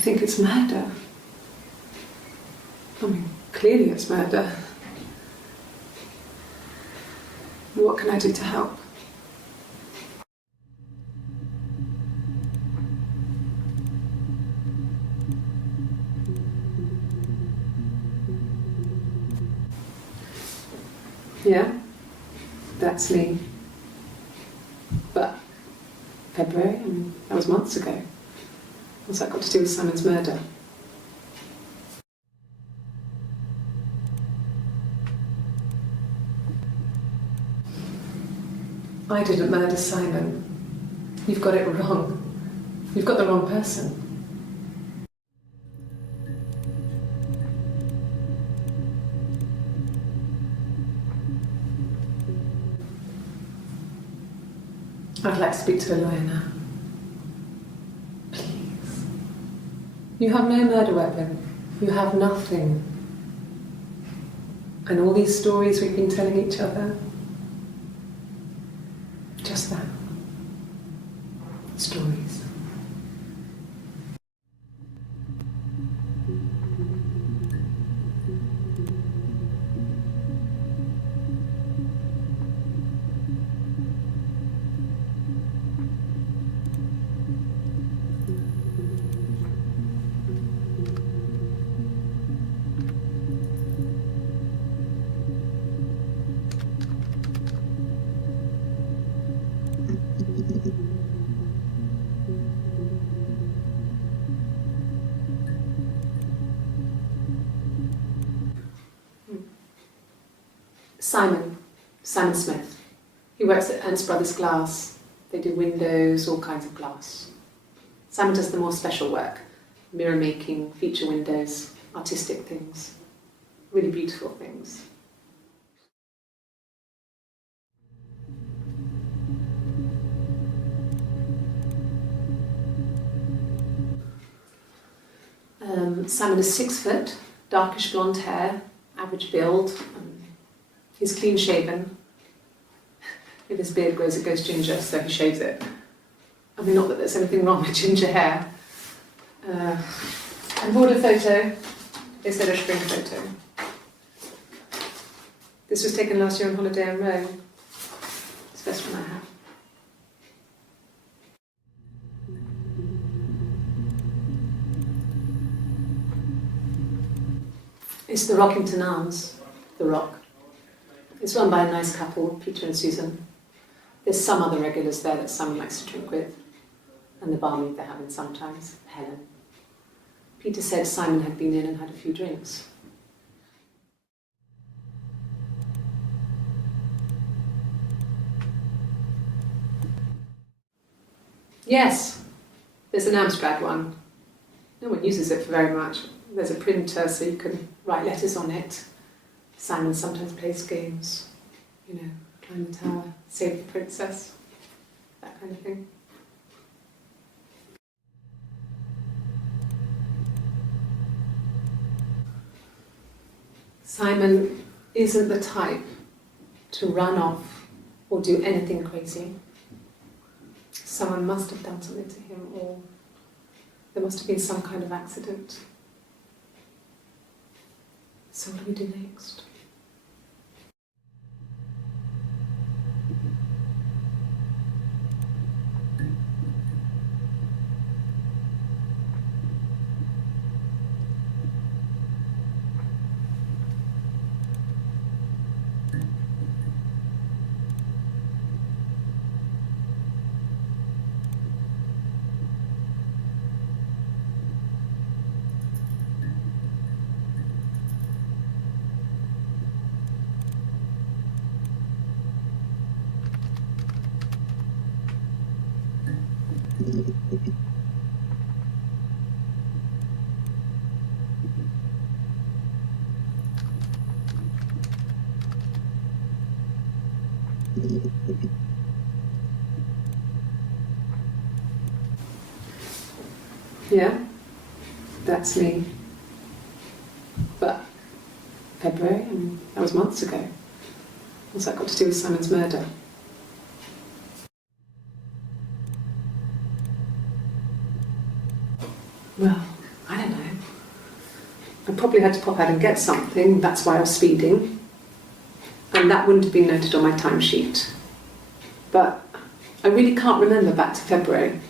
think it's murder? I mean, clearly it's murder. What can I do to help? Yeah, that's me. But February, I mean, that was months ago. What's that got to do with Simon's murder? I didn't murder Simon. You've got it wrong. You've got the wrong person. I'd like to speak to a lawyer now. Please. You have no murder weapon. You have nothing. And all these stories we've been telling each other, just that. Stories. Simon Smith. He works at Ernst Brothers Glass. They do windows, all kinds of glass. Simon does the more special work, mirror making, feature windows, artistic things, really beautiful things. Simon is 6 foot, darkish blonde hair, average build. He's clean shaven. If his beard grows, it goes ginger, so he shaves it. I mean, not that there's anything wrong with ginger hair. I bought a photo. They said a spring photo. This was taken last year on holiday in Rome. It's the best one I have. It's the Rockington Arms, the Rock. It's run by a nice couple, Peter and Susan. There's some other regulars there that Simon likes to drink with, and the barmaid they have in sometimes, Helen. Peter said Simon had been in and had a few drinks. Yes, there's an Amstrad one. No one uses it for very much. There's a printer so you can write letters on it. Simon sometimes plays games, you know, climb the tower, save the princess, that kind of thing. Simon isn't the type to run off or do anything crazy. Someone must have done something to him, or there must have been some kind of accident. So what do we do next? Yeah, that's me. But February, I mean, that was months ago. What's that got to do with Simon's murder? Well, probably had to pop out and get something, that's why I was speeding. And that wouldn't have been noted on my timesheet. But I really can't remember back to February.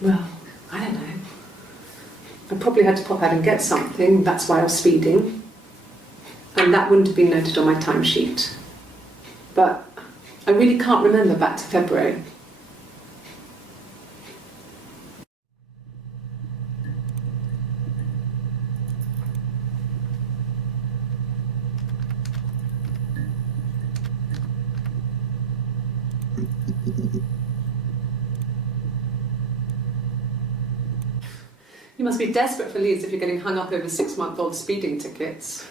Well, I don't know. I probably had to pop out and get something, that's why I was speeding. And that wouldn't have been noted on my timesheet. But I really can't remember back to February. You must be desperate for leads if you're getting hung up over 6-month-old speeding tickets.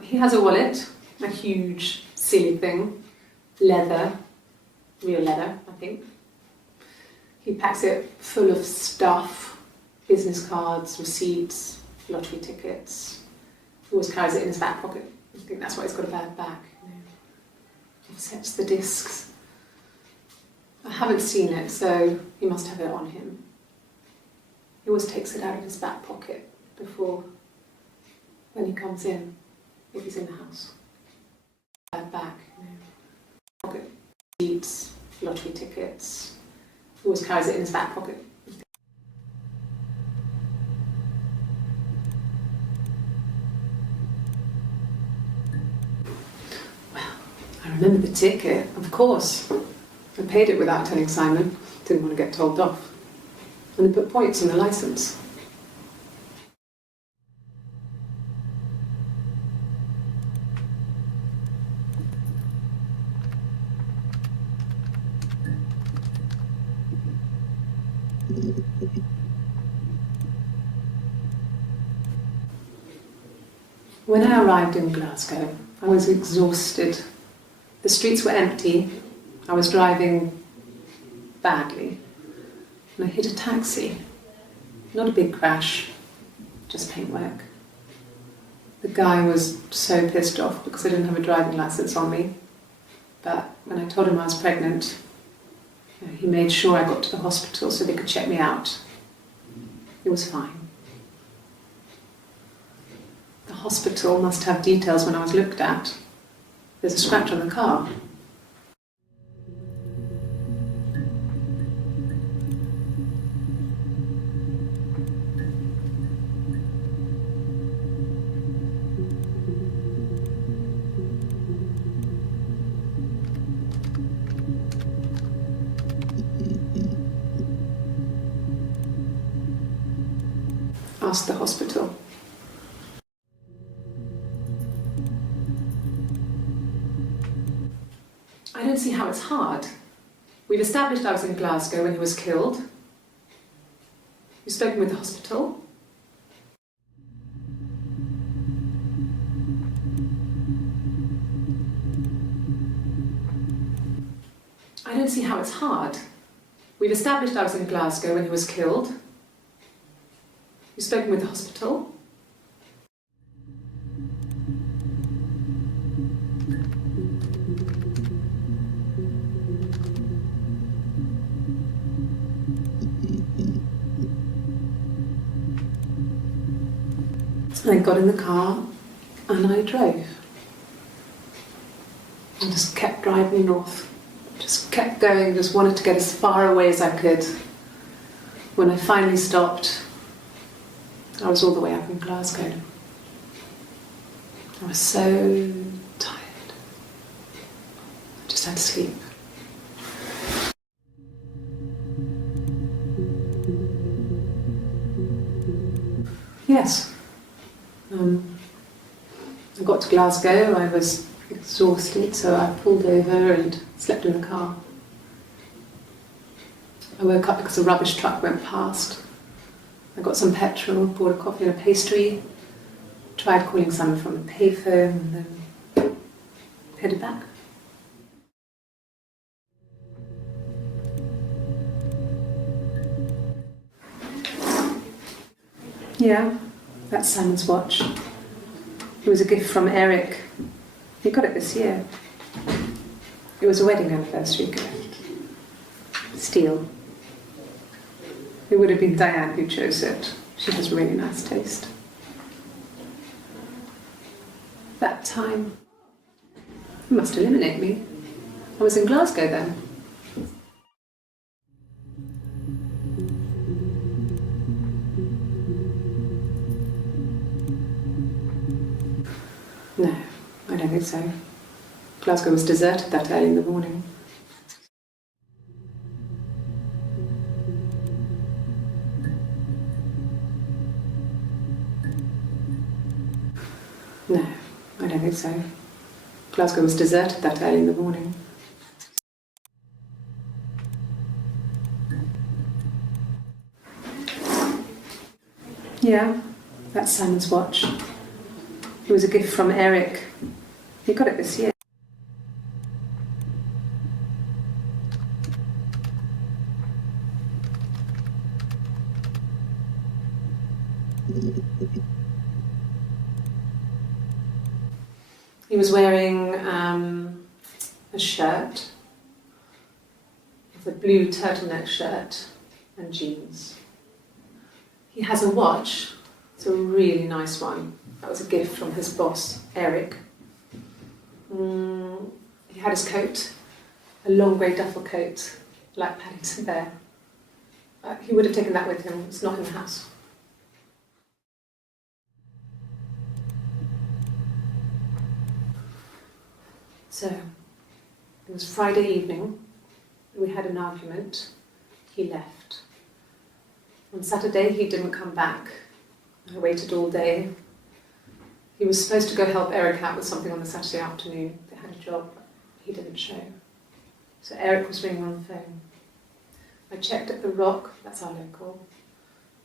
He has a wallet, a huge, silly thing, leather, real leather, I think. He packs it full of stuff, business cards, receipts, lottery tickets. He always carries it in his back pocket. I think that's why he's got a bad back. He offsets the discs. I haven't seen it, so he must have it on him. He always takes it out of his back pocket before, when he comes in, if he's in the house. Bad back, pocket, receipts, lottery tickets. He always carries it in his back pocket. Well, I remember the ticket, of course. I paid it without telling Simon. Didn't want to get told off. And they put points on the licence. When I arrived in Glasgow, I was exhausted. The streets were empty. I was driving badly. And I hit a taxi. Not a big crash, just paintwork. The guy was so pissed off because I didn't have a driving licence on me. But when I told him I was pregnant, he made sure I got to the hospital so they could check me out. It was fine. The hospital must have details when I was looked at. There's a scratch on the car. Asked the hospital. I don't see how it's hard. We've established I was in Glasgow when he was killed. You've spoken with the hospital. I don't see how it's hard. We've established I was in Glasgow when he was killed. You've spoken with the hospital. I got in the car and I drove. I just kept driving north. Just kept going, just wanted to get as far away as I could. When I finally stopped, I was all the way up in Glasgow. I was so tired. I just had to sleep. got to Glasgow, I was exhausted, so I pulled over and slept in the car. I woke up because a rubbish truck went past. I got some petrol, bought a coffee and a pastry, tried calling someone from a payphone, and then headed back. Yeah, that's Simon's watch. It was a gift from Eric. He got it this year. It was a wedding anniversary gift. Steel. It would have been Diane who chose it. She has really nice taste. That time, you must eliminate me. I was in Glasgow then. No, I don't think so. Glasgow was deserted that early in the morning. No, I don't think so. Glasgow was deserted that early in the morning. Yeah, that's Simon's watch. It was a gift from Eric. He got it this year. He was wearing a shirt, a blue turtleneck shirt and jeans. He has a watch. It's a really nice one. That was a gift from his boss, Eric. He had his coat, a long grey duffel coat, like Paddington Bear. He would have taken that with him. It's not in the house. So, it was Friday evening. We had an argument. He left. On Saturday, he didn't come back. I waited all day. He was supposed to go help Eric out with something on the Saturday afternoon. They had a job. He didn't show. So Eric was ringing on the phone. I checked at the Rock, that's our local.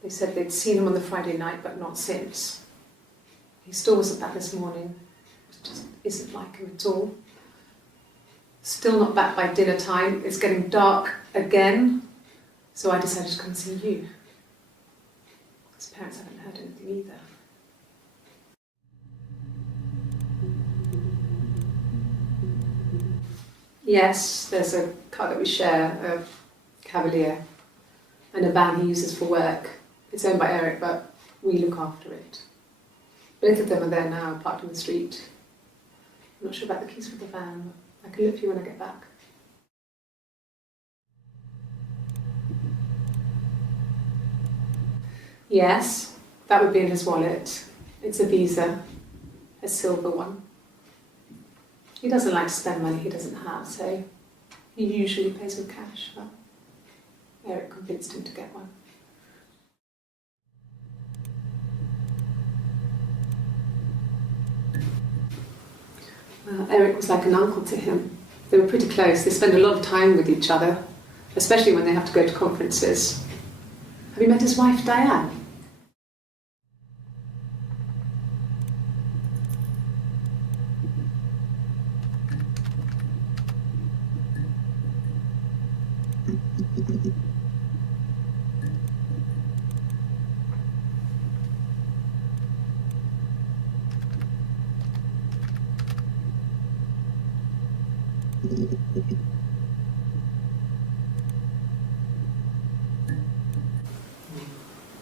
They said they'd seen him on the Friday night, but not since. He still wasn't back this morning. It just isn't like him at all. Still not back by dinner time. It's getting dark again. So I decided to come and see you. His parents haven't heard anything either. Yes, there's a car that we share, a Cavalier, and a van he uses for work. It's owned by Eric, but we look after it. Both of them are there now, parked on the street. I'm not sure about the keys for the van. I can look for you when I get back. Yes, that would be in his wallet. It's a Visa, a silver one. He doesn't like to spend money he doesn't have, so he usually pays with cash, but Eric convinced him to get one. Well, Eric was like an uncle to him. They were pretty close. They spend a lot of time with each other, especially when they have to go to conferences. Have you met his wife, Diane?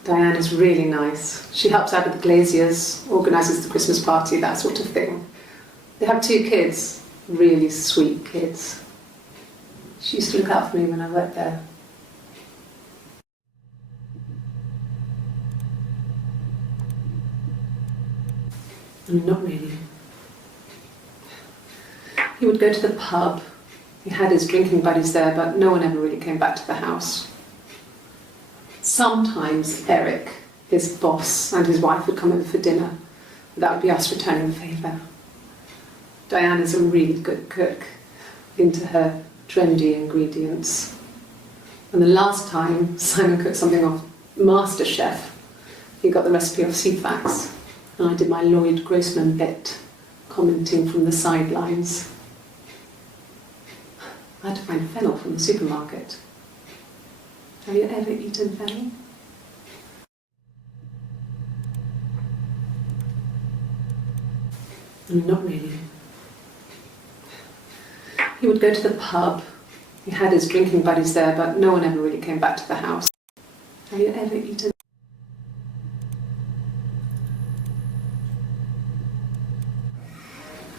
Diane is really nice. She helps out with the glaziers, organises the Christmas party, that sort of thing. They have 2 kids, really sweet kids. She used to look out for me when I worked there. Not really. He would go to the pub. He had his drinking buddies there, but no one ever really came back to the house. Sometimes Eric, his boss, and his wife would come over for dinner. That would be us returning the favour. Diane is a really good cook, into her trendy ingredients. And the last time Simon cooked something off MasterChef, he got the recipe off CFAX, and I did my Lloyd Grossman bit, commenting from the sidelines. I had to find fennel from the supermarket. Have you ever eaten fennel? Not really. He would go to the pub. He had his drinking buddies there, but no one ever really came back to the house. Have you ever eaten?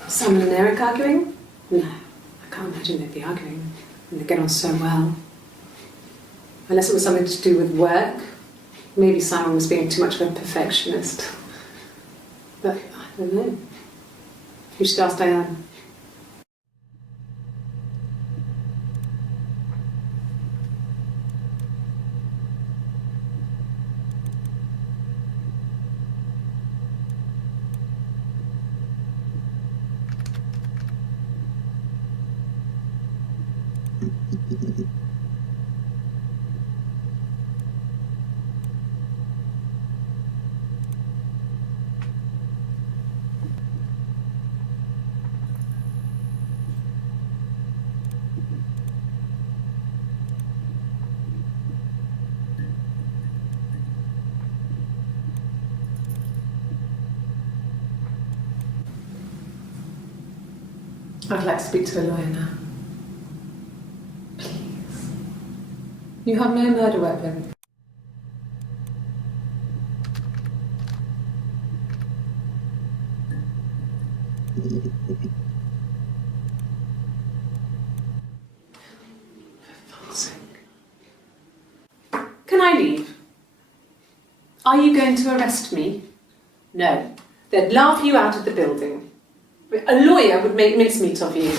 Simon and Eric arguing? No, I can't imagine they'd be arguing. And they get on so well. Unless it was something to do with work. Maybe Simon was being too much of a perfectionist. But I don't know. You should ask Diane. I'd like to speak to a lawyer now. Please. You have no murder weapon. For fuck's sake. Can I leave? Are you going to arrest me? No. They'd laugh you out of the building. A lawyer would make mincemeat of you.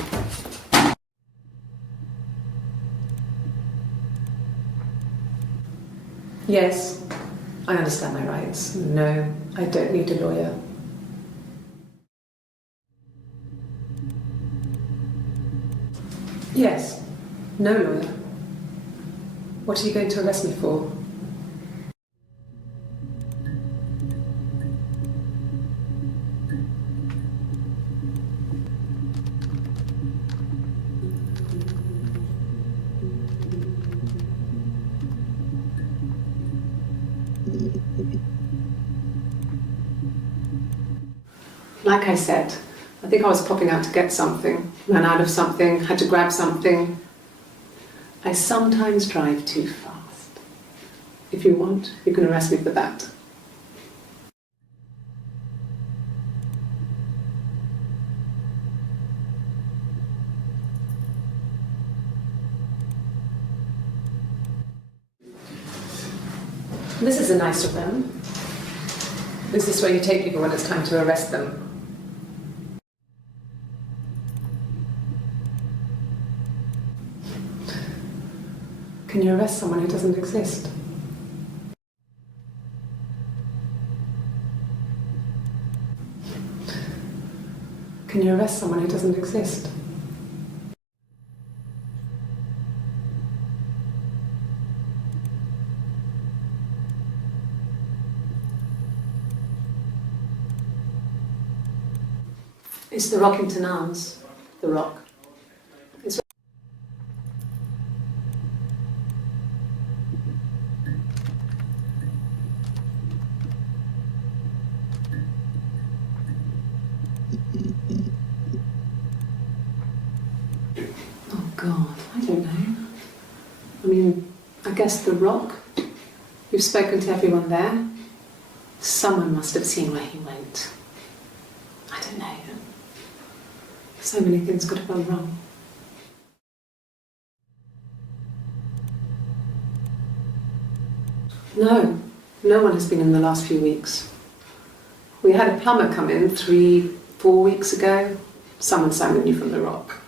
Yes, I understand my rights. No, I don't need a lawyer. Yes, no lawyer. What are you going to arrest me for? Like I said, I think I was popping out to get something, ran out of something, had to grab something. I sometimes drive too fast. If you want, you can arrest me for that. This is a nicer room. Is this where you take people when it's time to arrest them? Can you arrest someone who doesn't exist? Can you arrest someone who doesn't exist? It's the Rockington Arms, the rock. It's oh God, I don't know. I mean, I guess the rock. You've spoken to everyone there. Someone must have seen where he went. I don't know. So many things could have gone wrong. No, no one has been in the last few weeks. We had a plumber come in 3-4 weeks ago. Someone summoned you from the rock.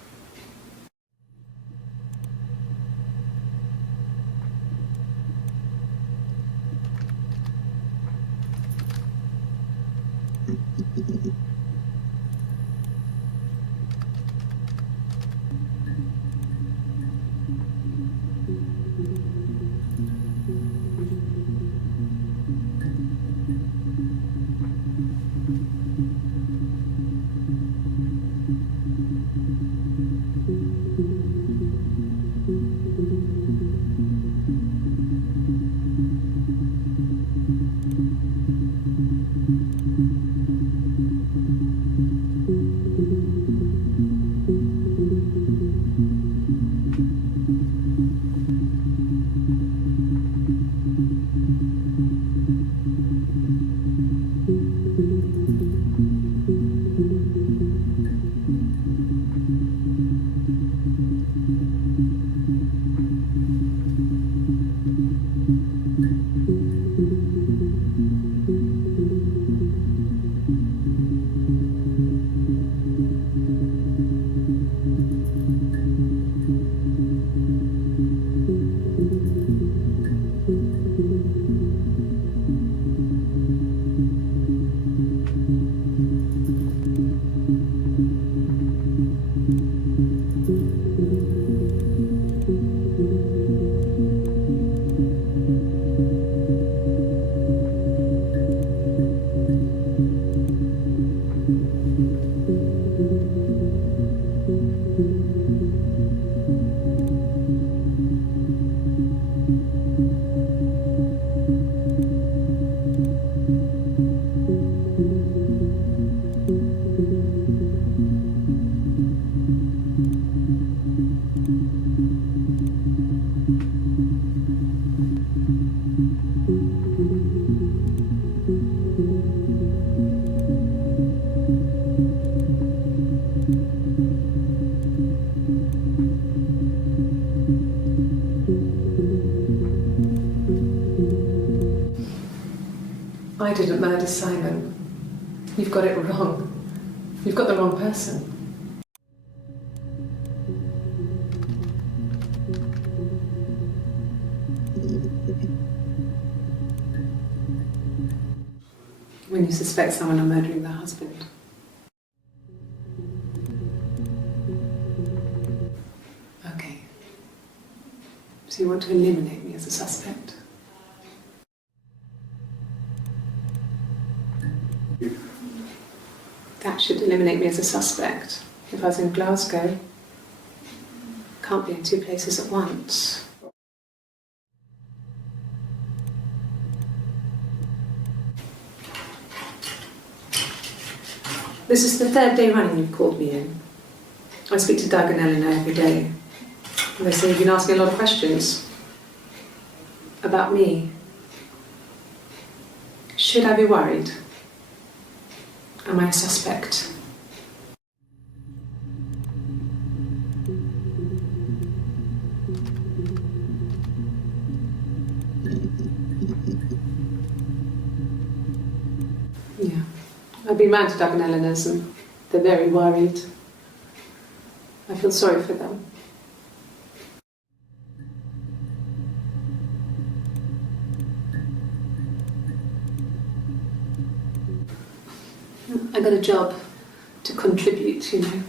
I didn't murder Simon. You've got it wrong. You've got the wrong person. When you suspect someone of murdering their husband. Okay. So you want to eliminate me as a suspect? That should eliminate me as a suspect. If I was in Glasgow, can't be in two places at once. This is the third day running you've called me in. I speak to Doug and Eleanor every day. And they say you've been asking a lot of questions about me. Should I be worried? Am I a suspect? Yeah. I've been round to Doug and Eleanor's and they're very worried. I feel sorry for them. I got a job to contribute, you know.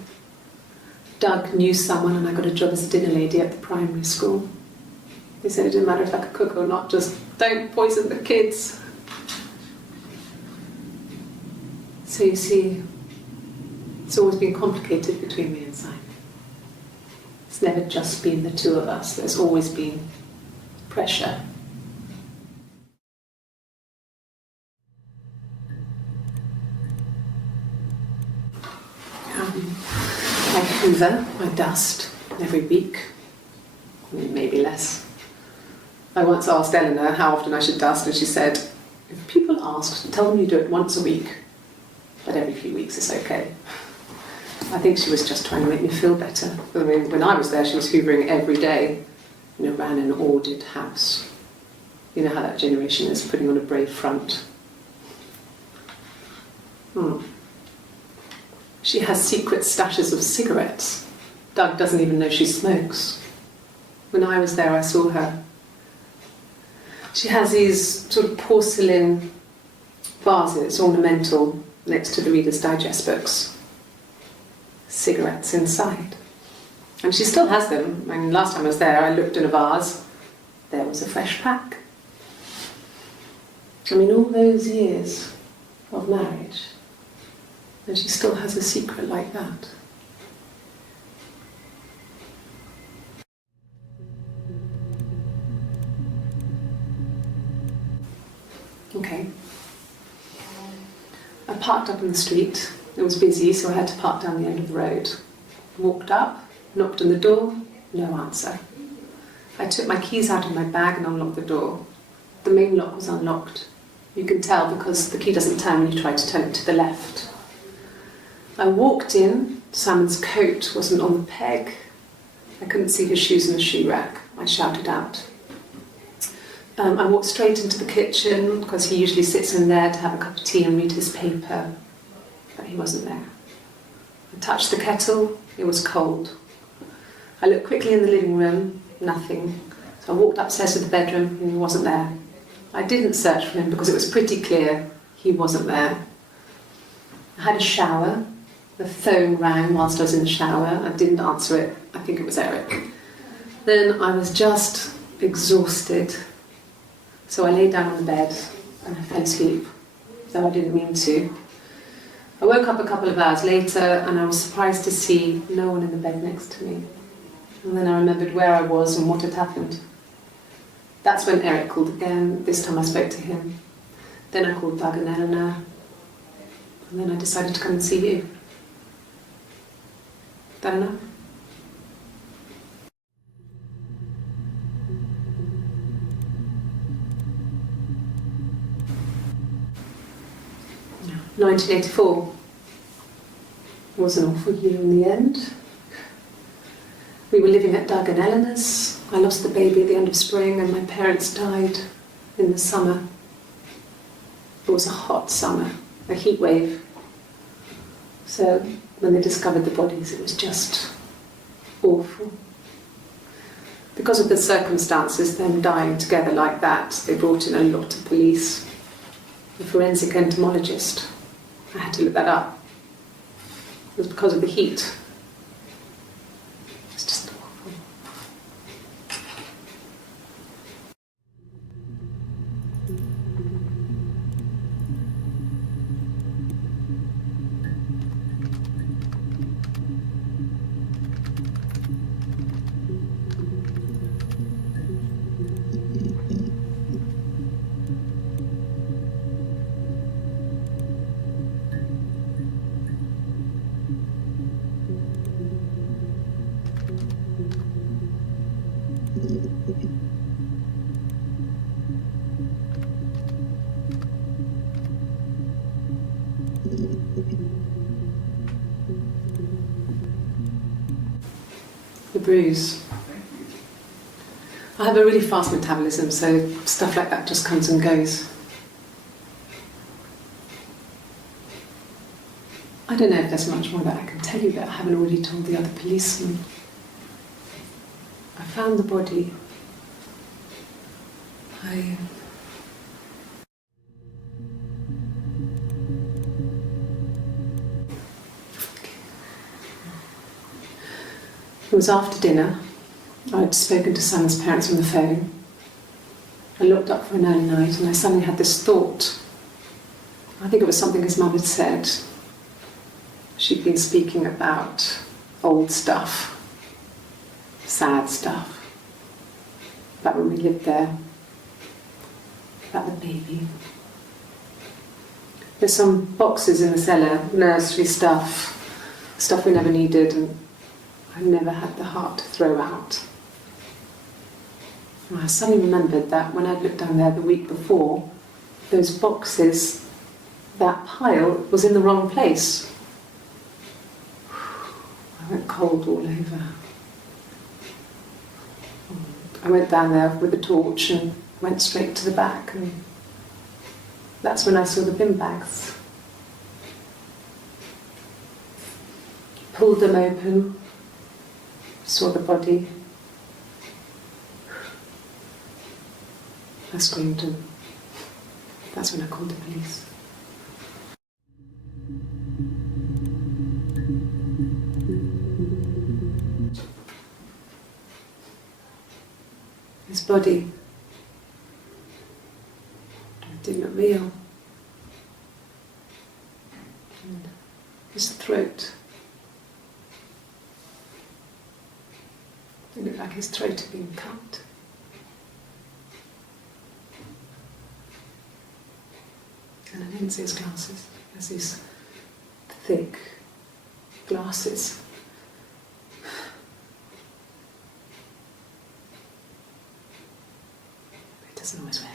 Doug knew someone and I got a job as a dinner lady at the primary school. They said it didn't matter if I could cook or not, just don't poison the kids. So you see, it's always been complicated between me and Simon. It's never just been the two of us, there's always been pressure. I hoover my dust every week, maybe less. I once asked Eleanor how often I should dust and she said, if people ask, tell them you do it once a week, but every few weeks is okay. I think she was just trying to make me feel better. I mean, when I was there, she was hoovering every day, you know, ran an ordered house. You know how that generation is, putting on a brave front. She has secret stashes of cigarettes. Doug doesn't even know she smokes. When I was there, I saw her. She has these sort of porcelain vases, ornamental, next to the Reader's Digest books. Cigarettes inside. And she still has them. I mean, last time I was there, I looked in a vase. There was a fresh pack. I mean, all those years of marriage. And she still has a secret like that. Okay. I parked up in the street. It was busy, so I had to park down the end of the road. Walked up, knocked on the door, no answer. I took my keys out of my bag and unlocked the door. The main lock was unlocked. You can tell because the key doesn't turn when you try to turn it to the left. I walked in. Simon's coat wasn't on the peg. I couldn't see his shoes in the shoe rack. I shouted out. I walked straight into the kitchen because he usually sits in there to have a cup of tea and read his paper, but he wasn't there. I touched the kettle, it was cold. I looked quickly in the living room, nothing. So I walked upstairs to the bedroom and he wasn't there. I didn't search for him because it was pretty clear he wasn't there. I had a shower. The phone rang whilst I was in the shower. I didn't answer it. I think it was Eric. Then I was just exhausted. So I lay down on the bed and I fell asleep, though I didn't mean to. I woke up a couple of hours later and I was surprised to see no one in the bed next to me. And then I remembered where I was and what had happened. That's when Eric called again. This time I spoke to him. Then I called Doug and Eleanor. And then I decided to come and see you. That enough? No. 1984 was an awful year in the end. We were living at Doug and Eleanor's. I lost the baby at the end of spring and my parents died in the summer. It was a hot summer, a heat wave. So when they discovered the bodies, it was just awful. Because of the circumstances, them dying together like that, they brought in a lot of police. The forensic entomologist. I had to look that up. It was because of the heat. It's just awful. The bruise. I have a really fast metabolism, so stuff like that just comes and goes. I don't know if there's much more that I can tell you that I haven't already told the other policemen. I found the body. It was after dinner. I'd spoken to Simon's parents on the phone. I looked up for an early night and I suddenly had this thought. I think it was something his mum had said. She'd been speaking about old stuff, sad stuff, about when we lived there, about the baby. There's some boxes in the cellar, nursery stuff we never needed, and I never had the heart to throw out. And I suddenly remembered that when I'd looked down there the week before, those boxes, that pile was in the wrong place. I went cold all over. I went down there with a torch and went straight to the back, and that's when I saw the bin bags. Pulled them open, saw the body. I screamed, and that's when I called the police. His body didn't look real. And his throat. It looked like his throat had been cut. Lindsay's glasses. He has these thick glasses. But he doesn't always wear.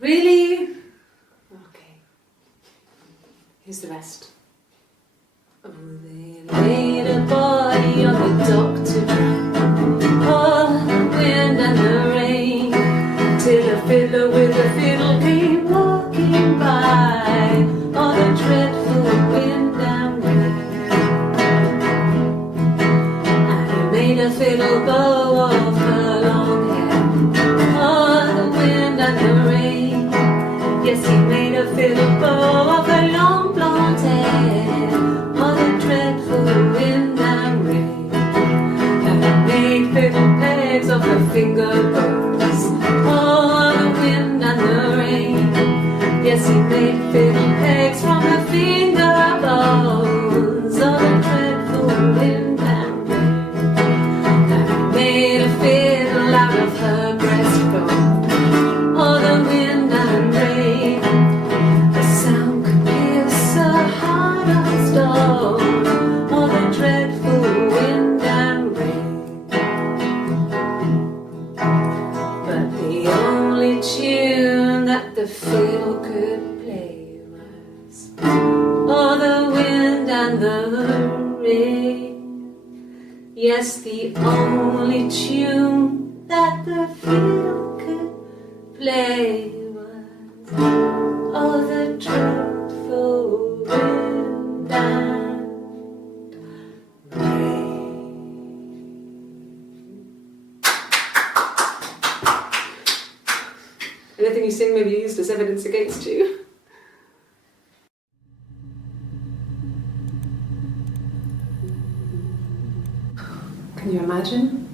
Really? Okay. Here's the rest. Oh, they laid a body on the doctor, oh, the wind and the rain, till a fiddler with a fiddle came walking by, oh, the dreadful wind and rain. And he made a fiddle bow of her long hair, oh, the wind and the rain. Yes, he made a fiddle bow of her long blonde hair, oh, the dreadful wind and rain. And he made fiddle pegs of her finger bones, oh, the wind and the rain. Yes, he made fiddle pegs from her finger bones, oh, the dreadful wind and rain. And he made a fiddle out of her breastbone, oh, the wind and rain. The sound could pierce a heart of stone, oh, the dreadful wind and rain. But the only tune that the fiddle could play was, oh, the wind and the rain. Yes, the only tune that the fiddle could play was, oh, the dreadful wind and rain. Anything you sing may be used as evidence against you. Can you imagine?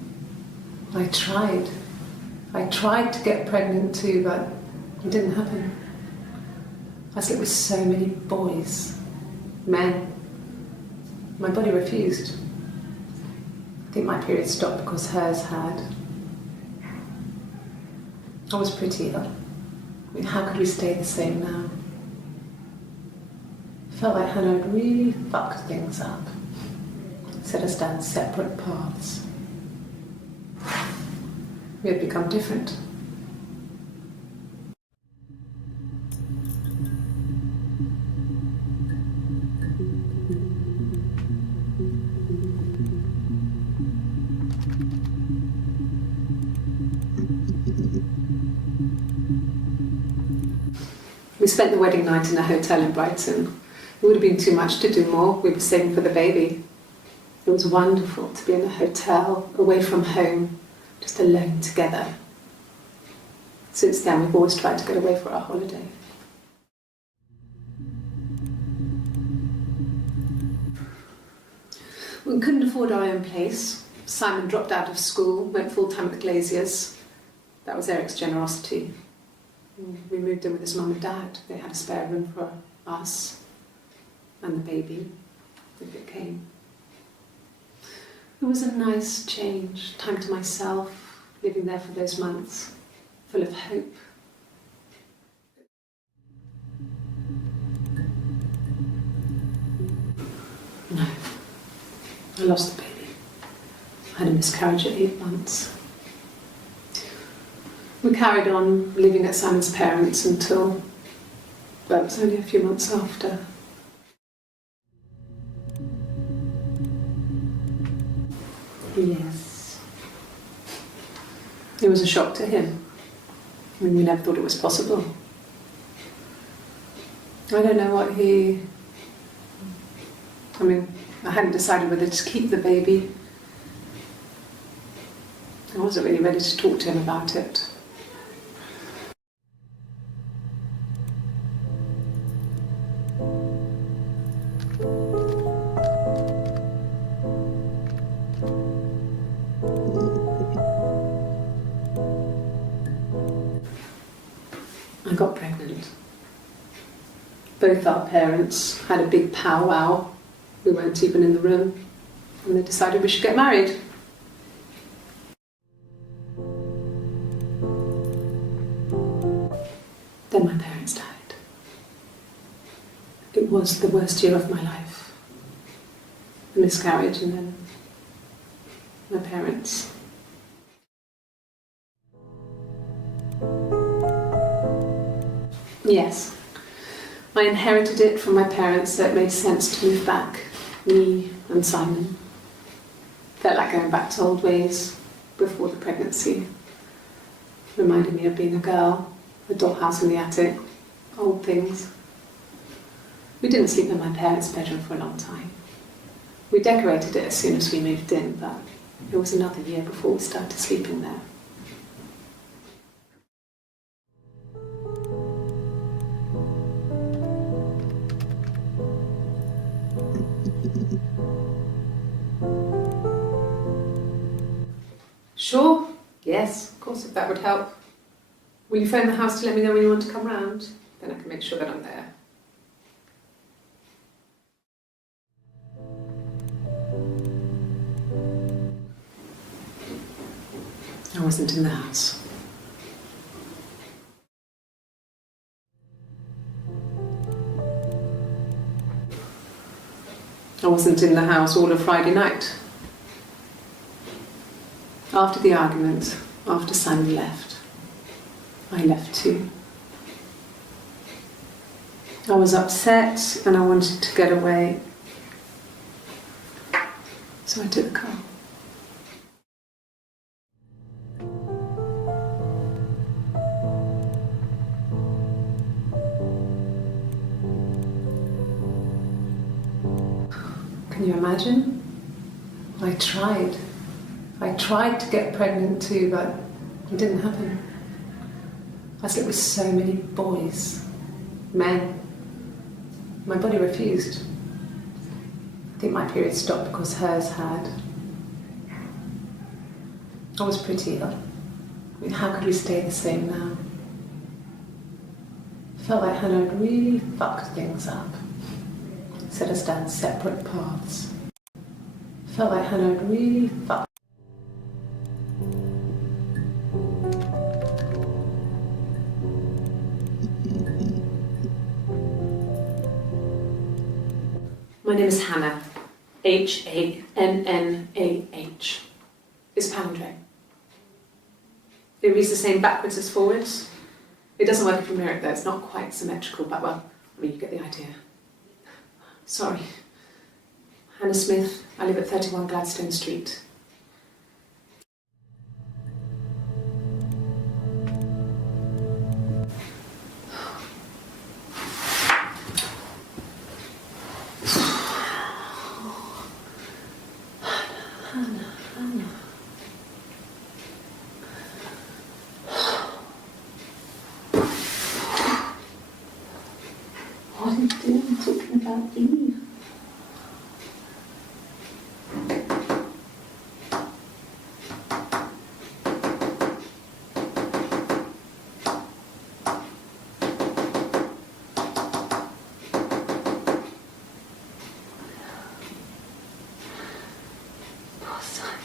I tried. I tried to get pregnant too, but it didn't happen. I slept with so many boys, men. My body refused. I think my period stopped because hers had. I was pretty ill. I mean, how could we stay the same now? I felt like Hannah had really fucked things up. Set us down separate paths. We had become different. We spent the wedding night in a hotel in Brighton. It would have been too much to do more. We were saving for the baby. It was wonderful to be in a hotel, away from home, just alone together. Since then, we've always tried to get away for our holiday. We couldn't afford our own place. Simon dropped out of school, went full-time at the Glaziers. That was Eric's generosity. We moved in with his mum and dad. They had a spare room for us and the baby, if it came. It was a nice change, time to myself, living there for those months, full of hope. No, I lost the baby. I had a miscarriage at 8 months. We carried on living at Simon's parents until, well, it was only a few months after. Yes. It was a shock to him. I mean, we never thought it was possible. I don't know what he... I mean, I hadn't decided whether to keep the baby. I wasn't really ready to talk to him about it. I got pregnant. Both our parents had a big powwow. We weren't even in the room. And they decided we should get married. It was the worst year of my life. The miscarriage and then my parents. Yes, I inherited it from my parents, so it made sense to move back, me and Simon. Felt like going back to old ways before the pregnancy. Reminded me of being a girl, a dollhouse in the attic, old things. We didn't sleep in my parents' bedroom for a long time. We decorated it as soon as we moved in, but it was another year before we started sleeping there. Sure, yes, of course, if that would help. Will you phone the house to let me know when you want to come round? Then I can make sure that I'm there. I wasn't in the house. I wasn't in the house all of Friday night. After the argument, after Simon left, I left too. I was upset and I wanted to get away, so I took the car. Can you imagine? I tried to get pregnant too, but it didn't happen. I slept with so many boys, men. My body refused. I think my period stopped because hers had. I was pretty ill. I mean, how could we stay the same now? I felt like Hannah had really fucked things up. Set us down separate paths. I felt like Hannah had really fucked. My name is Hannah, H-A-N-N-A-H. It's palindrome. It reads the same backwards as forwards. It doesn't work if you mirror it though, it's not quite symmetrical, but well, I mean, you get the idea. Sorry. Hannah Smith, I live at 31 Gladstone Street. What are you doing talking about Eve? Poor son.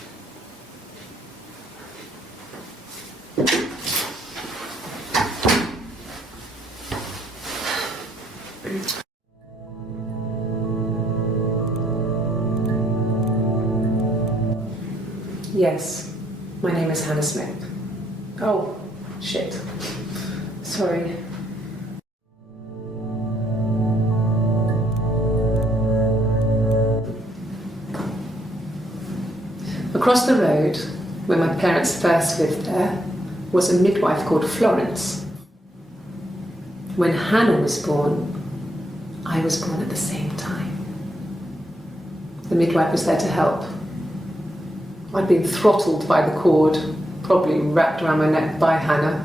Yes, my name is Hannah Smith. Oh, shit. Sorry. Across the road, where my parents first lived there, was a midwife called Florence. When Hannah was born, I was born at the same time. The midwife was there to help. I'd been throttled by the cord, probably wrapped around my neck by Hannah.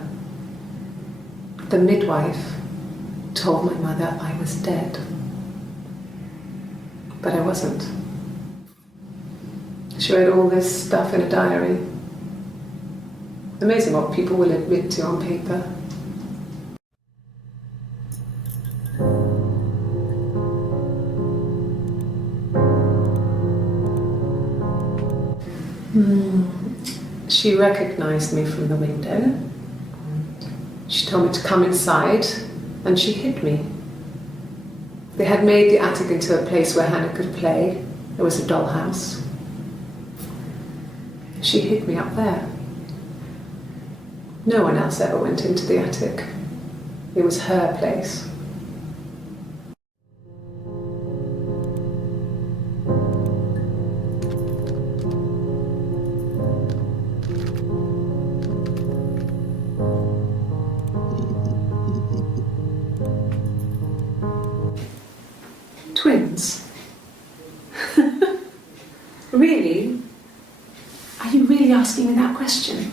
The midwife told my mother I was dead. But I wasn't. She wrote all this stuff in a diary. Amazing what people will admit to on paper. She recognised me from the window. She told me to come inside and she hid me. They had made the attic into a place where Hannah could play. There was a dollhouse. She hid me up there. No one else ever went into the attic. It was her place. Twins? Really? Are you really asking me that question?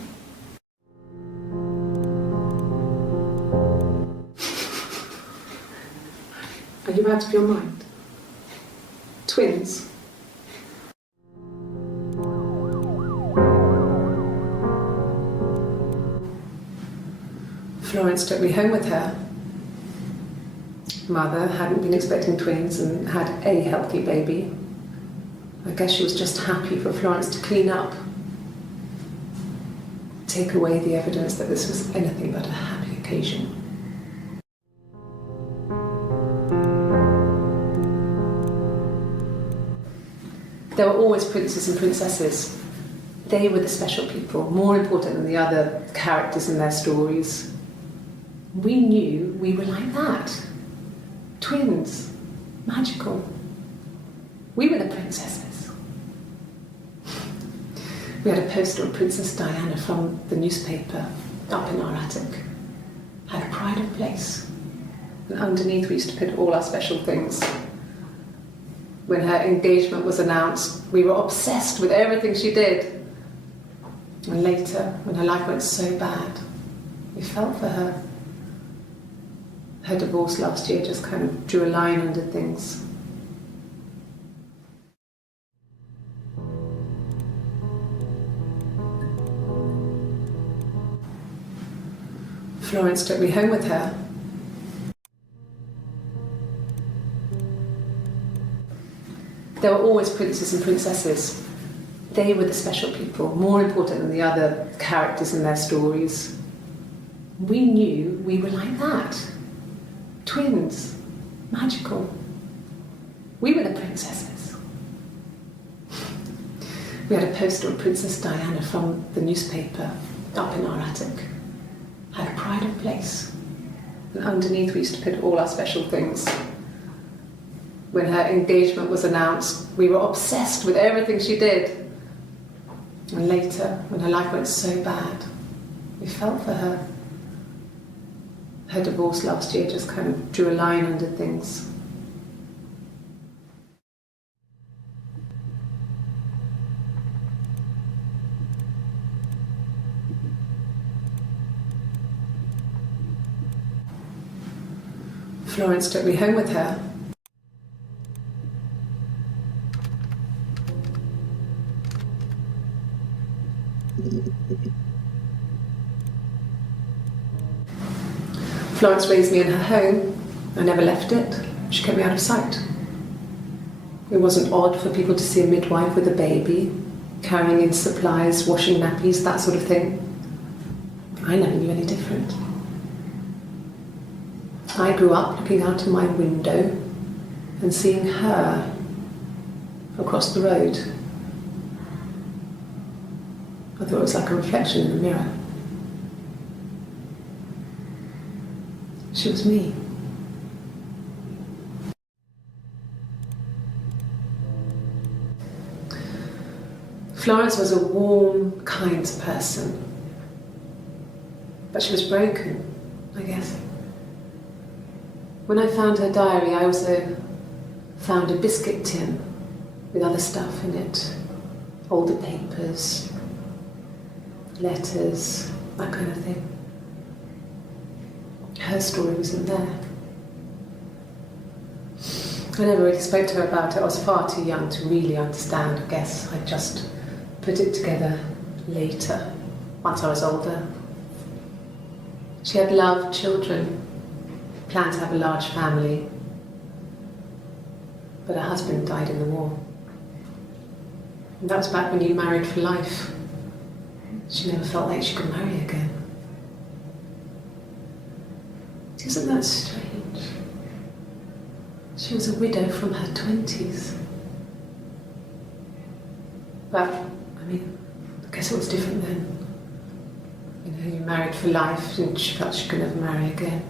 Are you out of your mind? Twins? Florence took me home with her. Mother hadn't been expecting twins and had a healthy baby. I guess she was just happy for Florence to clean up. Take away the evidence that this was anything but a happy occasion. There were always princes and princesses. They were the special people, more important than the other characters in their stories. We knew we were like that. Twins. Magical. We were the princesses. We had a poster of Princess Diana from the newspaper up in our attic. Had a pride of place. And underneath we used to put all our special things. When her engagement was announced, we were obsessed with everything she did. And later, when her life went so bad, we felt for her. Her divorce last year just kind of drew a line under things. Florence took me home with her. There were always princes and princesses. They were the special people, more important than the other characters in their stories. We knew we were like that. Twins. Magical. We were the princesses. We had a poster of Princess Diana from the newspaper up in our attic. Had a pride of place. And underneath we used to put all our special things. When her engagement was announced, we were obsessed with everything she did. And later, when her life went so bad, we felt for her. Her divorce last year just kind of drew a line under things. Florence took me home with her. Florence raised me in her home. I never left it. She kept me out of sight. It wasn't odd for people to see a midwife with a baby, carrying in supplies, washing nappies, that sort of thing. I never knew any different. I grew up looking out of my window and seeing her across the road. I thought it was like a reflection in the mirror. She was me. Florence was a warm, kind person. But she was broken, I guess. When I found her diary, I also found a biscuit tin with other stuff in it. Older papers, letters, that kind of thing. Her story was in there. I never really spoke to her about it. I was far too young to really understand, I guess. I just put it together later, once I was older. She had loved children, planned to have a large family, but her husband died in the war. And that was back when you married for life. She never felt like she could marry again. Isn't that strange? She was a widow from her 20s. But, I mean, I guess it was different then. You know, you married for life and she felt she could never marry again.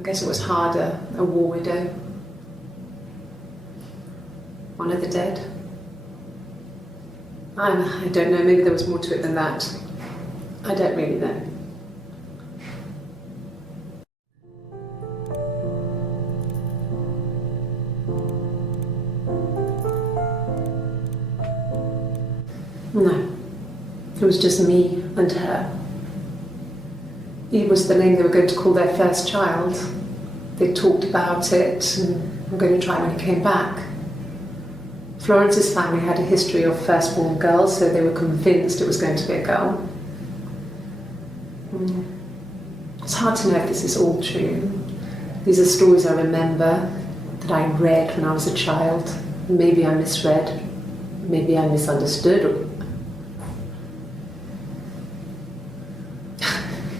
I guess it was harder, a war widow. One of the dead. I don't know, maybe there was more to it than that. I don't really know. No, it was just me and her. Eve was the name they were going to call their first child. They talked about it and were going to try when he came back. Florence's family had a history of firstborn girls, so they were convinced it was going to be a girl. It's hard to know if this is all true. These are stories I remember that I read when I was a child. Maybe I misread, maybe I misunderstood.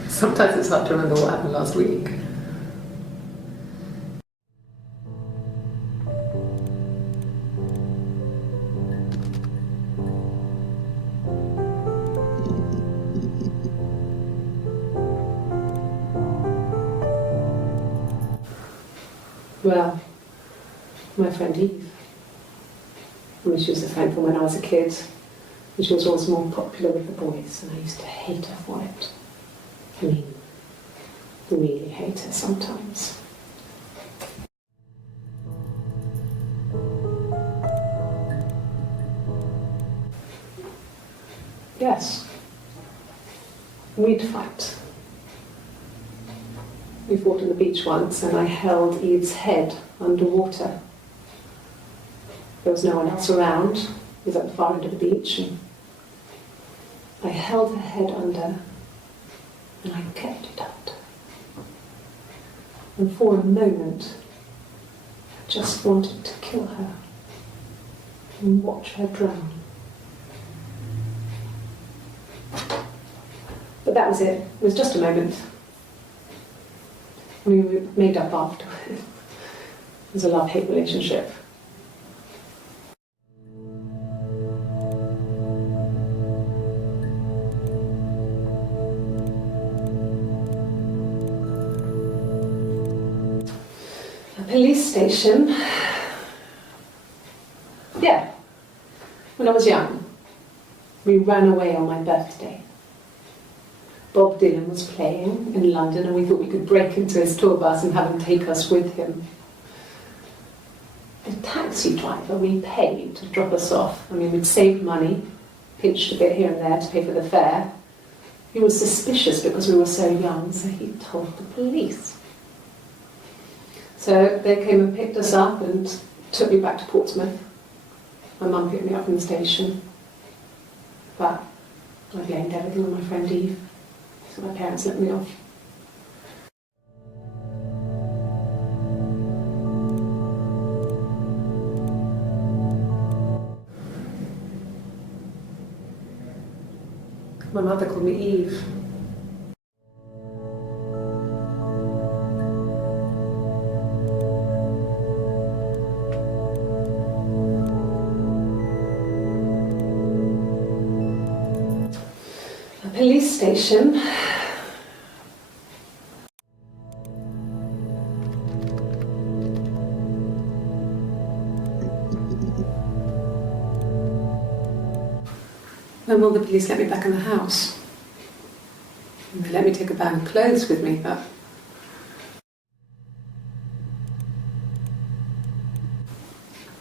Sometimes it's hard to remember what happened last week. Well, my friend Eve. I mean, she was a friend from when I was a kid, and she was always more popular with the boys, and I used to hate her for it. I mean, really hate her sometimes. Yes, we'd fight. We fought on the beach once and I held Eve's head underwater. There was no one else around. It was at the far end of the beach. And I held her head under and I kept it under. And for a moment, I just wanted to kill her and watch her drown. But that was it. It was just a moment. We made up afterwards. It was a love-hate relationship. A police station. Yeah. When I was young, we ran away on my birthday. Bob Dylan was playing in London and we thought we could break into his tour bus and have him take us with him. The taxi driver we paid to drop us off, I mean, we'd saved money, pinched a bit here and there to pay for the fare. He was suspicious because we were so young, so he told the police. So they came and picked us up and took me back to Portsmouth. My mum picked me up from the station. But I blamed everything on my friend Eve. So my parents let me off. My mother called me Eve. A police station. When will the police let me back in the house? And they let me take a bag of clothes with me, but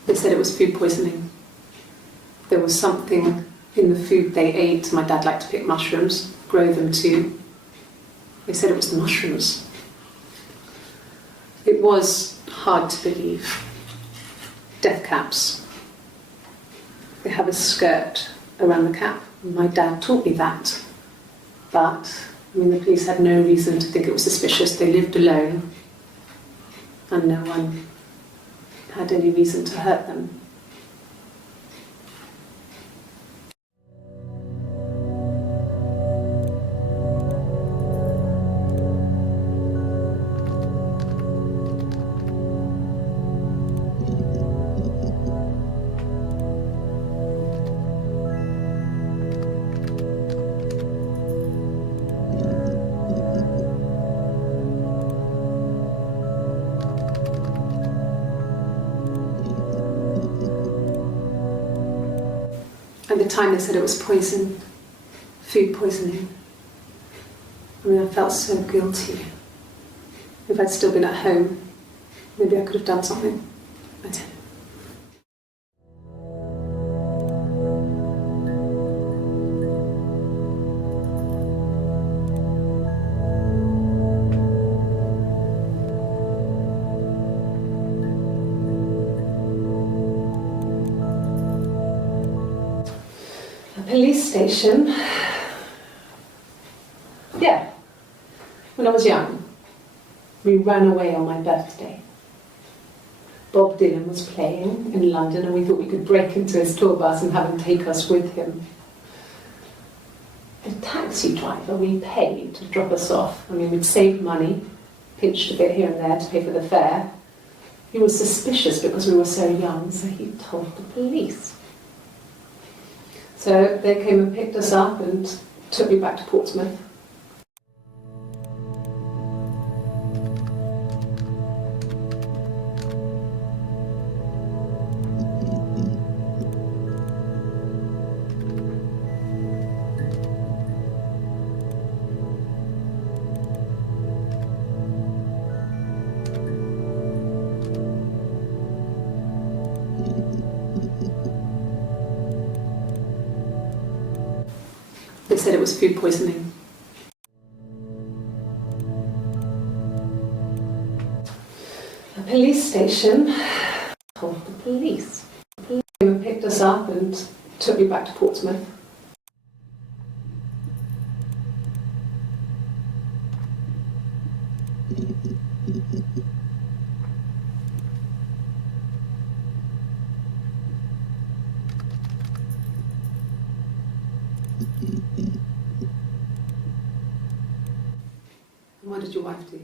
they said it was food poisoning. There was something in the food they ate. My dad liked to pick mushrooms, grow them too. They said it was the mushrooms. It was hard to believe. Death caps. They have a skirt around the cap. My dad taught me that. But, I mean, the police had no reason to think it was suspicious. They lived alone and no one had any reason to hurt them. At the time they said it was poison, food poisoning. I mean, I felt so guilty. If I'd still been at home, maybe I could have done something. I didn't. A police station. Yeah. When I was young, we ran away on my birthday. Bob Dylan was playing in London and we thought we could break into his tour bus and have him take us with him. The taxi driver we paid to drop us off, I mean, we'd saved money, pinched a bit here and there to pay for the fare. He was suspicious because we were so young, so he told the police. So they came and picked us up and took me back to Portsmouth. They said it was food poisoning. A police station told the police. They came and picked us up and took me back to Portsmouth. And what did your wife do?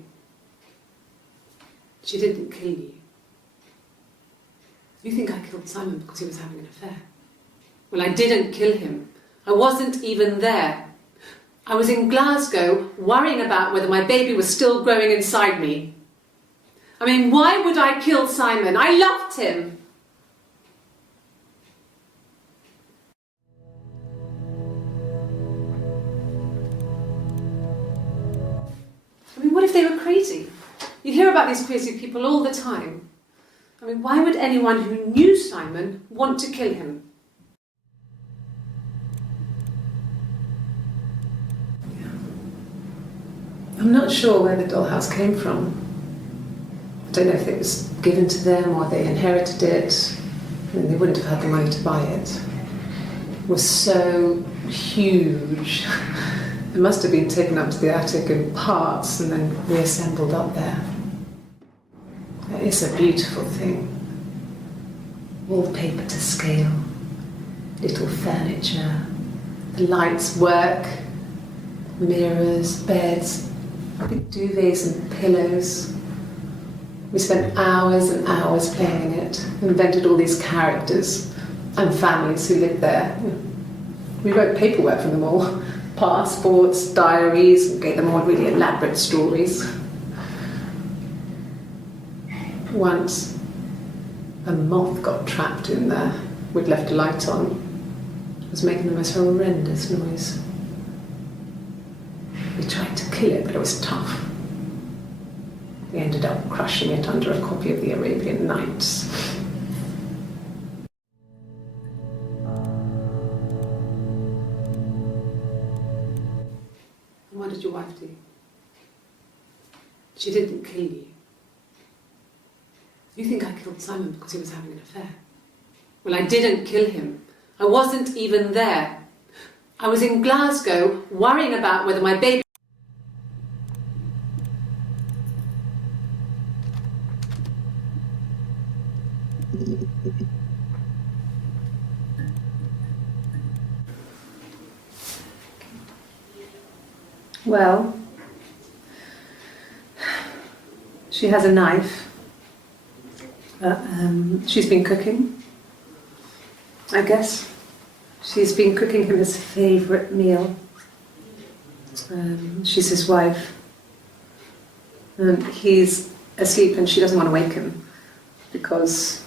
She didn't kill you. You think I killed Simon because he was having an affair? Well, I didn't kill him. I wasn't even there. I was in Glasgow worrying about whether my baby was still growing inside me. I mean, why would I kill Simon? I loved him. I mean, what if they were crazy? You hear about these crazy people all the time. I mean, why would anyone who knew Simon want to kill him? I'm not sure where the dollhouse came from. I don't know if it was given to them or they inherited it. I mean, they wouldn't have had the money to buy it. It was so huge. It must have been taken up to the attic in parts and then reassembled up there. It's a beautiful thing. Wallpaper to scale, little furniture, the lights work, mirrors, beds, big duvets and pillows. We spent hours and hours playing in it, invented all these characters and families who lived there. We wrote paperwork for them all, passports, diaries, and gave them all really elaborate stories. Once, a moth got trapped in there. We'd left a light on. It was making the most horrendous noise. We tried to kill it, but it was tough. We ended up crushing it under a copy of the Arabian Nights. And what did your wife do? She didn't kill you. You think I killed Simon because he was having an affair? Well, I didn't kill him. I wasn't even there. I was in Glasgow worrying about whether my baby... Well, she has a knife. She's been cooking, I guess. She's been cooking him his favourite meal. She's his wife. He's asleep and she doesn't want to wake him because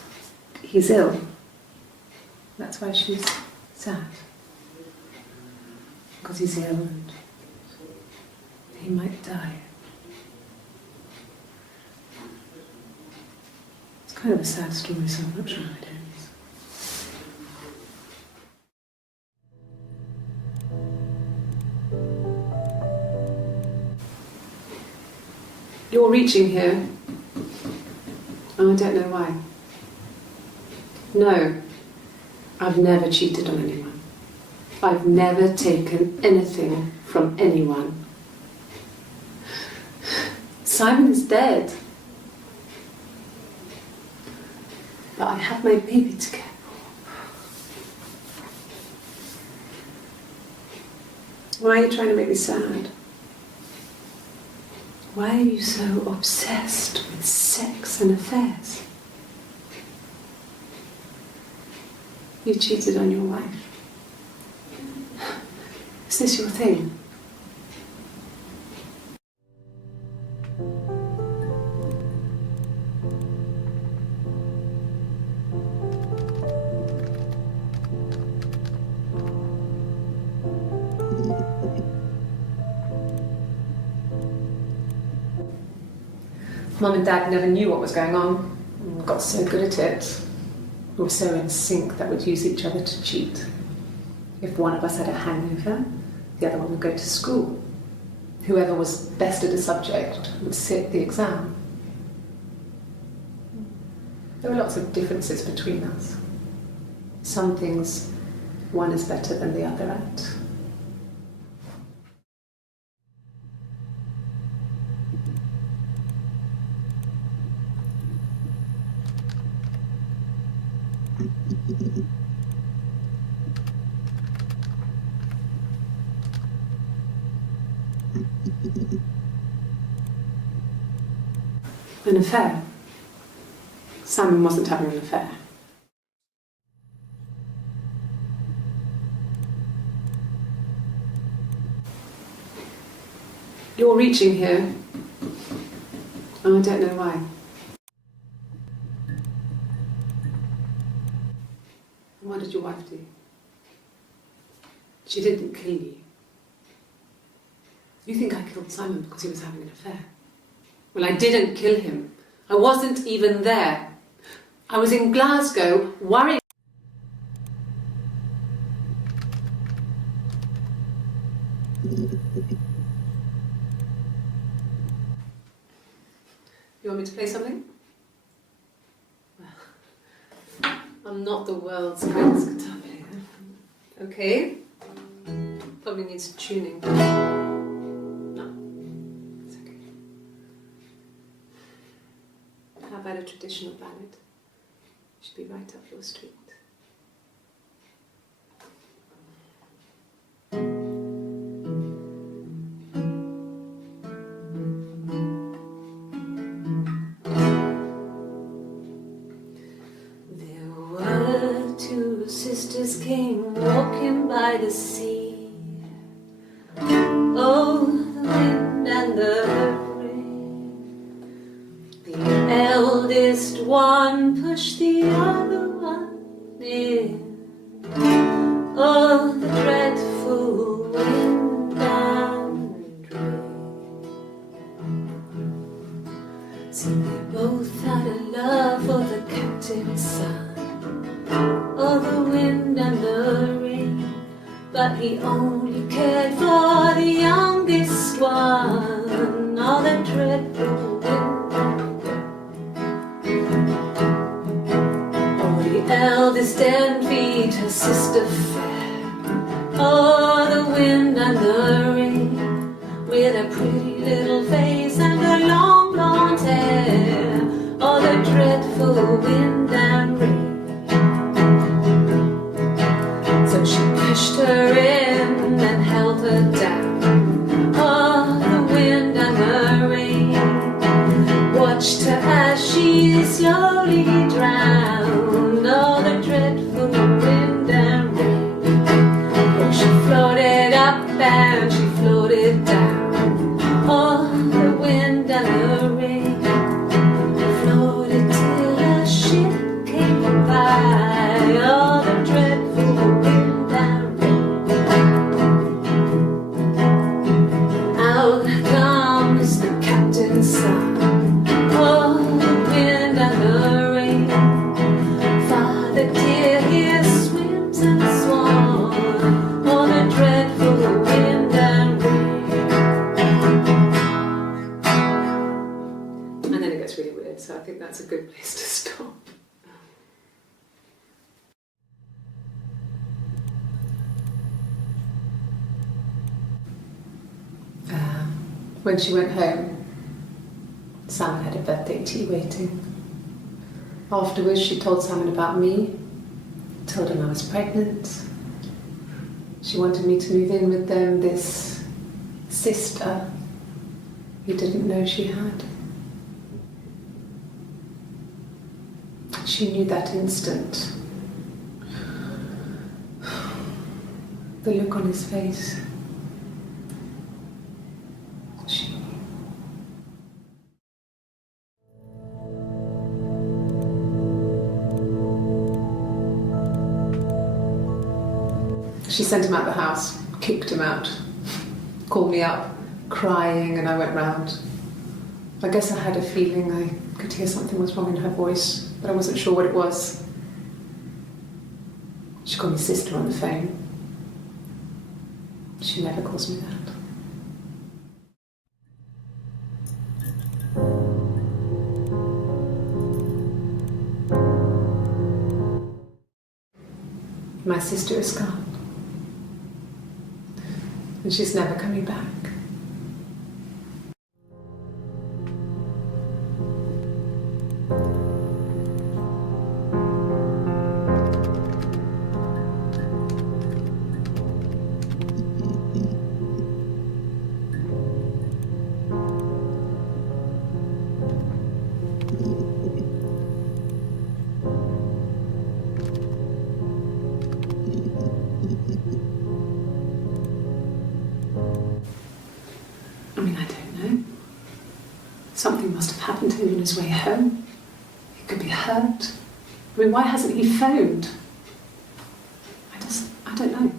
he's ill. That's why she's sad. Because he's ill and he might die. It's kind of a sad story, so I'm not sure how it ends. You're reaching here. Oh, I don't know why. No, I've never cheated on anyone. I've never taken anything from anyone. Simon is dead. But I have my baby to care for. Why are you trying to make me sad? Why are you so obsessed with sex and affairs? You cheated on your wife. Is this your thing? Mum and Dad never knew what was going on. We got so good at it. We were so in sync that we'd use each other to cheat. If one of us had a hangover, the other one would go to school. Whoever was best at a subject would sit the exam. There were lots of differences between us. Some things one is better than the other at. An affair? Simon wasn't having an affair. You're reaching here. Oh, I don't know why. What did your wife do? She didn't kill you. You think I killed Simon because he was having an affair? Well, I didn't kill him. I wasn't even there. I was in Glasgow, worried. You want me to play something? Well, I'm not the world's greatest guitar player. Okay. Probably needs tuning. No, it's okay. How about a traditional ballad? Should be right up your street. Two sisters came walking by the sea. Oh, the wind and the rain. The eldest one pushed the other one in. Oh, the dreadful wind and rain. See, they both had a love for the captain's son. Oh, the wind and the rain, but he only cared for the youngest one. Oh, the dreadful wind and rain. Oh, the eldest envied her sister fair. Oh, the wind and the rain, with a pretty little face and her long blonde hair. Oh, the dreadful wind and rain. So she pushed her in and held her down. Oh, the wind and the rain watched her as she slowly drowned. Oh, the dreadful wind and rain. Oh, she floated up and she floated down. Oh, the wind and the rain floated till a ship came by. Oh, the dreadful wind gets really weird, so I think that's a good place to stop. When she went home, Simon had a birthday tea waiting. Afterwards, she told Simon about me, told him I was pregnant. She wanted me to move in with them, this sister he didn't know she had. She knew that instant. The look on his face. She knew. She sent him out the house, kicked him out, called me up, crying, and I went round. I guess I had a feeling I could hear something was wrong in her voice, but I wasn't sure what it was. She called me sister on the phone. She never calls me that. My sister is gone. And she's never coming back. I mean, I don't know. Something must have happened to him on his way home. He could be hurt. I mean, why hasn't he phoned? I don't know.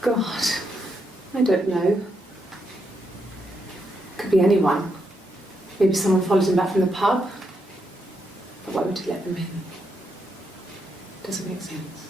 God, I don't know. Could be anyone. Maybe someone followed him back from the pub. But why would he let them in? Doesn't make sense.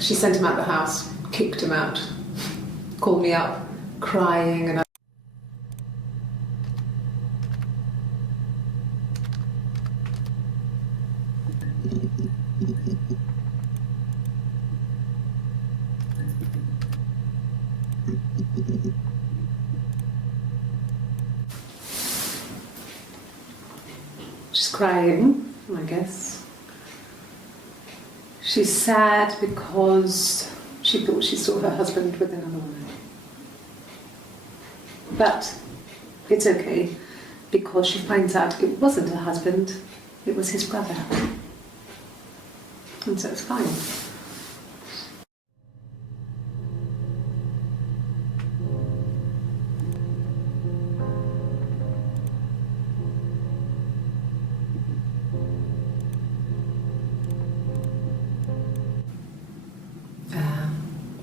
She sent him out the house, kicked him out, called me up, crying, and I... She's crying, I guess. She's sad because she thought she saw her husband with another woman. But it's okay, because she finds out it wasn't her husband, it was his brother. And so it's fine.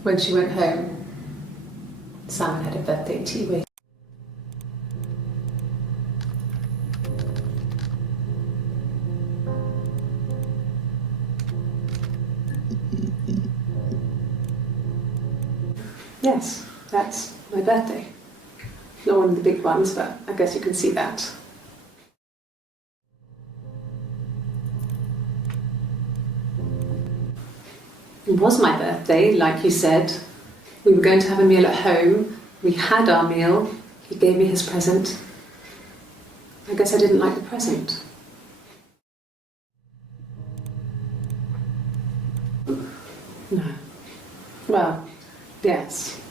When she went home, Simon had a birthday tea waiting. Yes, that's my birthday. Not one of the big ones, but I guess you can see that. It was my birthday, like you said. We were going to have a meal at home. We had our meal. He gave me his present. I guess I didn't like the present. No. Well, Yes.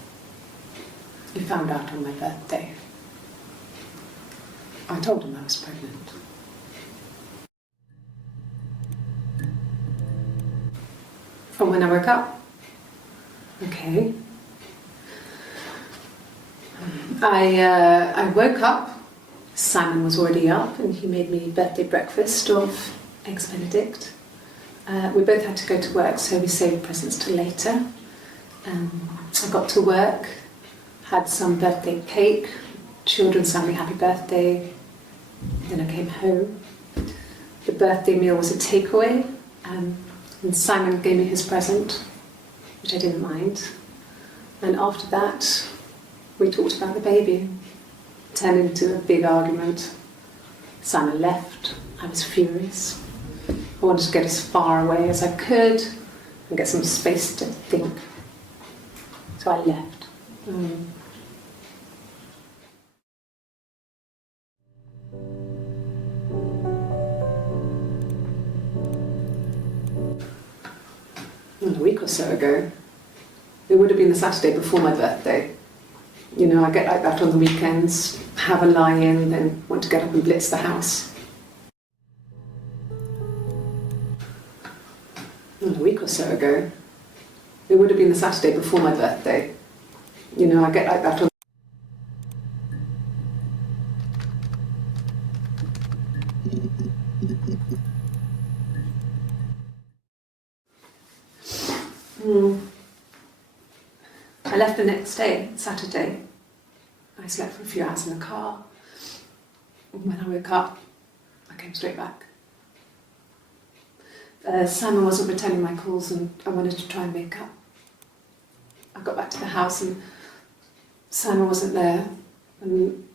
He found out on my birthday. I told him I was pregnant. From when I woke up. Okay. I woke up. Simon was already up and he made me birthday breakfast of eggs Benedict. We both had to go to work, so we saved presents till later. I got to work, had some birthday cake, children sang me happy birthday, then I came home. The birthday meal was a takeaway, and Simon gave me his present, which I didn't mind. And after that, we talked about the baby. It turned into a big argument. Simon left. I was furious. I wanted to get as far away as I could and get some space to think. So I left. A week or so ago, it would have been the Saturday before my birthday. You know, I get like that on the weekends, have a lie-in, then want to get up and blitz the house. A week or so ago, it would have been the Saturday before my birthday. You know, I get like that on. I left the next day, Saturday. I slept for a few hours in the car. When I woke up, I came straight back. Simon wasn't returning my calls and I wanted to try and make up. I got back to the house and Simon wasn't there. And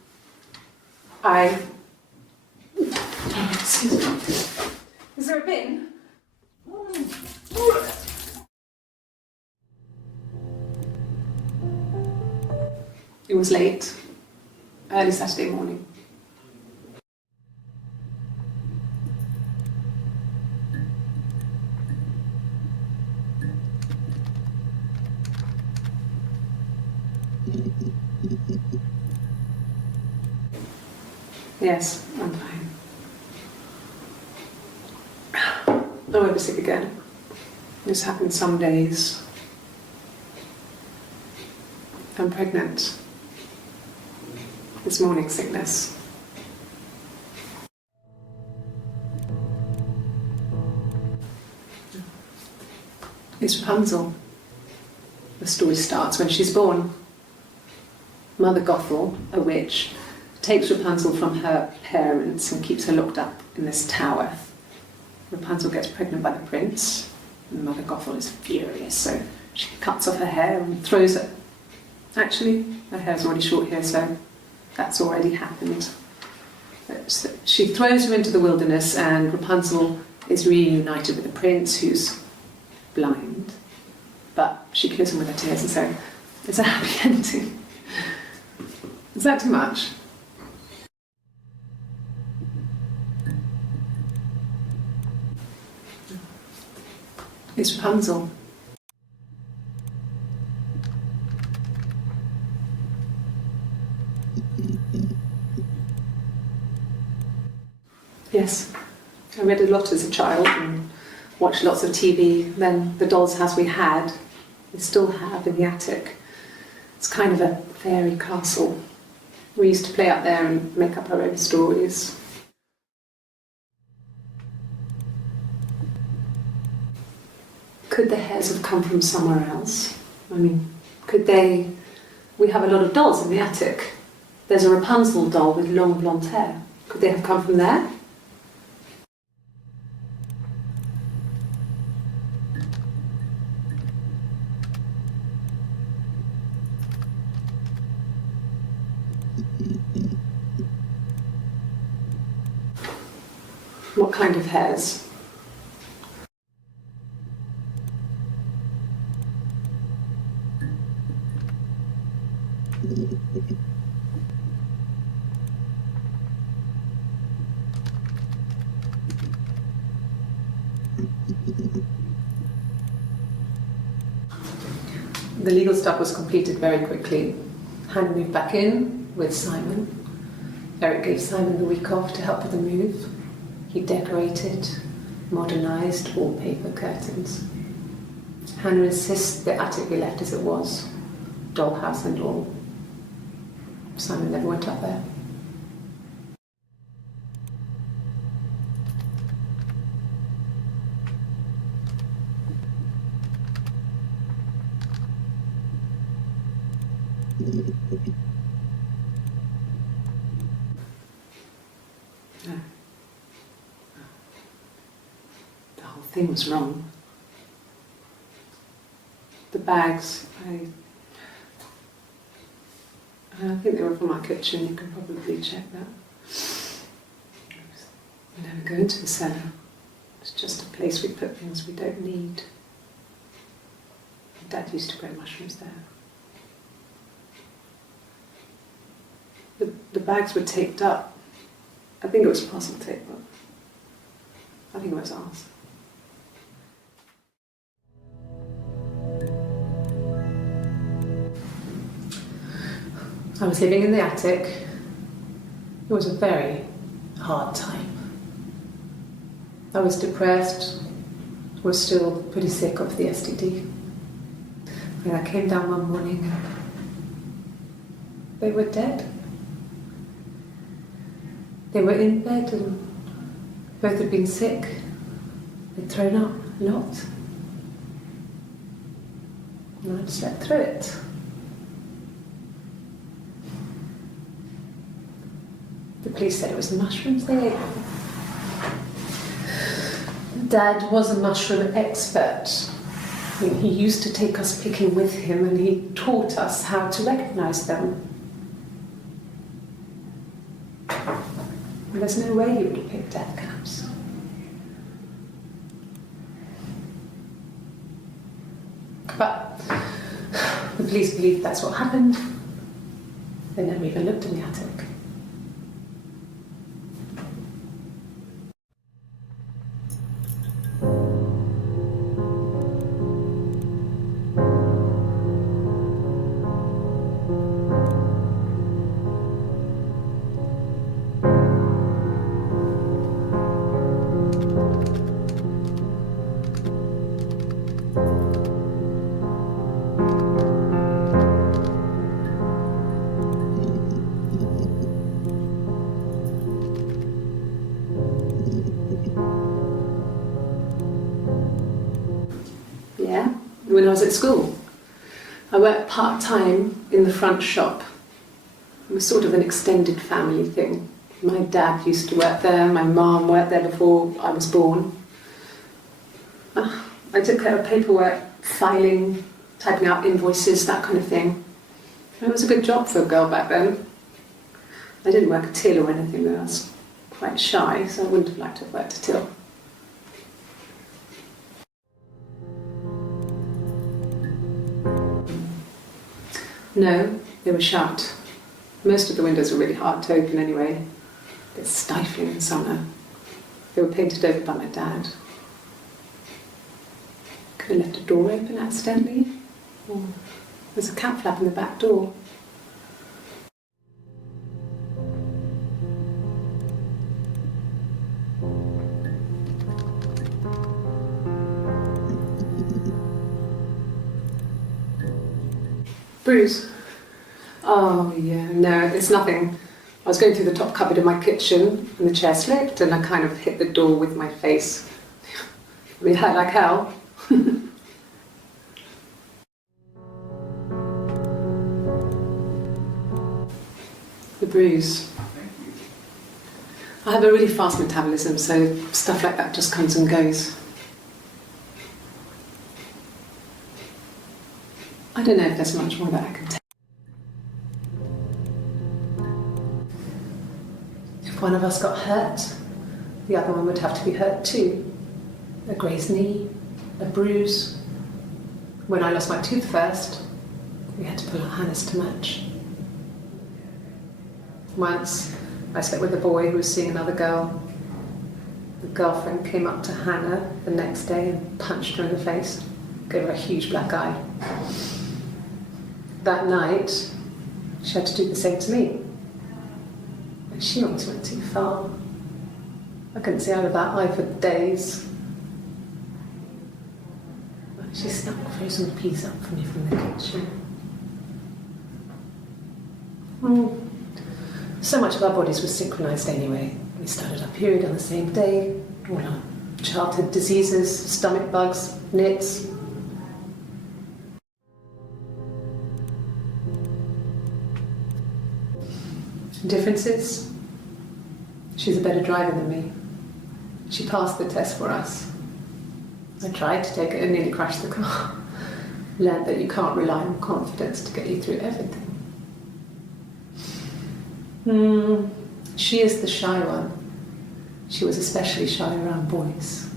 excuse me. Is there a bin? It was late, early Saturday morning. Yes, I'm fine. I won't be sick again. This happens some days. I'm pregnant. It's morning sickness. It's Rapunzel. The story starts when she's born. Mother Gothel, a witch, takes Rapunzel from her parents and keeps her locked up in this tower. Rapunzel gets pregnant by the prince, and Mother Gothel is furious, so she cuts off her hair and throws it. Actually, her hair's already short here, so that's already happened. So she throws her into the wilderness, and Rapunzel is reunited with the prince, who's blind. But she kills him with her tears, and so it's a happy ending. Is that too much? It's Rapunzel. Yes, I read a lot as a child and watched lots of TV. Then the doll's house we had, we still have in the attic. It's kind of a fairy castle. We used to play up there and make up our own stories. Could the hairs have come from somewhere else? I mean, could they... We have a lot of dolls in the attic. There's a Rapunzel doll with long blonde hair. Could they have come from there? What kind of hairs? the legal stuff was completed very quickly. Hannah moved back in with Simon. Eric gave Simon the week off to help with the move. He decorated, modernised wallpaper, curtains. Hannah insists the attic be left as it was, dollhouse and all. Simon never went up there. No. The whole thing was wrong. The bags, I think they were from our kitchen, you can probably check that. We never go into the cellar. It's just a place we put things we don't need. Dad used to grow mushrooms there. The bags were taped up. I think it was parcel tape, but I think it was ours. I was living in the attic. It was a very hard time. I was depressed, was still pretty sick of the STD. And I came down one morning and they were dead. They were in bed and both had been sick. They'd thrown up a lot. And I'd slept through it. The police said it was the mushrooms they ate. Dad was a mushroom expert. I mean, he used to take us picking with him and he taught us how to recognise them. And there's no way you would have picked death caps. But the police believe that's what happened. They never even looked in the attic. Yeah, when I was at school. I worked part-time in the front shop. It was sort of an extended family thing. My dad used to work there, my mum worked there before I was born. I took care of paperwork, filing, typing out invoices, that kind of thing. It was a good job for a girl back then. I didn't work a till or anything though. I was quite shy, so I wouldn't have liked to have worked a till. No, they were shut. Most of the windows were really hard to open anyway. They're stifling in summer. They were painted over by my dad. Could have left a door open accidentally. Or there's a cat flap in the back door. Bruise? Oh yeah, no, it's nothing. I was going through the top cupboard in my kitchen and the chair slipped and I kind of hit the door with my face. We hurt like hell. The bruise. I have a really fast metabolism, so stuff like that just comes and goes. I don't know if there's much more that I can tell. If one of us got hurt, the other one would have to be hurt too. A grazed knee, a bruise. When I lost my tooth first, we had to pull out Hannah's to match. Once, I slept with a boy who was seeing another girl. The girlfriend came up to Hannah the next day and punched her in the face, gave her a huge black eye. that night, she had to do the same to me. And she almost went too far. I couldn't see out of that eye for days. She snuck frozen peas up for me from the kitchen. So much of our bodies were synchronised anyway. We started our period on the same day. All our childhood diseases, stomach bugs, nits. Differences? She's a better driver than me. She passed the test for us. I tried to take it and nearly crashed the car. Learned that you can't rely on confidence to get you through everything. She is the shy one. She was especially shy around boys.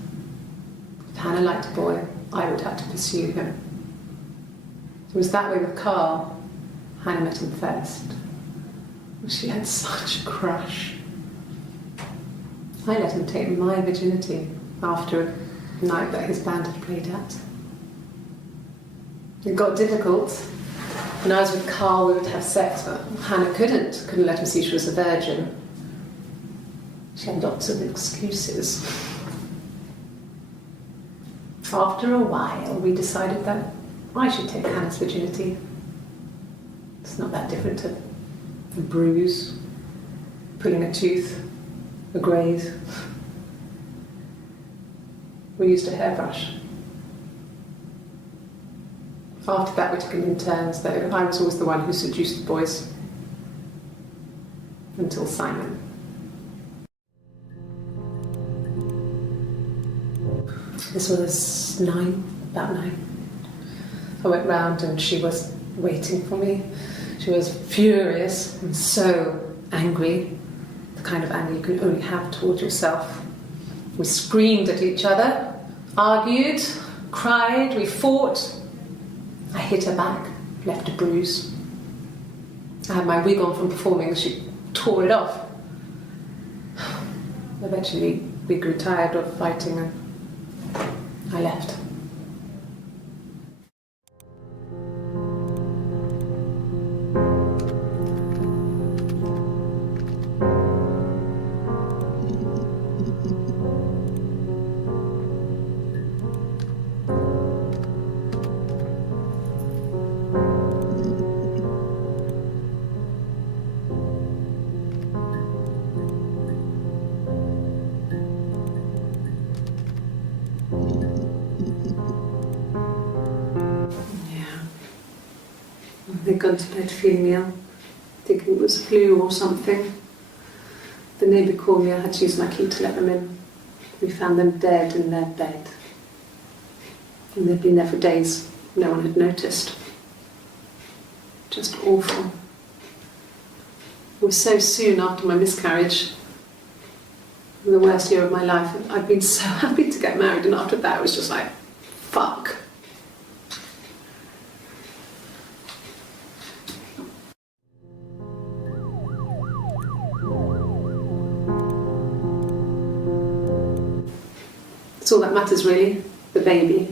If Hannah liked a boy, I would have to pursue him. It was that way with Carl. Hannah met him first. She had such a crush. I let him take my virginity after a night that his band had played at. It got difficult. When I was with Carl, we would have sex, but Hannah couldn't let him see she was a virgin. She had lots of excuses. After a while, we decided that I should take Hannah's virginity. It's not that different to a bruise, pulling a tooth, a graze. We used a hairbrush. After that, we took it in turns, though. I was always the one who seduced the boys. Until Simon. This was about 9. I went round and she was waiting for me. She was furious and so angry, the kind of anger you can only have towards yourself. We screamed at each other, argued, cried, we fought. I hit her back, left a bruise. I had my wig on from performing and she tore it off. Eventually, we grew tired of fighting and I left. They'd gone to bed feeling ill, thinking it was flu or something. The neighbour called me, I had to use my key to let them in. We found them dead in their bed. And they'd been there for days, no one had noticed. Just awful. It was so soon after my miscarriage, the worst year of my life. I'd been so happy to get married, and after that it was just like, fuck. It's all that matters really, the baby.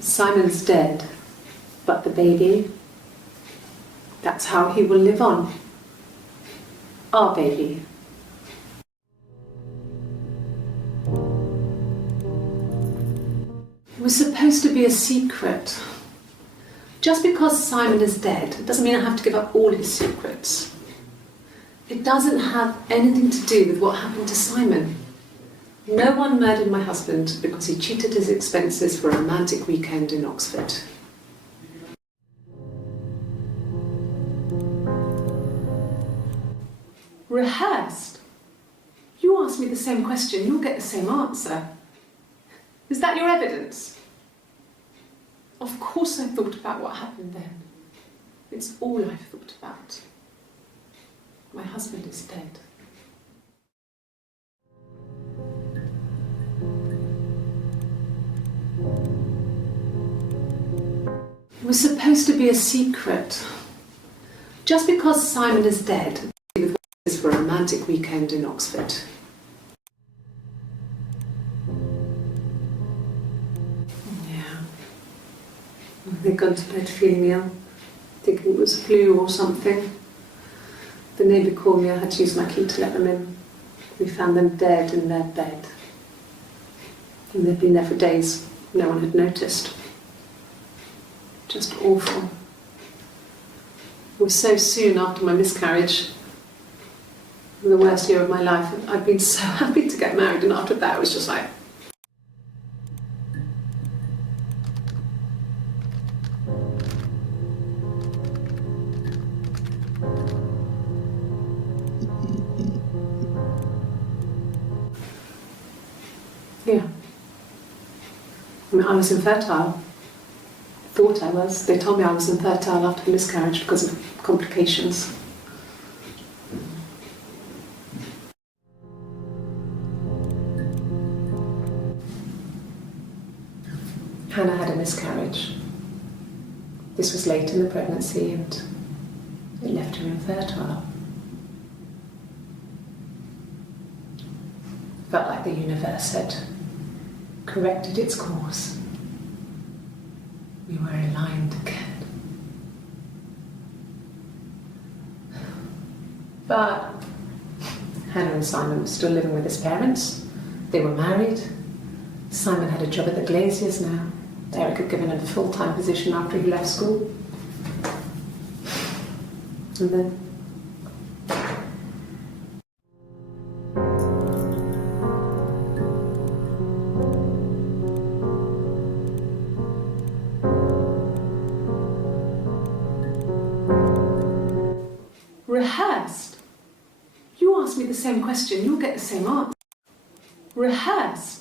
Simon's dead, but the baby, that's how he will live on. Our baby. It was supposed to be a secret. Just because Simon is dead doesn't mean I have to give up all his secrets. It doesn't have anything to do with what happened to Simon. No one murdered my husband because he cheated his expenses for a romantic weekend in Oxford. Rehearsed? You ask me the same question, you'll get the same answer. Is that your evidence? Of course I thought about what happened then. It's all I've thought about. My husband is dead. It was supposed to be a secret. Just because Simon is dead, is for a romantic weekend in Oxford. Yeah. They'd gone to bed feeling ill, thinking it was flu or something. The neighbour called me, I had to use my key to let them in. We found them dead in their bed. And they'd been there for days. No one had noticed. Just awful. It was so soon after my miscarriage, the worst year of my life. I'd been so happy to get married, and after that it was just like, yeah. I mean, I was infertile. Thought I was. They told me I was infertile after the miscarriage because of complications. Hannah had a miscarriage. This was late in the pregnancy and it left her infertile. Felt like the universe had corrected its course. We were aligned again. But Hannah and Simon were still living with his parents. They were married. Simon had a job at the Glaziers now. Eric had given him a full-time position after he left school. And then rehearsed. You ask me the same question, you'll get the same answer. Rehearsed.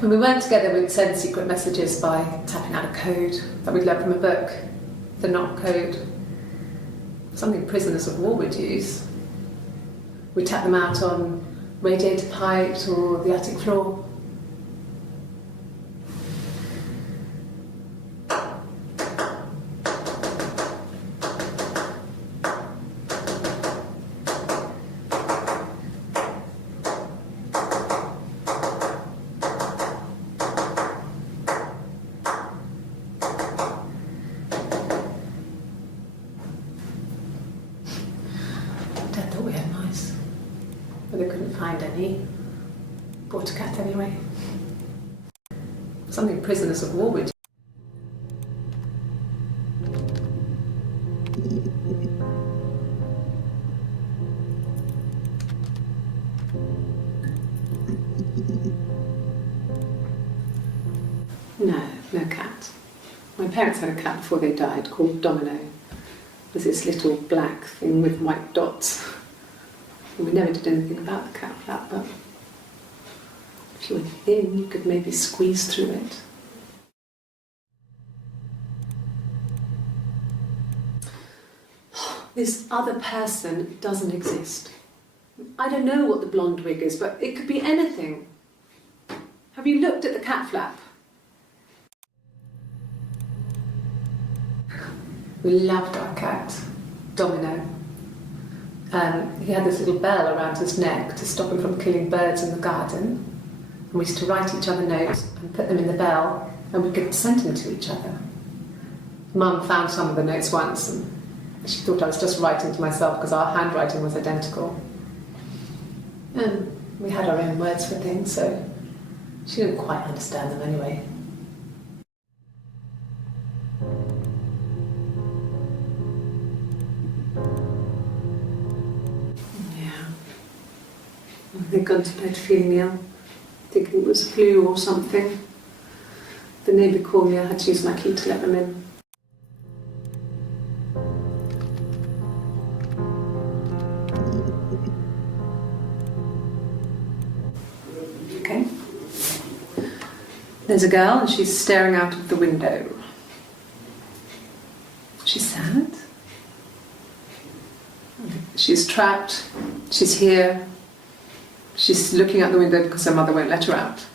When we weren't together, we'd send secret messages by tapping out a code that we'd learned from a book, the knock code, something prisoners of war would use. We'd tap them out on radiator pipes or the attic floor. Dad thought we had mice, but they couldn't find any. Bought a cat anyway. Something prisoners of war would use. No cat. My parents had a cat before they died called Domino. It was this little black thing with white dots. And we never did anything about the cat flap, but if you were thin, you could maybe squeeze through it. This other person doesn't exist. I don't know what the blonde wig is, but it could be anything. Have you looked at the cat flap? We loved our cat, Domino. He had this little bell around his neck to stop him from killing birds in the garden. And we used to write each other notes and put them in the bell, and we could send them to each other. Mum found some of the notes once, and she thought I was just writing to myself because our handwriting was identical. And we had our own words for things, so she didn't quite understand them anyway. They'd gone to bed feeling ill, thinking it was flu or something. The neighbour called me, I had to use my key to let them in. Okay. There's a girl and she's staring out of the window. She's sad. She's trapped. She's here. She's looking out the window because her mother won't let her out.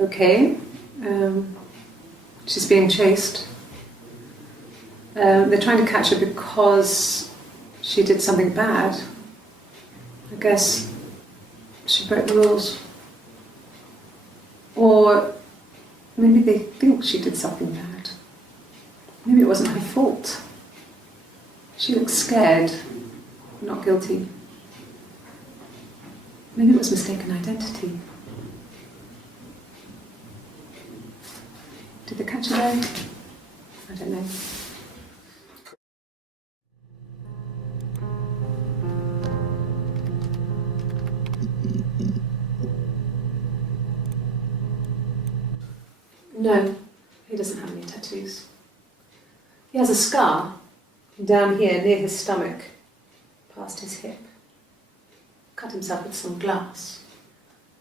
Okay. She's being chased. They're trying to catch her because she did something bad. I guess she broke the rules. Or maybe they think she did something bad. Maybe it wasn't her fault. She looks scared, not guilty. Maybe it was mistaken identity. Did they catch her there? I don't know. No, he doesn't have any tattoos. He has a scar down here near his stomach, past his hip. Cut himself with some glass.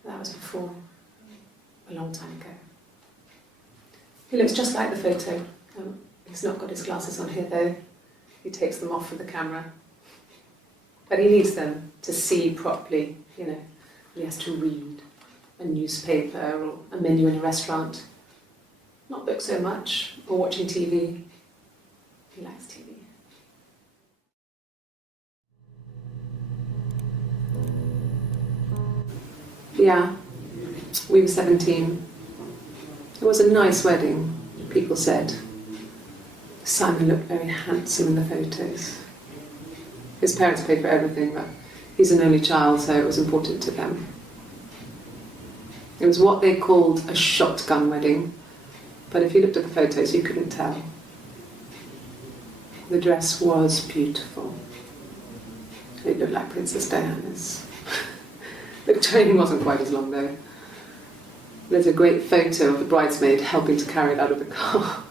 That was before, a long time ago. He looks just like the photo. He's not got his glasses on here though. He takes them off for the camera. But he needs them to see properly, you know. He has to read a newspaper or a menu in a restaurant. Not book so much, or watching TV. He likes TV. Yeah, we were 17. It was a nice wedding, people said. Simon looked very handsome in the photos. His parents paid for everything, but he's an only child, so it was important to them. It was what they called a shotgun wedding. But if you looked at the photos, you couldn't tell. The dress was beautiful. It looked like Princess Diana's. The train wasn't quite as long though. There's a great photo of the bridesmaid helping to carry it out of the car.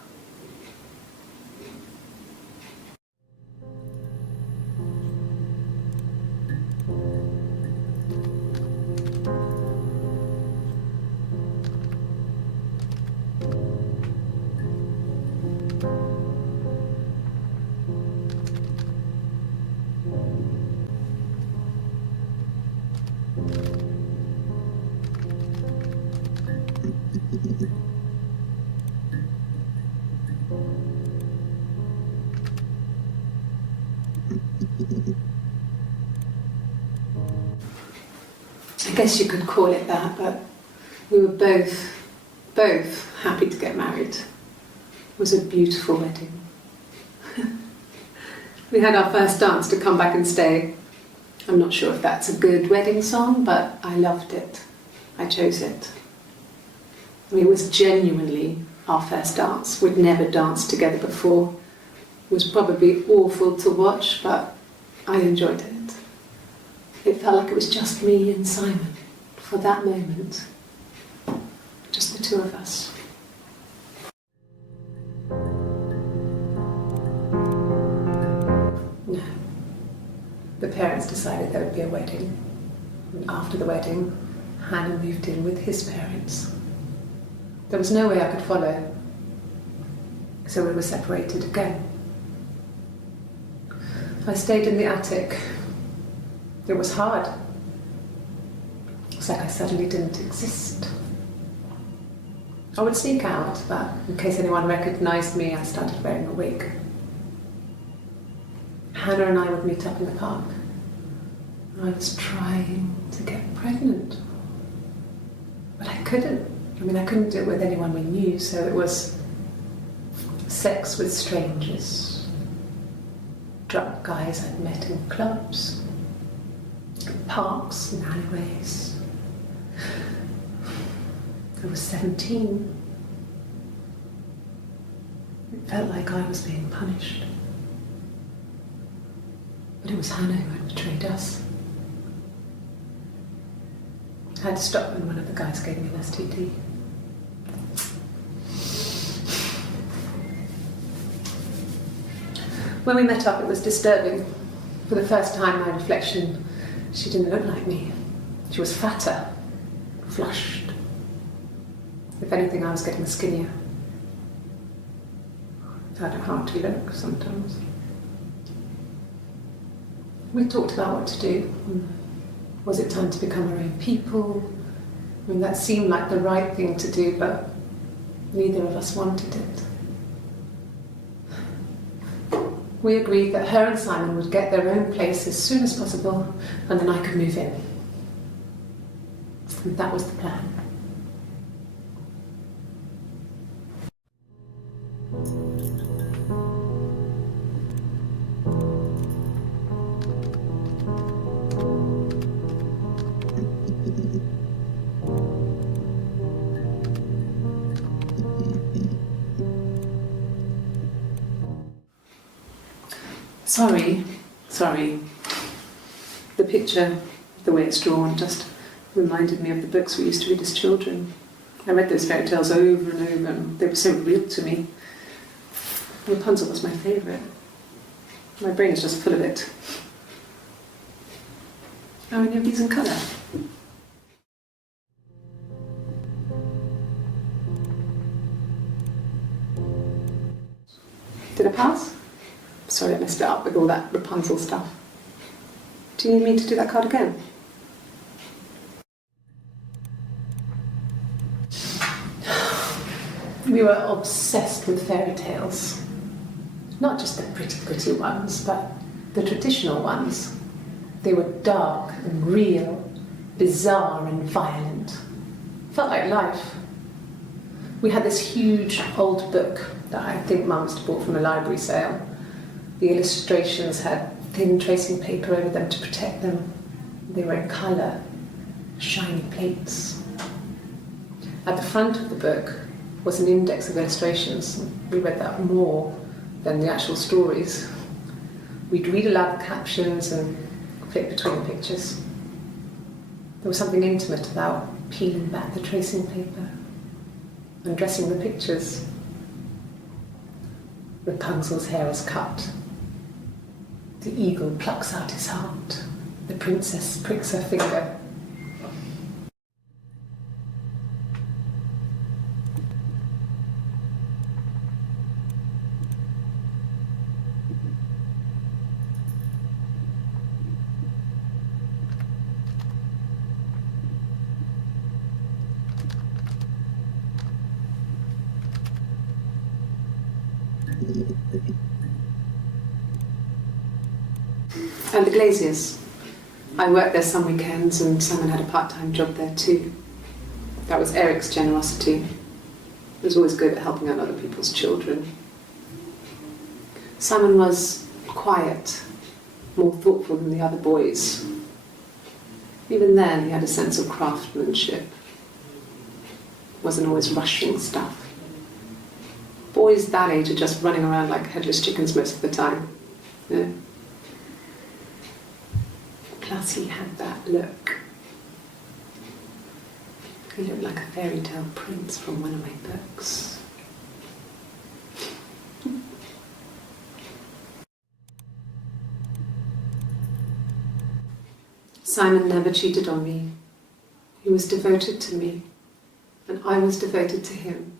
I guess you could call it that, but we were both happy to get married. It was a beautiful wedding. We had our first dance to Come Back and Stay. I'm not sure if that's a good wedding song, but I loved it. I chose it. I mean, it was genuinely our first dance. We'd never danced together before. It was probably awful to watch, but I enjoyed it. It felt like it was just me and Simon for that moment. Just the two of us. No. The parents decided there would be a wedding. And after the wedding, Hannah moved in with his parents. There was no way I could follow, so we were separated again. I stayed in the attic. It was hard. It's like I suddenly didn't exist. I would sneak out, but in case anyone recognised me, I started wearing a wig. Hannah and I would meet up in the park. I was trying to get pregnant, but I couldn't. I mean, I couldn't do it with anyone we knew, so it was sex with strangers, drunk guys I'd met in clubs, parks and alleyways. I was 17. It felt like I was being punished. But it was Hannah who had betrayed us. I had to stop when one of the guys gave me an STD. When we met up, it was disturbing. For the first time, my reflection, she didn't look like me. She was fatter, flushed. If anything, I was getting skinnier. I found it hard to look sometimes. We talked about what to do. Was it time to become our own people? I mean, that seemed like the right thing to do, but neither of us wanted it. We agreed that her and Simon would get their own place as soon as possible, and then I could move in. And that was the plan. Sorry. The picture, the way it's drawn, just reminded me of the books we used to read as children. I read those fairy tales over and over, and they were so real to me. Rapunzel was my favourite. My brain is just full of it. Are any of these in colour? Did I pass? Sorry, I messed it up with all that Rapunzel stuff. Do you need me to do that card again? We were obsessed with fairy tales. Not just the pretty ones, but the traditional ones. They were dark and real, bizarre and violent. Felt like life. We had this huge old book that I think Mum must have bought from a library sale. The illustrations had thin tracing paper over them to protect them. They were in colour, shiny plates. At the front of the book was an index of illustrations. We read that more than the actual stories. We'd read aloud the captions and flip between the pictures. There was something intimate about peeling back the tracing paper, undressing the pictures. Rapunzel's hair is cut. The eagle plucks out his heart. The princess pricks her finger. And the Glaziers. I worked there some weekends, and Simon had a part-time job there too. That was Eric's generosity. He was always good at helping out other people's children. Simon was quiet, more thoughtful than the other boys. Even then, he had a sense of craftsmanship. Wasn't always rushing stuff. Boys that age are just running around like headless chickens most of the time. You know? Plus he had that look. He looked like a fairy tale prince from one of my books. Simon never cheated on me. He was devoted to me, and I was devoted to him.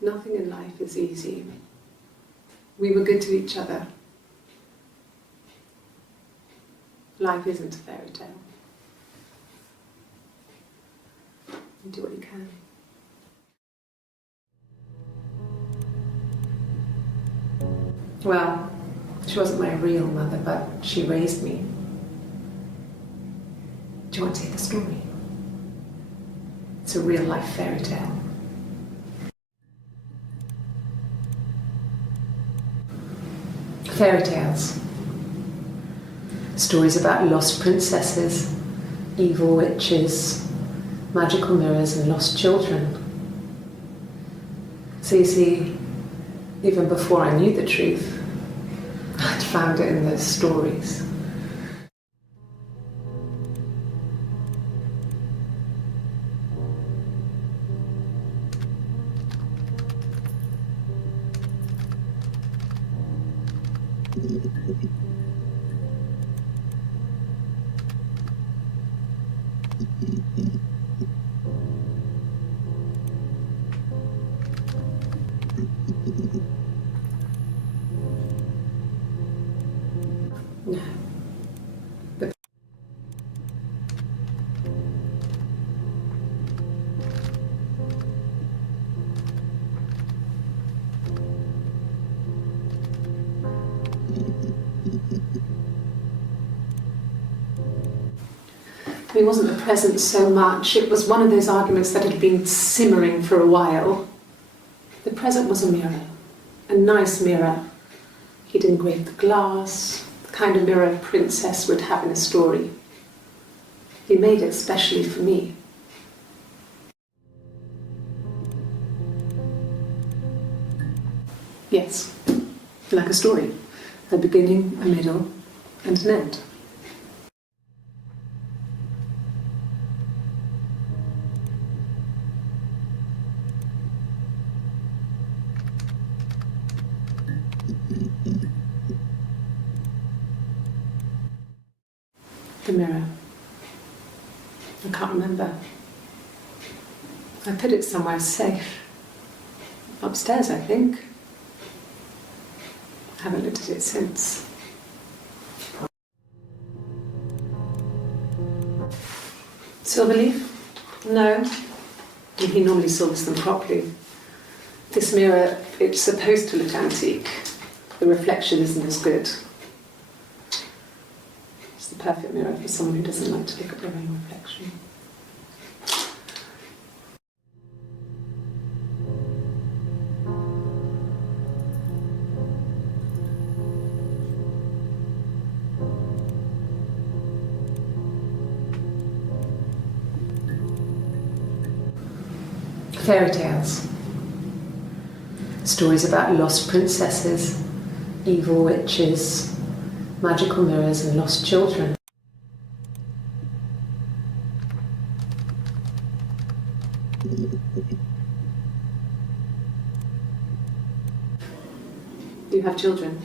Nothing in life is easy. We were good to each other. Life isn't a fairy tale. You do what you can. Well, she wasn't my real mother, but she raised me. Do you want to hear the story? It's a real life fairy tale. Fairy tales. Stories about lost princesses, evil witches, magical mirrors and lost children. So you see, even before I knew the truth, I'd found it in those stories. No. It wasn't the present so much, it was one of those arguments that had been simmering for a while. The present was a mirror, a nice mirror. He'd engraved the glass, the kind of mirror a princess would have in a story. He made it specially for me. Yes, like a story, a beginning, a middle, and an end. The mirror. I can't remember. I put it somewhere safe. Upstairs, I think. I haven't looked at it since. Silverleaf? No. He normally silvers them properly. This mirror, it's supposed to look antique. The reflection isn't as good. It's the perfect mirror for someone who doesn't like to look at their own reflection. Fairy tales. Stories about lost princesses, evil witches, magical mirrors and lost children. Do you have children?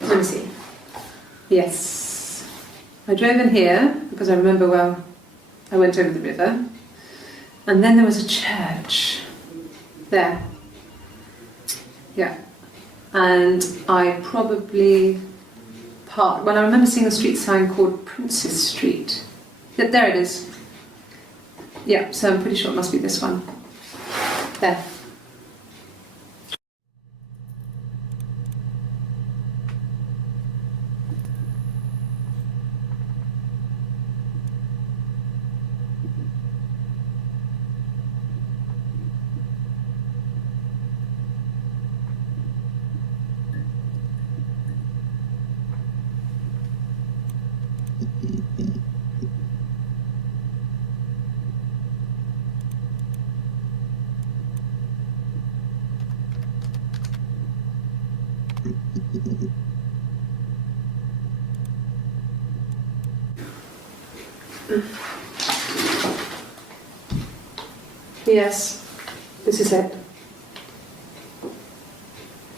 Let me see. Yes. I drove in here because I remember, well, I went over the river. And then there was a church. There. Yeah. And I probably parked. Well, I remember seeing a street sign called Princess Street. There it is. Yeah, so I'm pretty sure it must be this one. There. Yes, this is it.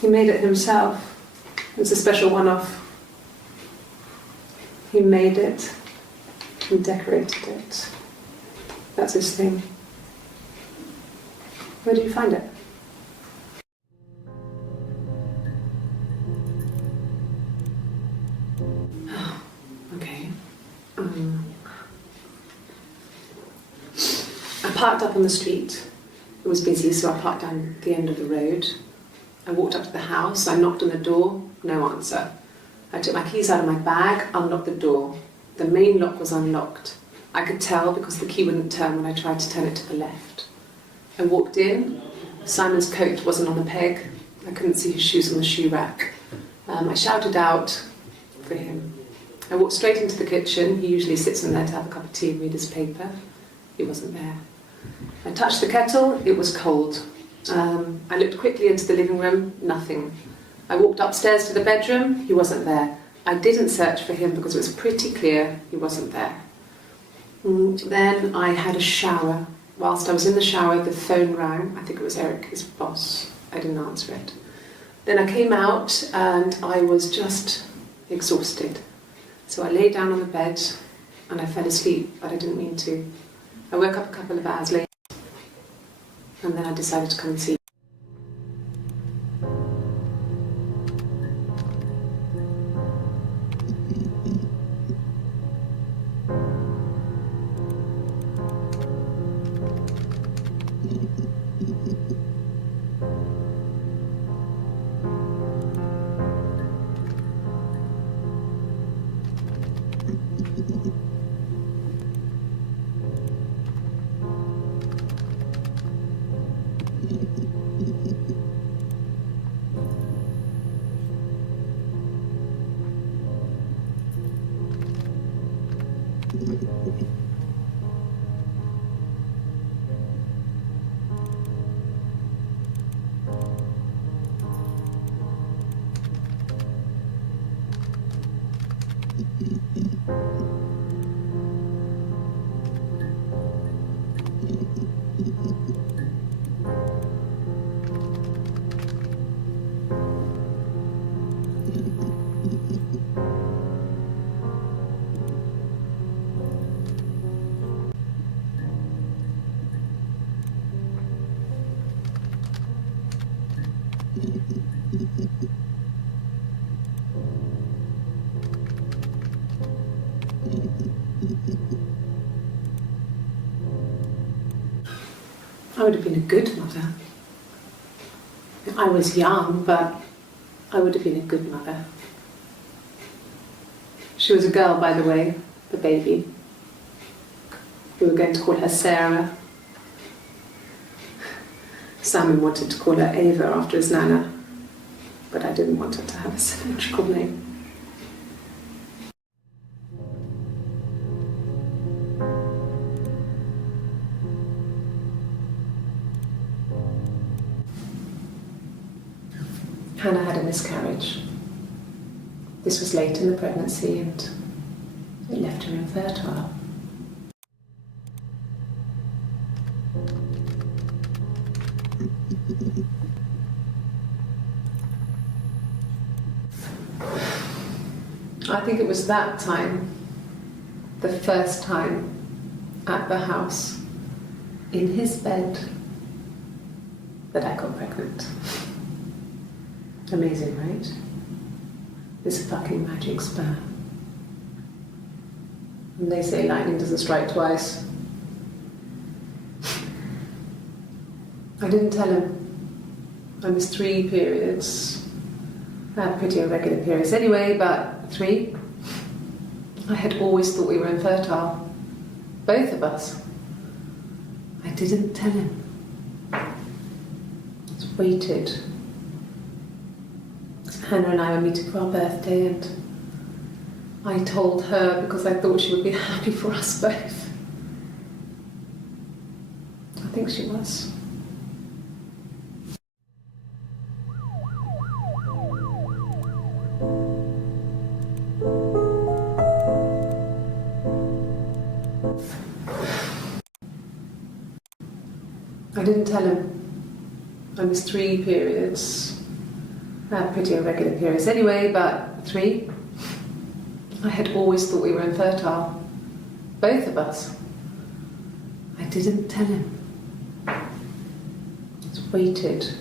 He made it himself. It's a special one-off. He made it and decorated it. That's his thing. Where did you find it? Okay. I parked up on the street. It was busy, so I parked down the end of the road. I walked up to the house, I knocked on the door, no answer. I took my keys out of my bag, unlocked the door. The main lock was unlocked. I could tell because the key wouldn't turn when I tried to turn it to the left. I walked in, Simon's coat wasn't on the peg. I couldn't see his shoes on the shoe rack. I shouted out for him. I walked straight into the kitchen. He usually sits in there to have a cup of tea and read his paper. He wasn't there. I touched the kettle, it was cold. I looked quickly into the living room, nothing. I walked upstairs to the bedroom, he wasn't there. I didn't search for him because it was pretty clear he wasn't there. Then I had a shower. Whilst I was in the shower, the phone rang. I think it was Eric, his boss. I didn't answer it. Then I came out and I was just exhausted. So I lay down on the bed and I fell asleep, but I didn't mean to. I woke up a couple of hours later and then I decided to come and see. I would have been a good mother. I was young, but I would have been a good mother. She was a girl, by the way, the baby. We were going to call her Sarah. Simon wanted to call her Ava after his nana, but I didn't want her to have a symmetrical name. Hannah had a miscarriage. This was late in the pregnancy and it left her infertile. I think it was that time, the first time at the house, in his bed, that I got pregnant. Amazing, right? This fucking magic sperm. And they say lightning doesn't strike twice. I didn't tell him. I missed 3 periods. I had pretty irregular periods anyway, but 3. I had always thought we were infertile. Both of us. I didn't tell him. Just waited. Hannah and I were meeting for our birthday and I told her because I thought she would be happy for us both. I think she was. I didn't tell him. I missed 3 periods. I had pretty irregular periods anyway, but 3. I had always thought we were infertile. Both of us. I didn't tell him. Just waited.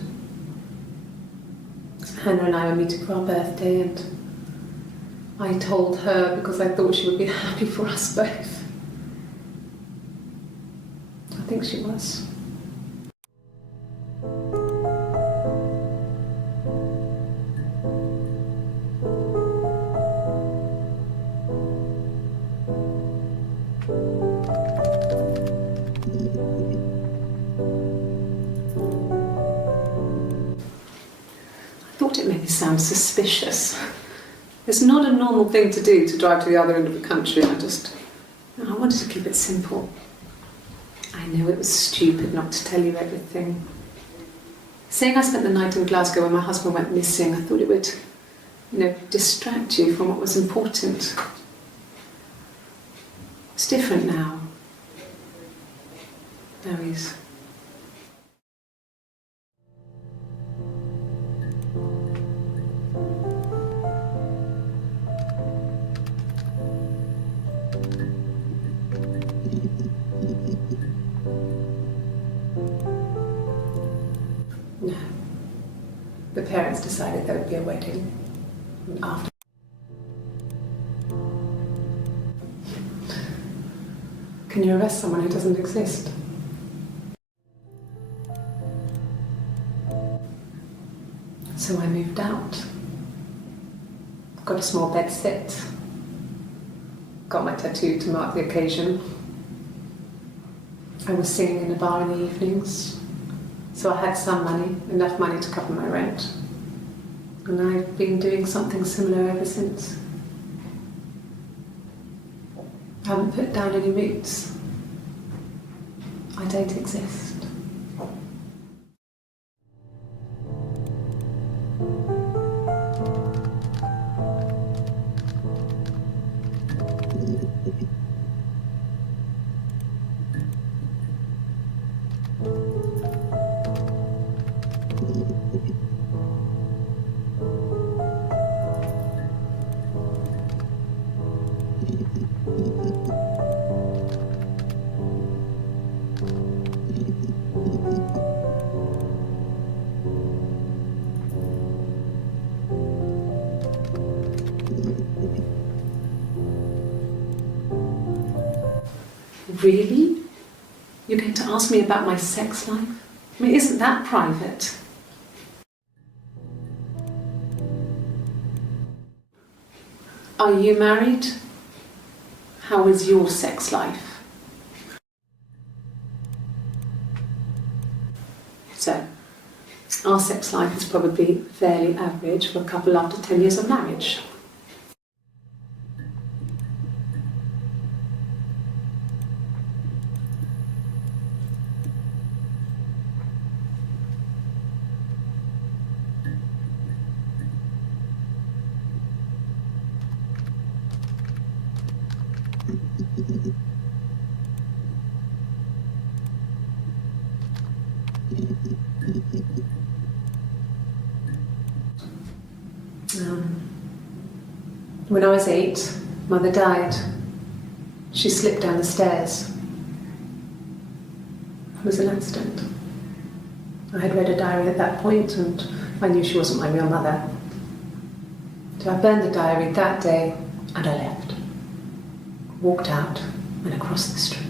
Hannah and I were meeting for our birthday and I told her because I thought she would be happy for us both. I think she was. It made me sound suspicious. It's not a normal thing to do, to drive to the other end of the country. I wanted to keep it simple. I know it was stupid not to tell you everything. Saying I spent the night in Glasgow when my husband went missing, I thought it would, distract you from what was important. It's different now. Now he's... No. The parents decided there would be a wedding after. Can you arrest someone who doesn't exist? So I moved out. Got a small bed sit. Got my tattoo to mark the occasion. I was singing in a bar in the evenings. So I had some money, enough money to cover my rent. And I've been doing something similar ever since. I haven't put down any roots. I don't exist. Really? You're going to ask me about my sex life? I mean, isn't that private? Are you married? How is your sex life? So, our sex life is probably fairly average for a couple after 10 years of marriage. When I was 8, Mother died. She slipped down the stairs. It was an accident. I had read a diary at that point and I knew she wasn't my real mother. So I burned the diary that day and I left. Walked out and across the street.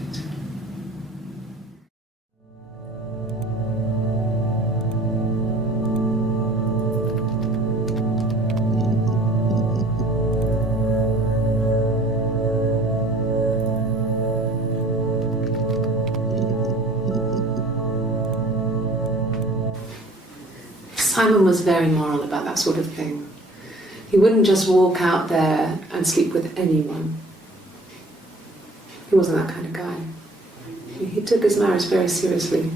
Simon was very moral about that sort of thing. He wouldn't just walk out there and sleep with anyone. He wasn't that kind of guy. He took his marriage very seriously.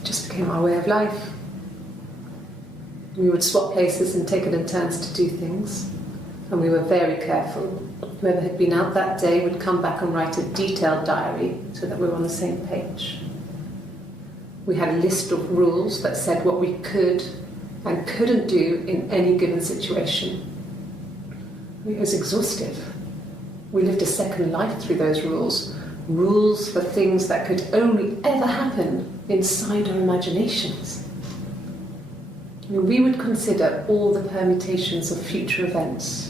It just became our way of life. We would swap places and take it in turns to do things. And we were very careful. Whoever had been out that day would come back and write a detailed diary so that we were on the same page. We had a list of rules that said what we could and couldn't do in any given situation. It was exhaustive. We lived a second life through those rules. Rules for things that could only ever happen inside our imaginations. We would consider all the permutations of future events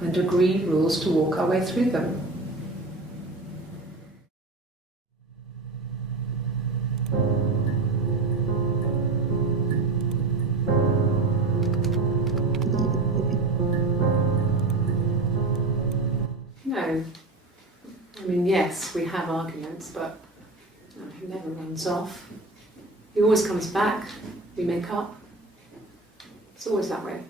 and agree rules to walk our way through them. No. I mean, yes, we have arguments, but he never runs off. He always comes back. We make up. It's always that way.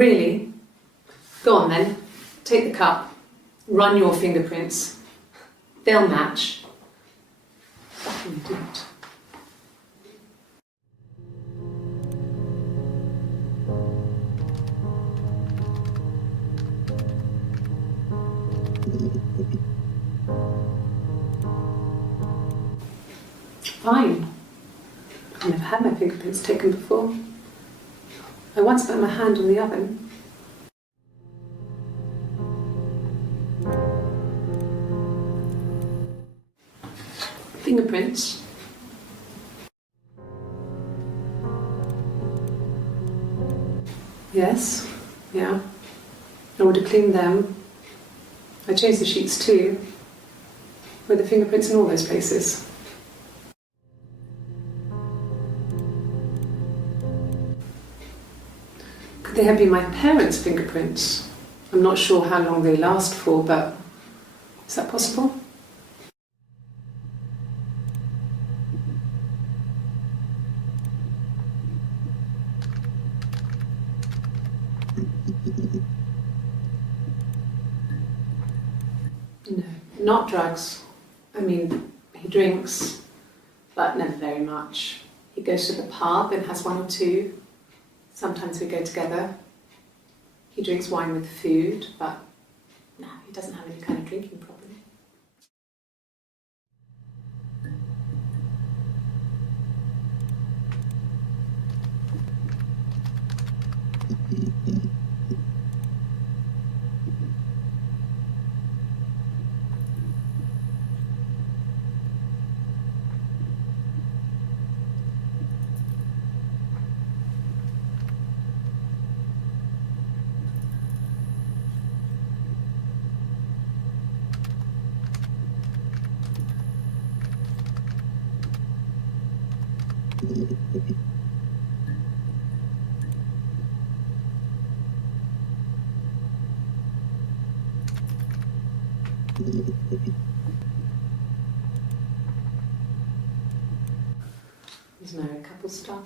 Really? Go on then. Take the cup. Run your fingerprints. They'll match. How can you do it? Fine. I've never had my fingerprints taken before. I once put my hand on the oven. Fingerprints. Yes, yeah. I would have cleaned them. I changed the sheets too. With the fingerprints in all those places. Could they have been my parents' fingerprints? I'm not sure how long they last for, but is that possible? No, not drugs. I mean, he drinks, but never very much. He goes to the pub and has one or two. Sometimes we go together. He drinks wine with food, but no, he doesn't have any kind of drinking problem. There's married couple stuff,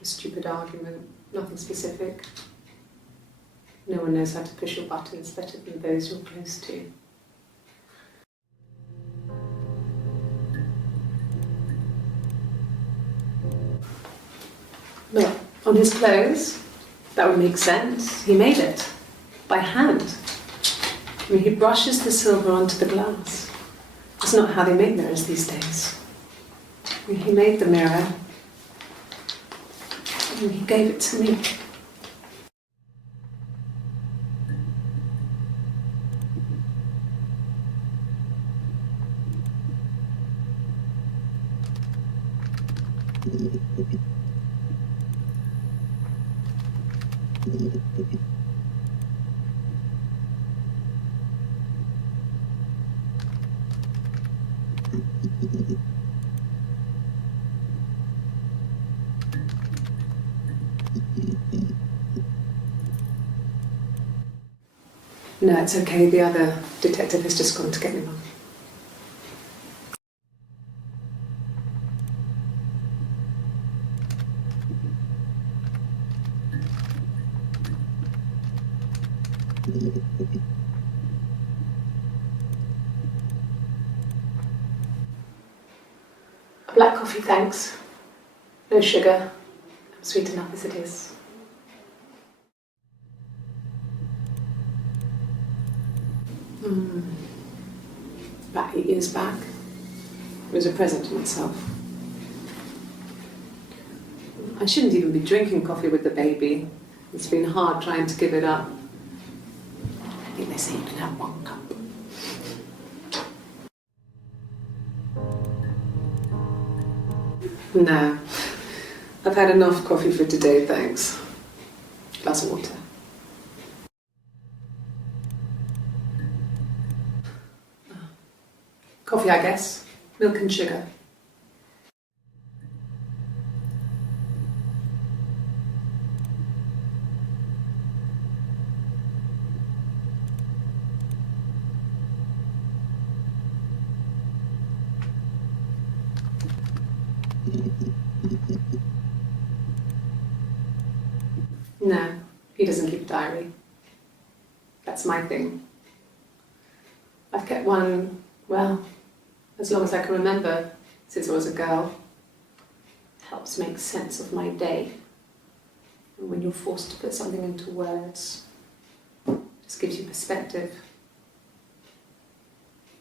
a stupid argument, nothing specific. No one knows how to push your buttons better than those you're close to. Look, on his clothes, that would make sense. He made it by hand. I mean, he brushes the silver onto the glass. It's not how they make mirrors these days. I mean, he made the mirror and he gave it to me. No, it's okay. The other detective has just gone to get me one. A black coffee, thanks. No sugar. I'm sweet enough as it is. About 8 years back. It was a present to myself. I shouldn't even be drinking coffee with the baby. It's been hard trying to give it up. I think they say you can have 1 cup. No. I've had enough coffee for today, thanks. Glass of water. Coffee, I guess. Milk and sugar. No, He doesn't keep a diary. That's my thing. I've kept one, well, as long as I can remember, since I was a girl. It helps make sense of my day. And when you're forced to put something into words, it just gives you perspective.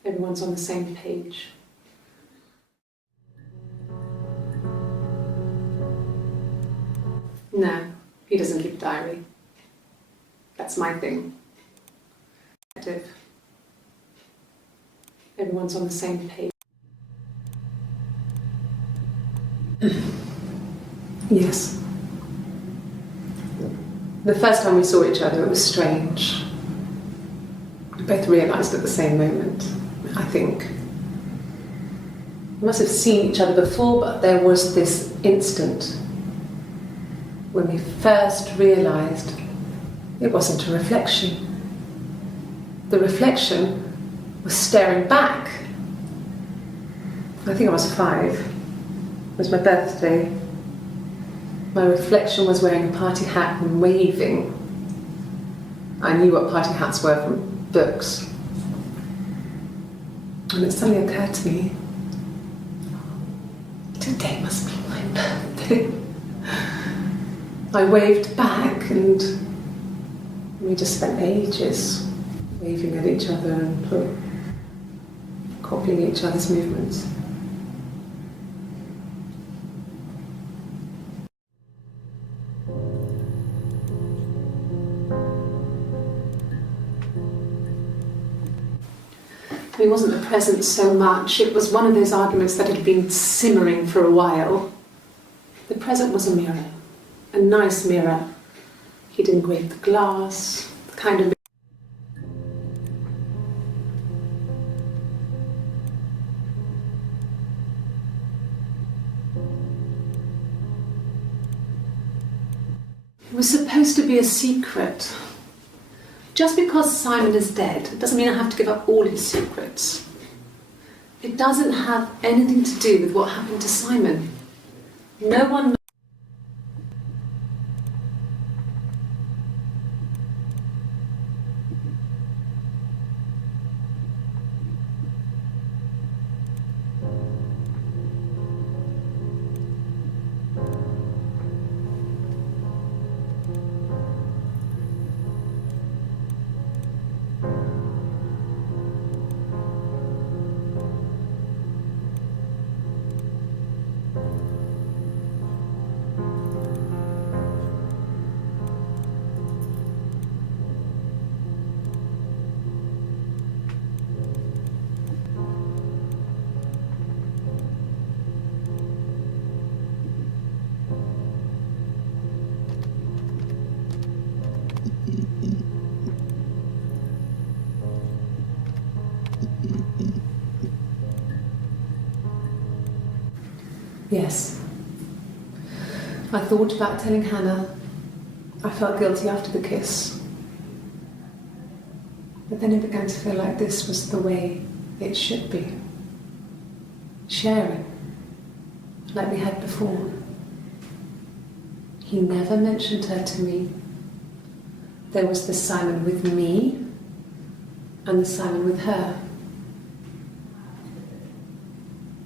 Everyone's on the same page. No, he doesn't keep a diary. That's my thing. Everyone's on the same page. Yes. The first time we saw each other, it was strange. We both realised at the same moment, I think. We must have seen each other before, but there was this instant when we first realised it wasn't a reflection. The reflection was staring back. I think I was 5. It was my birthday. My reflection was wearing a party hat and waving. I knew what party hats were from books. And it suddenly occurred to me, today must be my birthday. I waved back and we just spent ages waving at each other and copying each other's movements. It wasn't the present so much, it was one of those arguments that had been simmering for a while. The present was a mirror, a nice mirror. He'd engraved the glass, the kind of It was supposed to be a secret. Just because Simon is dead doesn't mean I have to give up all his secrets. It doesn't have anything to do with what happened to Simon. No one. Yes. I thought about telling Hannah. I felt guilty after the kiss. But then it began to feel like this was the way it should be. Sharing, like we had before. He never mentioned her to me. There was the Simon with me and the Simon with her.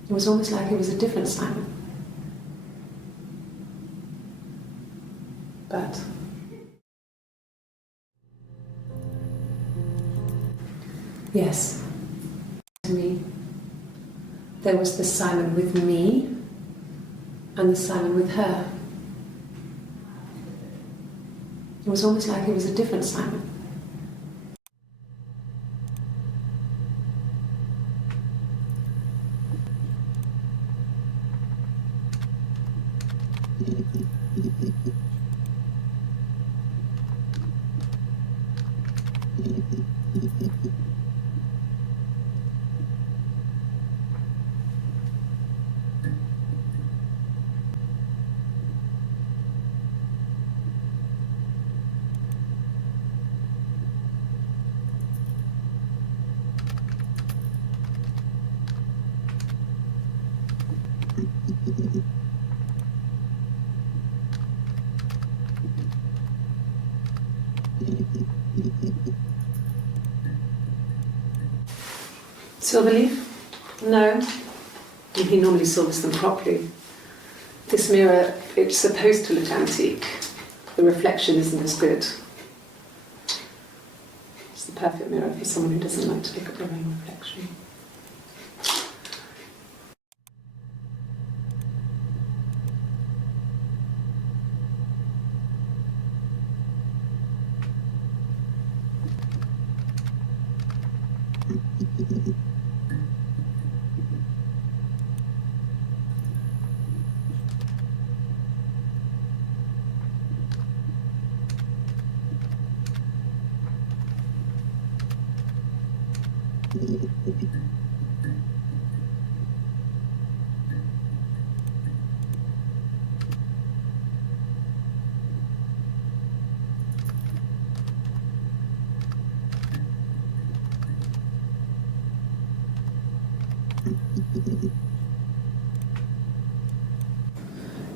It was almost like it was a different Simon. But yes, to me, there was the Simon with me and the Simon with her. It was almost like it was a different Simon. Silverleaf? No. He normally silvers them properly. This mirror, it's supposed to look antique. The reflection isn't as good. It's the perfect mirror for someone who doesn't like to look at their own reflection.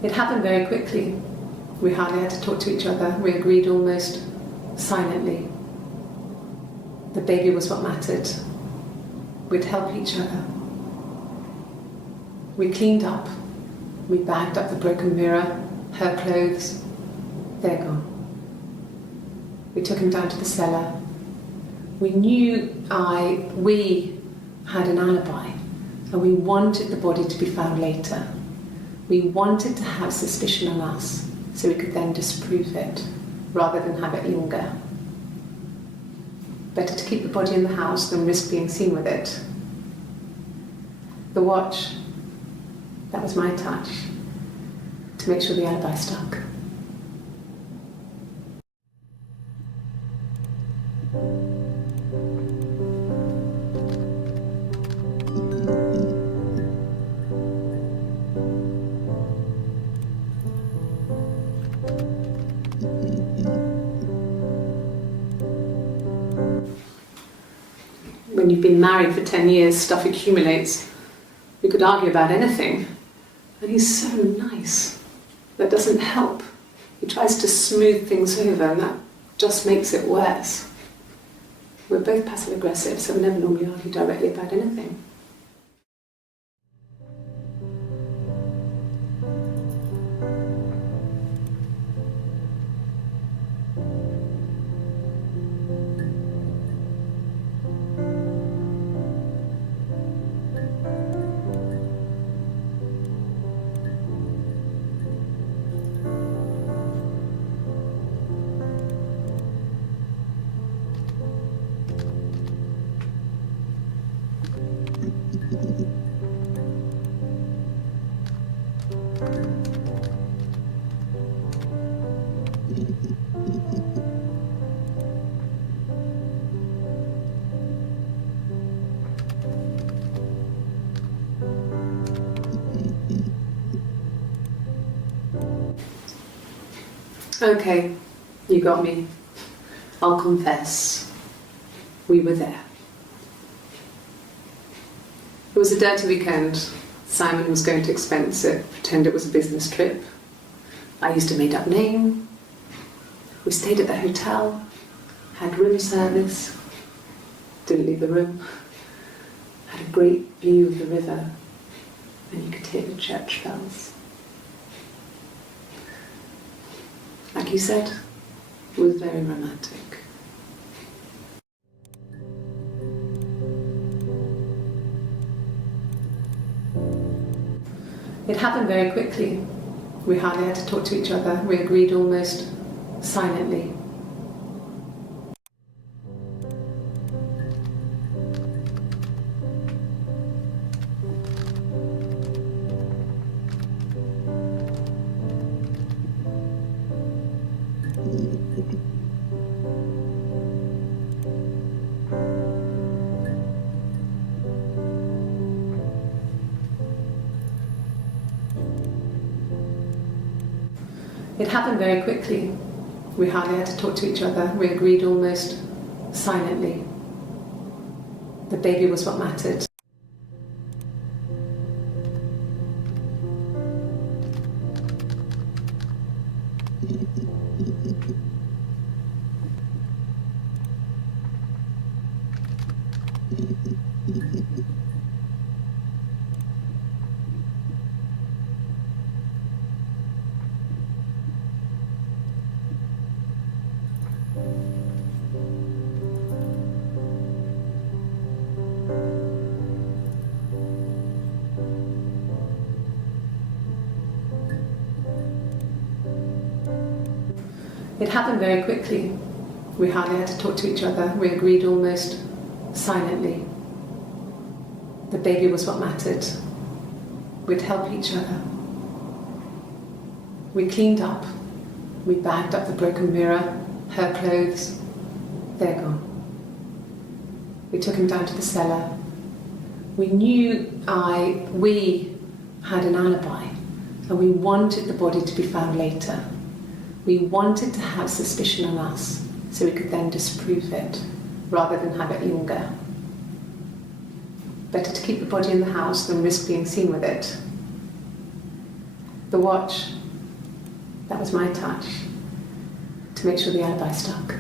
It happened very quickly. We hardly had to talk to each other. We agreed almost silently. The baby was what mattered. We'd help each other. We cleaned up. We bagged up the broken mirror, her clothes. They're gone. We took him down to the cellar. We knew we had an alibi, and we wanted the body to be found later. We wanted to have suspicion on us so we could then disprove it rather than have it linger. Better to keep the body in the house than risk being seen with it. The watch, that was my touch to make sure the alibi stuck. When you've been married for 10 years, stuff accumulates. We could argue about anything. And he's so nice. That doesn't help. He tries to smooth things over, and that just makes it worse. We're both passive-aggressive, so we never normally argue directly about anything. Okay, you got me. I'll confess. We were there. It was a dirty weekend. Simon was going to expense it, pretend it was a business trip. I used a made-up name. We stayed at the hotel, had room service, didn't leave the room, had a great view of the river, and you could hear the church bells. Like you said, it was very romantic. It happened very quickly. We hardly had to talk to each other. We agreed almost silently. It happened very quickly. We hardly had to talk to each other. We agreed almost silently. The baby was what mattered. It happened very quickly. We hardly had to talk to each other. We agreed almost silently. The baby was what mattered. We'd help each other. We cleaned up. We bagged up the broken mirror, her clothes. They're gone. We took him down to the cellar. We knew we had an alibi, and we wanted the body to be found later. We wanted to have suspicion on us so we could then disprove it rather than have it linger. Better to keep the body in the house than risk being seen with it. The watch, that was my touch to make sure the alibi stuck.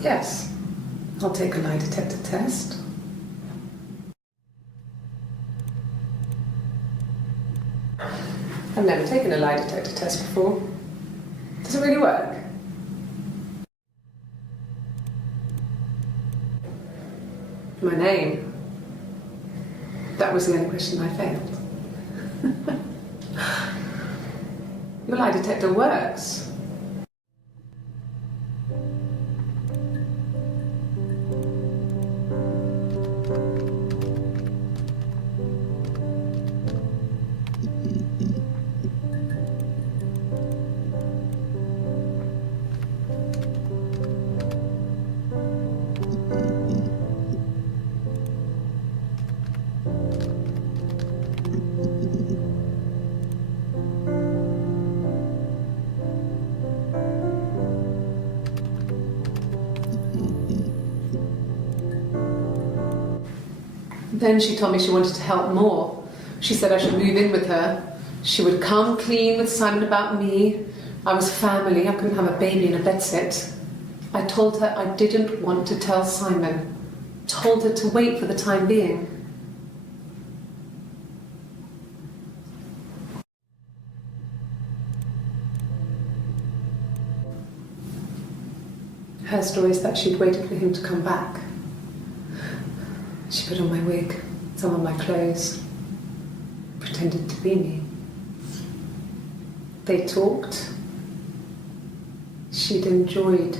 Yes, I'll take a lie detector test. I've never taken a lie detector test before. Does it really work? My name. That was the only question I failed. Your lie detector works. Then she told me she wanted to help more. She said I should move in with her. She would come clean with Simon about me. I was family. I couldn't have a baby in a bedsit. I told her I didn't want to tell Simon. Told her to wait for the time being. Her story is that she'd waited for him to come back. She put on my wig, some of my clothes, pretended to be me. They talked. She'd enjoyed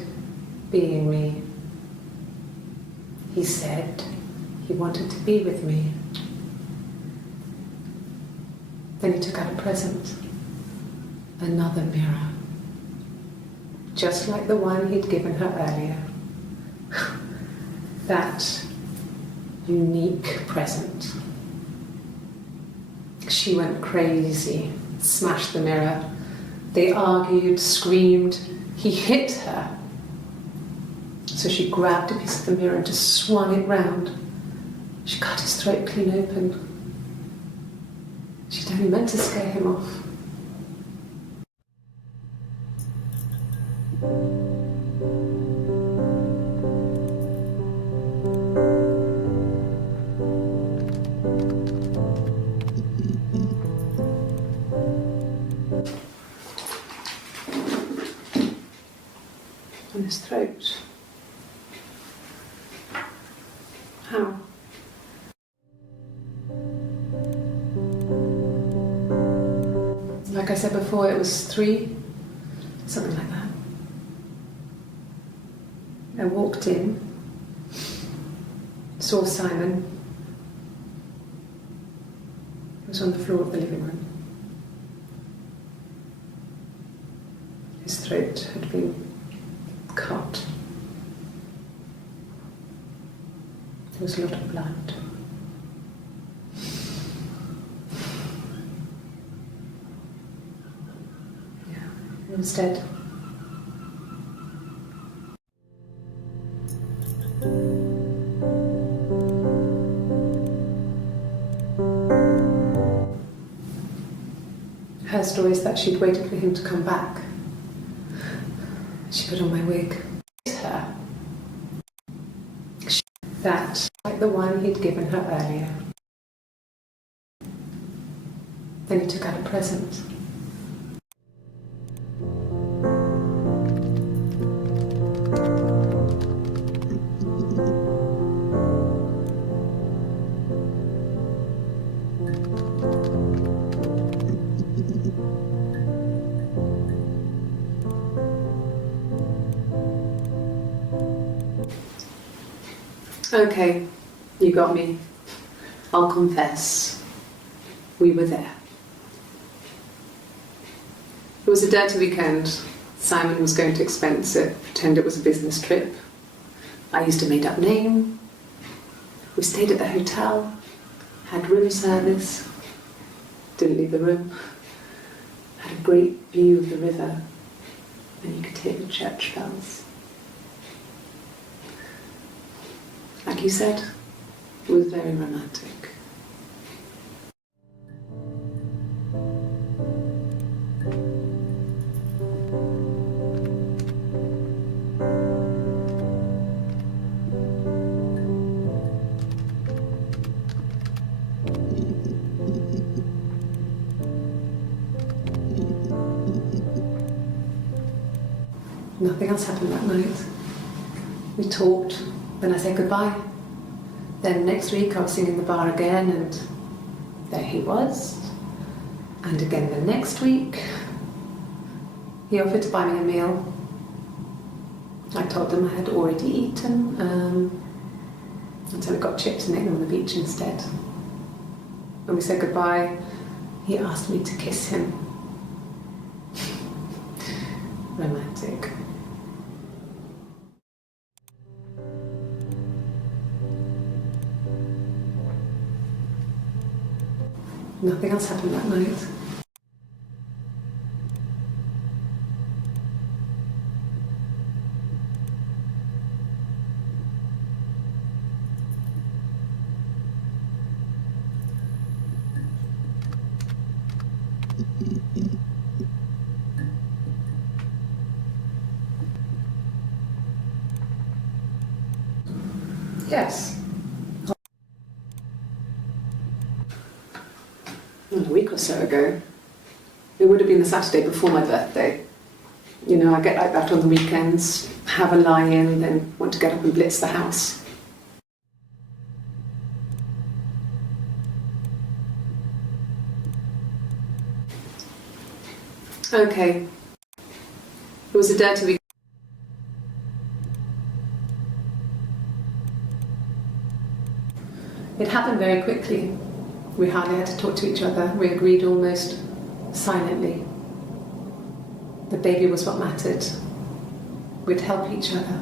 being me. He said he wanted to be with me. Then he took out a present, another mirror, just like the one he'd given her earlier. That unique present. She went crazy, smashed the mirror. They argued, screamed. He hit her. So she grabbed a piece of the mirror and just swung it round. She cut his throat clean open. She'd only meant to scare him off. on his throat. How? Like I said before, it was 3, something like that. I walked in, saw Simon. He was on the floor of the living room. His throat had been cut. There was a lot of blood. Yeah, he was dead. Her story is that she'd waited for him to come back. She put on my wig. Her. That, like the one he'd given her earlier. Then he took out a present. Okay, you got me. I'll confess. We were there. It was a dirty weekend. Simon was going to expense it, pretend it was a business trip. I used a made-up name. We stayed at the hotel, had room service, didn't leave the room, had a great view of the river, and you could hear the church bells. Like you said, it was very romantic. Nothing else happened that night. We talked, then I said goodbye. Then next week I was singing in the bar again, and there he was. And again the next week, he offered to buy me a meal. I told him I had already eaten, and so we got chips and ate them on the beach instead. When we said goodbye, he asked me to kiss him. Romantic. Nothing else happened that night. Yes. A week or so ago. It would have been the Saturday before my birthday. You know, I get like that on the weekends, have a lie-in, then want to get up and blitz the house. Okay. It was a dirty week. It happened very quickly. We hardly had to talk to each other. We agreed almost silently. The baby was what mattered. We'd help each other.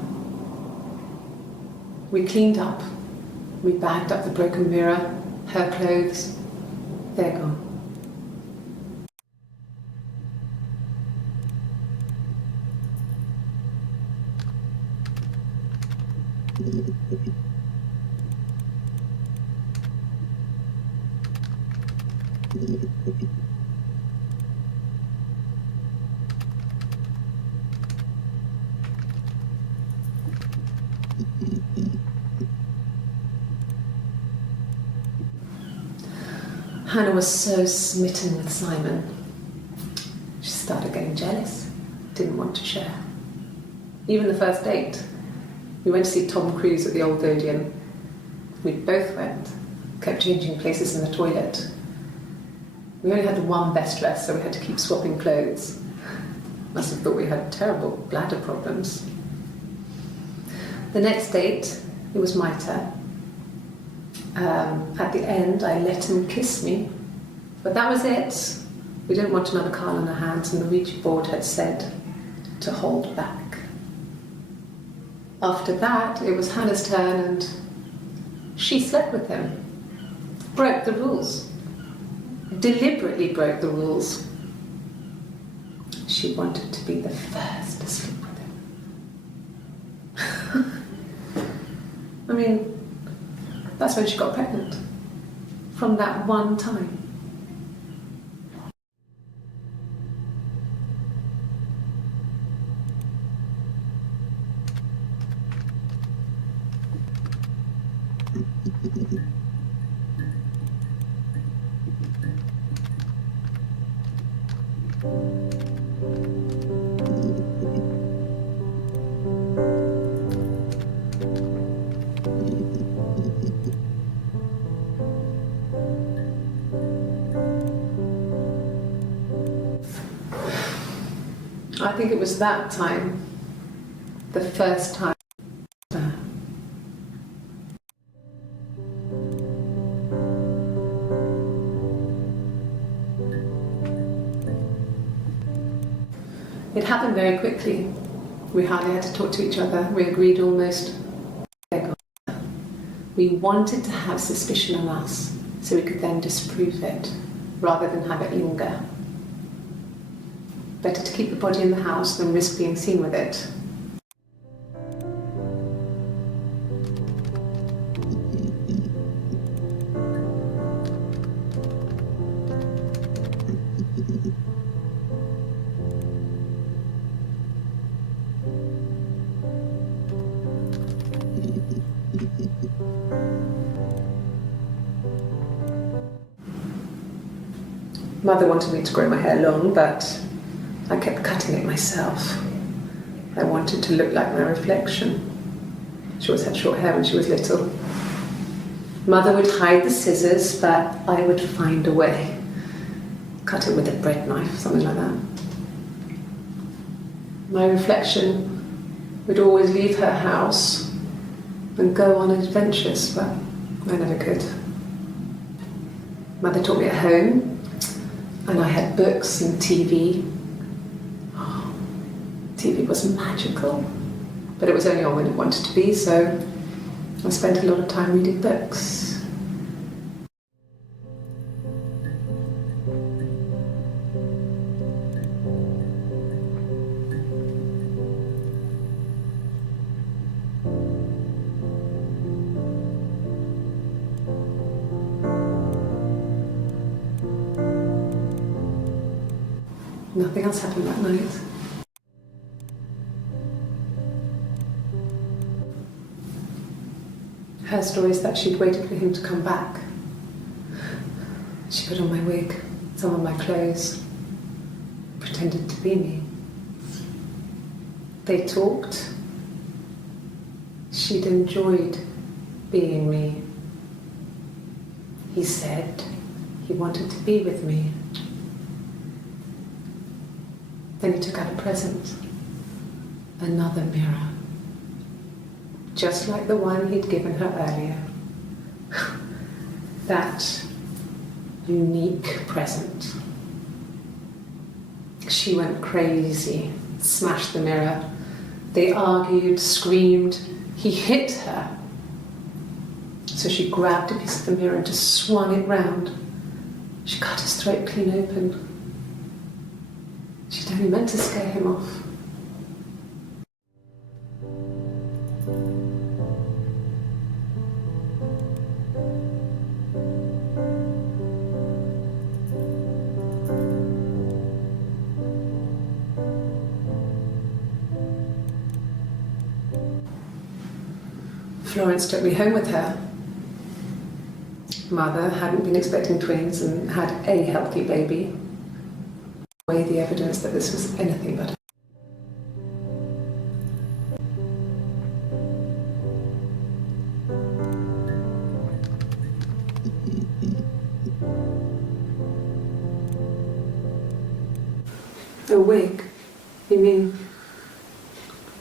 We cleaned up. We bagged up the broken mirror, her clothes. They're gone. Hannah was so smitten with Simon. She started getting jealous, didn't want to share. Even the first date. We went to see Tom Cruise at the Old Odeon. We both went, kept changing places in the toilet. We only had one best dress, so we had to keep swapping clothes. Must have thought we had terrible bladder problems. The next date, it was my turn. At the end, I let him kiss me, but that was it. We didn't want another card on our hands, and the Ouija board had said to hold back. After that, it was Hannah's turn, and she slept with him. Broke the rules. Deliberately broke the rules. She wanted to be the first to sleep with him. I mean, that's when she got pregnant. From that one time. I think it was that time, the first time. It happened very quickly. We hardly had to talk to each other. We agreed almost. We wanted to have suspicion on us so we could then disprove it rather than have it linger. Better to keep the body in the house than risk being seen with it. Mother wanted me to grow my hair long, but I kept cutting it myself. I wanted to look like my reflection. She always had short hair when she was little. Mother would hide the scissors, but I would find a way. Cut it with a bread knife, something like that. My reflection would always leave her house and go on adventures, but I never could. Mother taught me at home, and I had books and TV. Oh, TV was magical, but it was only on when it wanted to be, so I spent a lot of time reading books. Nothing else happened that night. Her story is that she'd waited for him to come back. She put on my wig, some of my clothes, pretended to be me. They talked. She'd enjoyed being me. He said he wanted to be with me. Then he took out a present, another mirror, just like the one he'd given her earlier. That unique present. She went crazy, smashed the mirror. They argued, screamed. He hit her. So she grabbed a piece of the mirror and just swung it round. She cut his throat clean open. She'd only meant to scare him off. Florence took me home with her. Mother hadn't been expecting twins and had a healthy baby. Weigh the evidence that this was anything but. wig? You mean,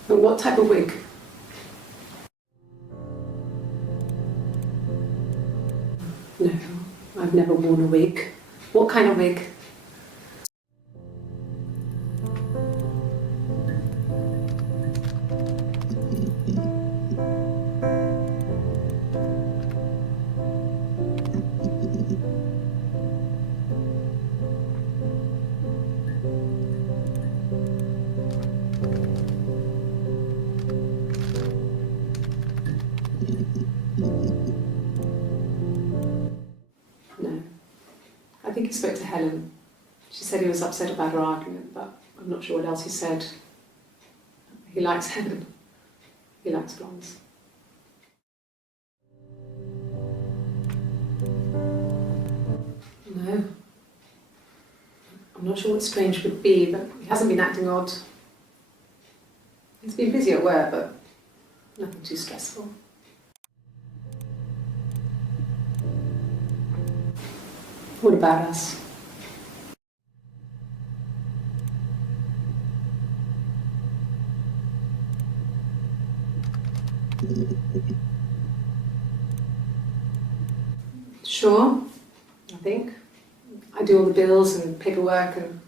what type of wig? No, I've never worn a wig. What kind of wig? No. I think he spoke to Helen. She said he was upset about her argument, but I'm not sure what else he said. He likes Helen. He likes blondes. No. I'm not sure what strange would be, but he hasn't been acting odd. He's been busy at work, but nothing too stressful. What about us? Sure, I think. I do all the bills and paperwork and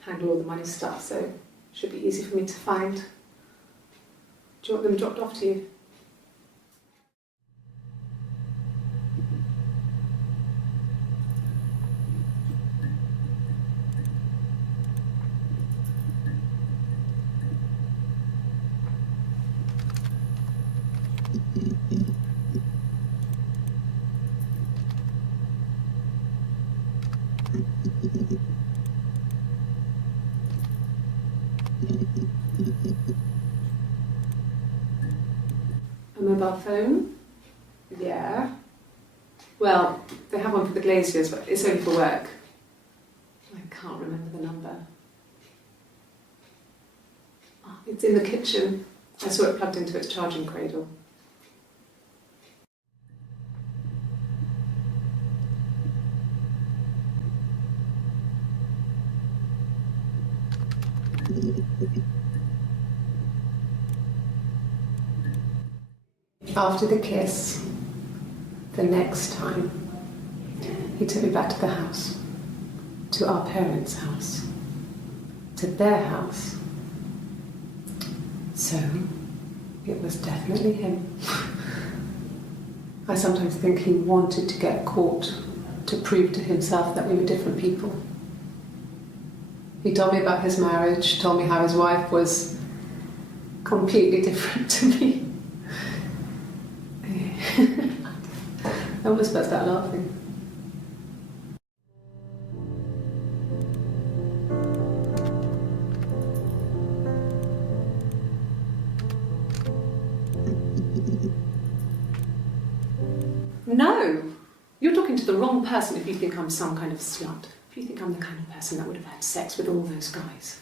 handle all the money stuff, so it should be easy for me to find. Do you want them dropped off to you? A mobile phone? Yeah. Well, they have one for the glaziers, but it's only for work. I can't remember the number. Oh, it's in the kitchen. I saw it plugged into its charging cradle. After the kiss, the next time, he took me back to the house, to our parents' house, to their house. So, it was definitely him. I sometimes think he wanted to get caught to prove to himself that we were different people. He told me about his marriage, told me how his wife was completely different to me. I almost burst out laughing. No! You're talking to the wrong person if you think I'm some kind of slut. If you think I'm the kind of person that would have had sex with all those guys.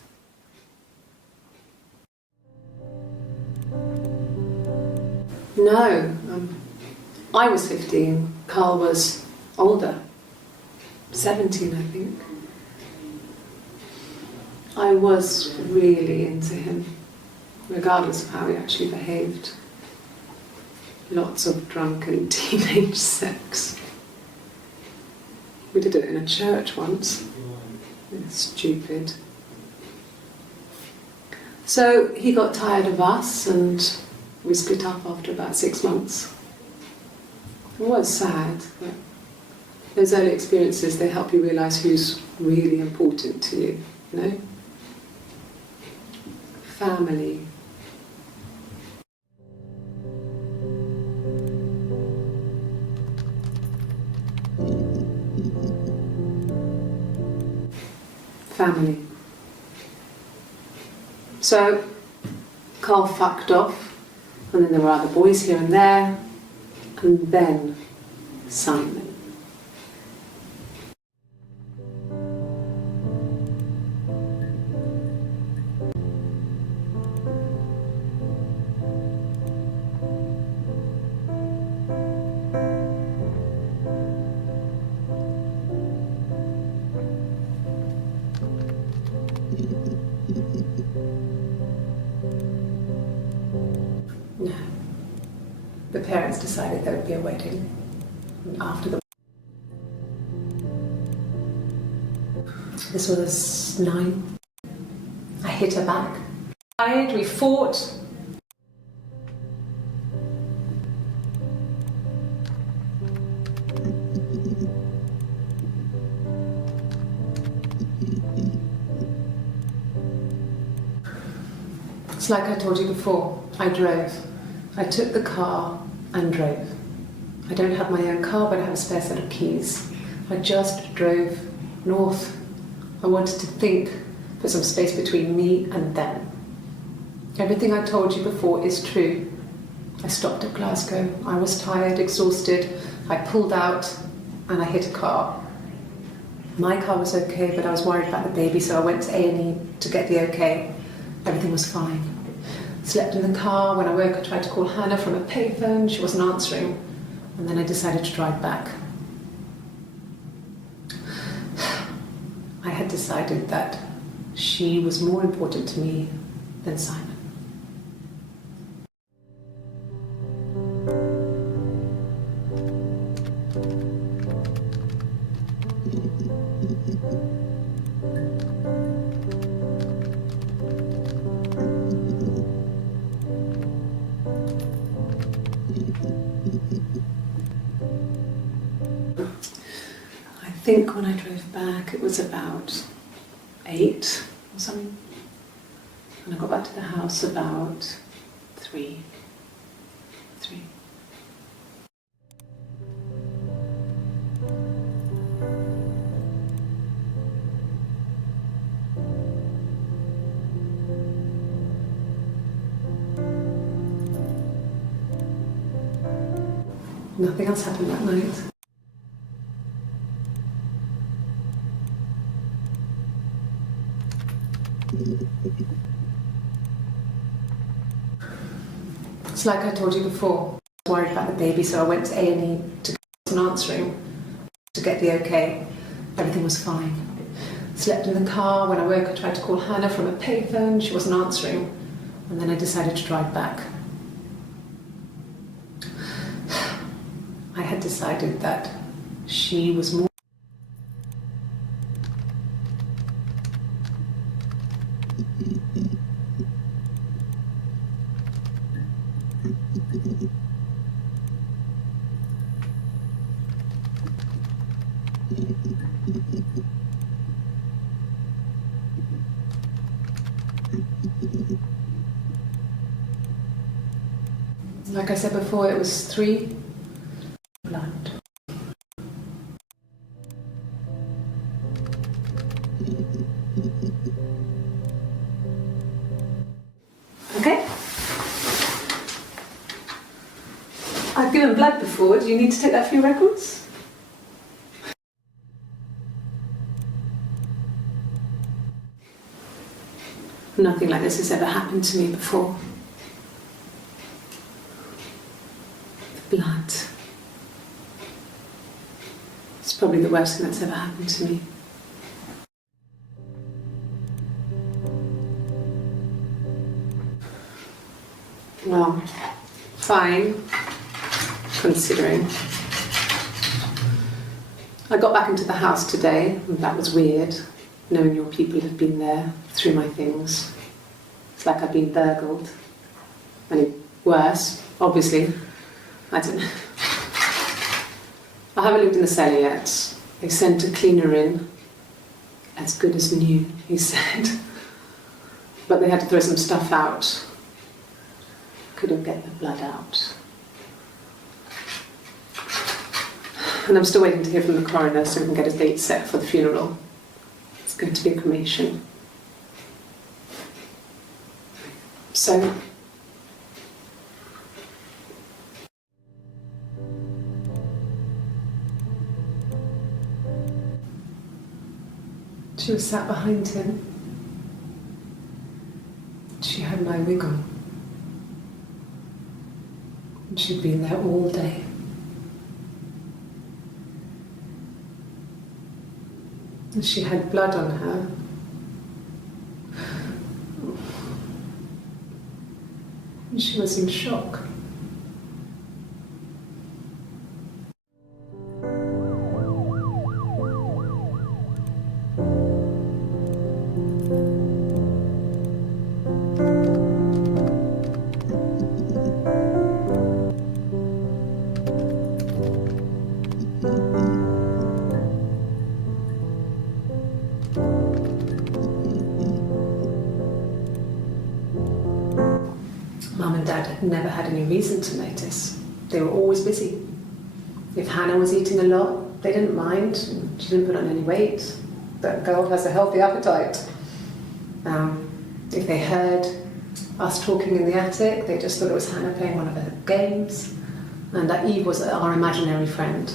No. I was 15. Carl was older. 17, I think. I was really into him, regardless of how he actually behaved. Lots of drunken teenage sex. We did it in a church once. Stupid. So he got tired of us and we split up after about 6 months. It was sad, but those early experiences, they help you realise who's really important to you, you know? Family. Family. So, Carl fucked off, and then there were other boys here and there, and then Simon. the parents decided there would be a wedding. And after the this was 9. I hit her back. We fought. It's like I told you before, I drove. I took the car and drove. I don't have my own car, but I have a spare set of keys. I just drove north. I wanted to think, put some space between me and them. Everything I told you before is true. I stopped at Glasgow. I was tired, exhausted. I pulled out and I hit a car. My car was okay, but I was worried about the baby, so I went to A&E to get the okay. Everything was fine. Slept in the car. When I woke, I tried to call Hannah from a payphone. She wasn't answering. And then I decided to drive back. I had decided that she was more important to me than Simon. I think when I drove back it was about 8 or something, and I got back to the house about 3. Nothing else happened that night. It's like I told you before. I was worried about the baby, so I went to A&E to get answering to get the okay. Everything was fine. Slept in the car. When I woke, I tried to call Hannah from a payphone. She wasn't answering. And then I decided to drive back. I had decided that she was more like I said before, it was 3 blood. Okay. I've given blood before. Do you need to take that for your records? Nothing like this has ever happened to me before. The blood. It's probably the worst thing that's ever happened to me. Well, fine, considering. I got back into the house today, and that was weird, knowing your people have been there through my things. It's like I've been burgled. And worse, obviously. I don't know. I haven't lived in the cellar yet. They sent a cleaner in. As good as new, he said. But they had to throw some stuff out. Couldn't get the blood out. And I'm still waiting to hear from the coroner so we can get a date set for the funeral. It's going to be a cremation. So, she was sat behind him. She had my wig on. And she'd been there all day. And she had blood on her. And she was in shock. Mum and Dad had never had any reason to notice. They were always busy. If Hannah was eating a lot, they didn't mind. She didn't put on any weight. That girl has a healthy appetite. If they heard us talking in the attic, they just thought it was Hannah playing one of her games, and that Eve was our imaginary friend.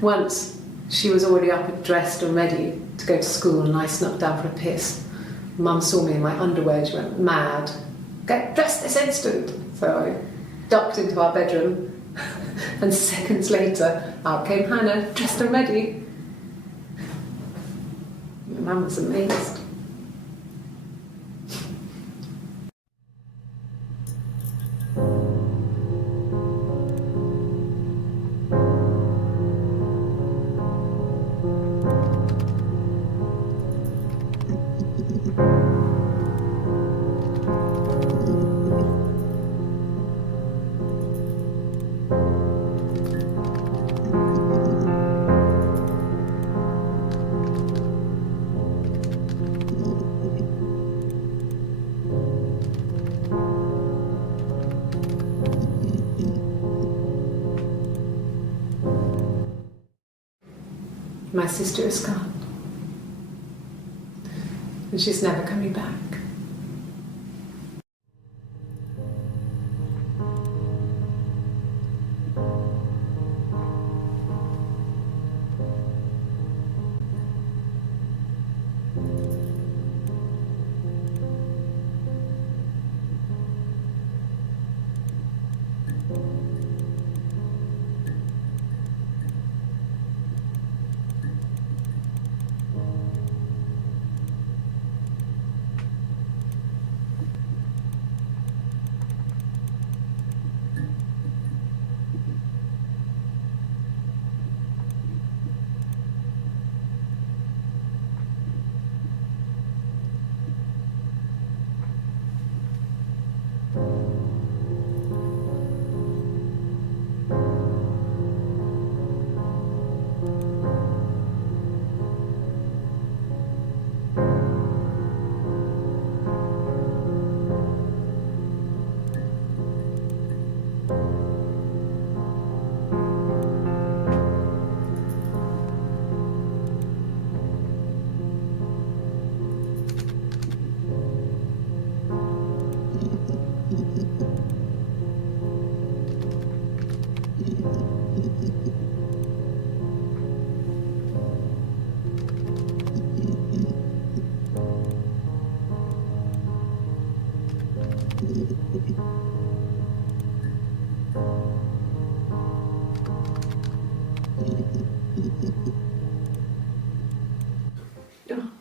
Once, she was already up and dressed and ready to go to school, and I snuck down for a piss. Mum saw me in my underwear and she went mad. Get dressed this instant! So I ducked into our bedroom, and seconds later, out came Hannah, dressed and ready. Mum was amazed. My sister is gone, and she's never coming back.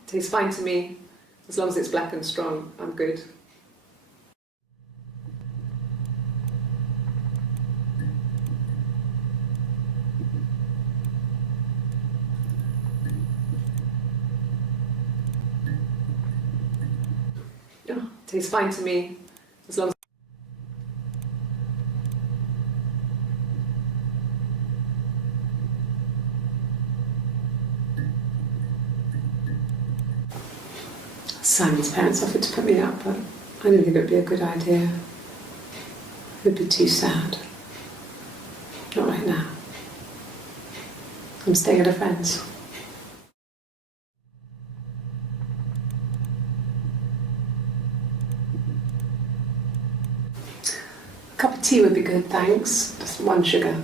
Tastes fine to me. As long as it's black and strong, I'm good. Tastes fine to me. As long as Simon's parents offered to put me up, but I didn't think it would be a good idea. It would be too sad. Not right now. I'm staying at a friend's. A cup of tea would be good, thanks. Just 1 sugar.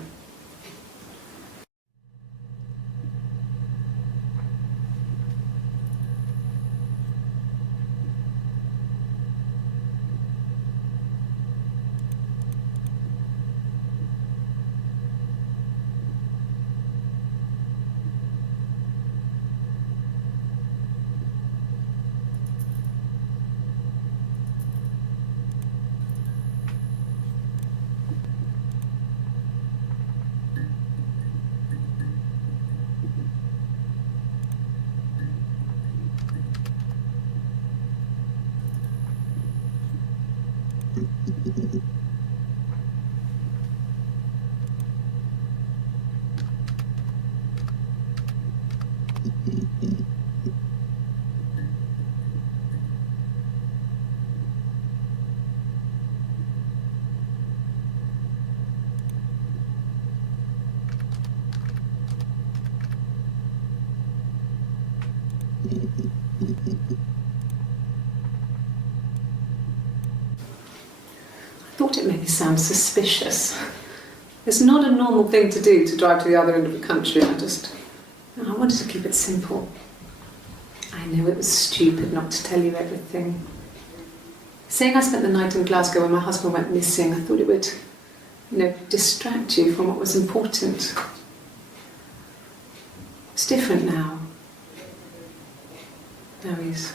thought it made me sound suspicious. It's not a normal thing to do, to drive to the other end of the country. I wanted to keep it simple. I know it was stupid not to tell you everything. Saying I spent the night in Glasgow when my husband went missing, I thought it would, distract you from what was important. It's different now. Now he's...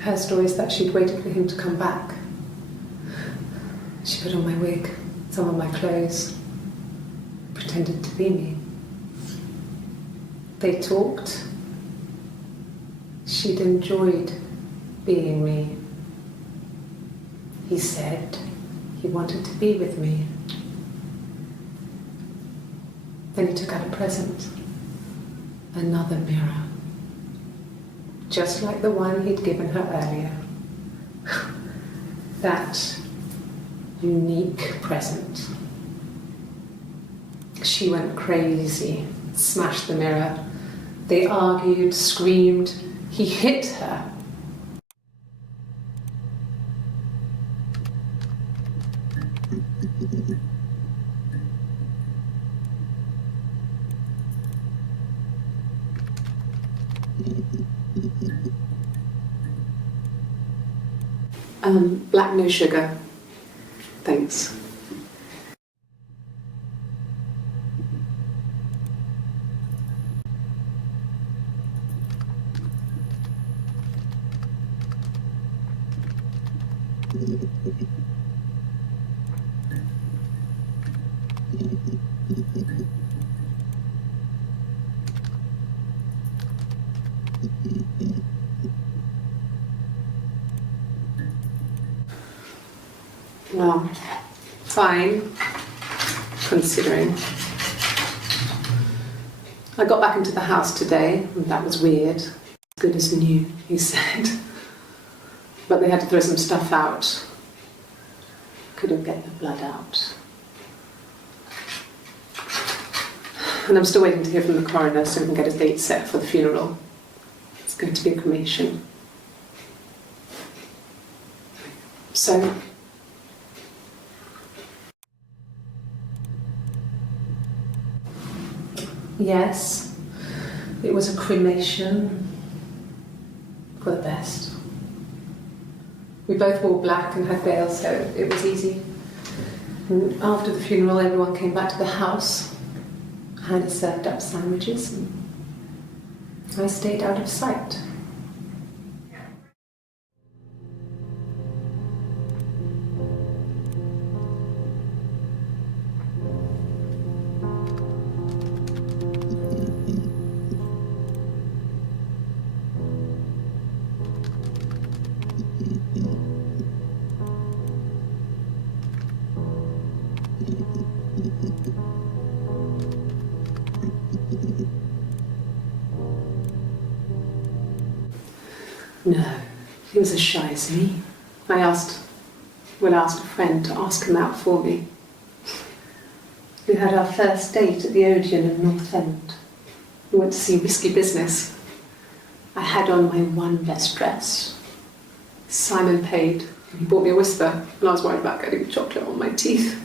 Her story is that she'd waited for him to come back. She put on my wig, some of my clothes, pretended to be me. They talked. She'd enjoyed being me. He said he wanted to be with me. Then he took out a present, another mirror, just like the one he'd given her earlier. That unique present. She went crazy, smashed the mirror. They argued, screamed. He hit her. Black, no sugar. Thanks. Well, fine, considering. I got back into the house today, and that was weird. Good as new, he said. But they had to throw some stuff out. Couldn't get the blood out. And I'm still waiting to hear from the coroner so we can get a date set for the funeral. It's going to be a cremation. So, yes, it was a cremation for the best. We both wore black and had veils, so it was easy. And after the funeral, everyone came back to the house. Hannah served up sandwiches, and I stayed out of sight. no, he was as shy as me. I asked a friend to ask him out for me. We had our first date at the Odeon in North End. We went to see Risky Business. I had on my one best dress. Simon paid, and he bought me a whisper, and I was worried about getting chocolate on my teeth.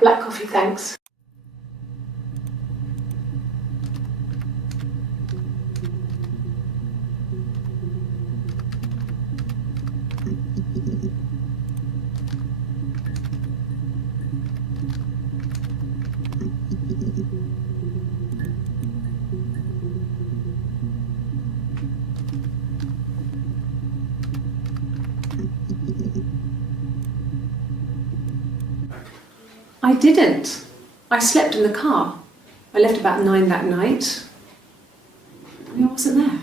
Black coffee, thanks. I didn't. I slept in the car. I left about 9 that night. I wasn't there.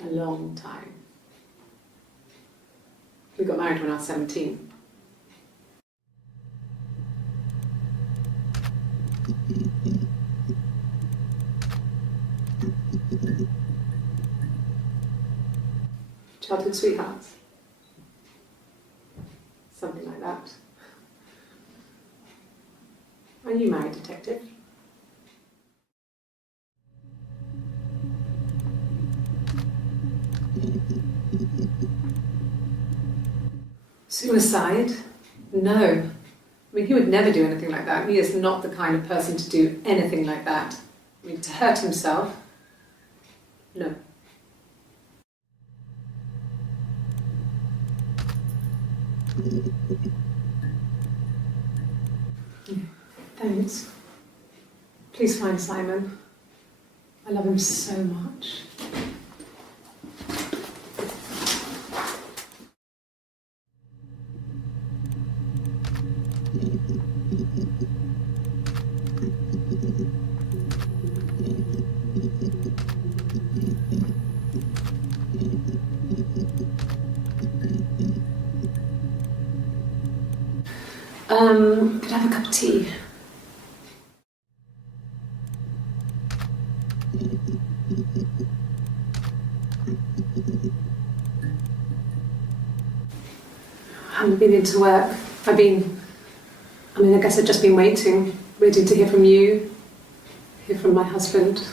A long time. We got married when I was 17. Childhood sweethearts. Something like that. Are you married, detective? Suicide? No. I mean, he would never do anything like that. He is not the kind of person to do anything like that. I mean, to hurt himself? No. Thanks. Please find Simon. I love him so much. Could I have a cup of tea? I haven't been into work. I guess I've just been waiting to hear from you, hear from my husband.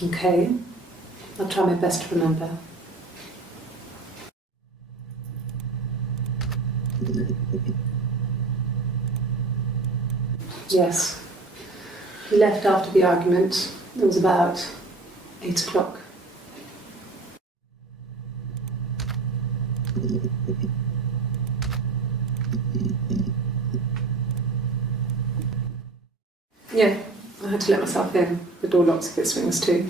Okay, I'll try my best to remember. Yes, he left after the argument. It was about 8 o'clock. Yeah, I had to let myself in. The door locks if it swings too.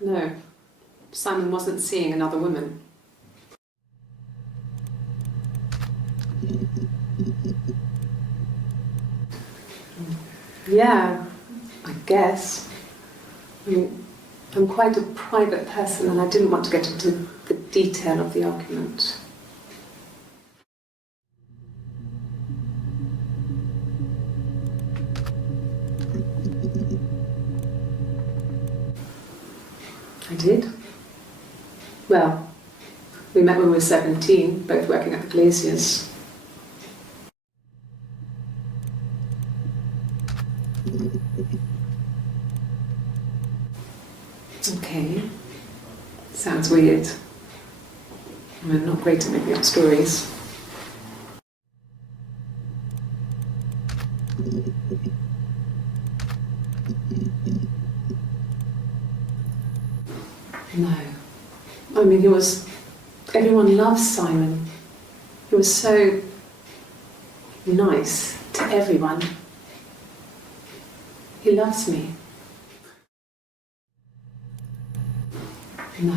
No, Simon wasn't seeing another woman. Yeah, I guess. I mean, I'm quite a private person and I didn't want to get into the detail of the argument. I did. Well, we met when we were 17, both working at the Glaziers. Okay. Sounds weird. I'm not great at making up stories. No. I mean, everyone loves Simon. He was so nice to everyone. He loves me. No.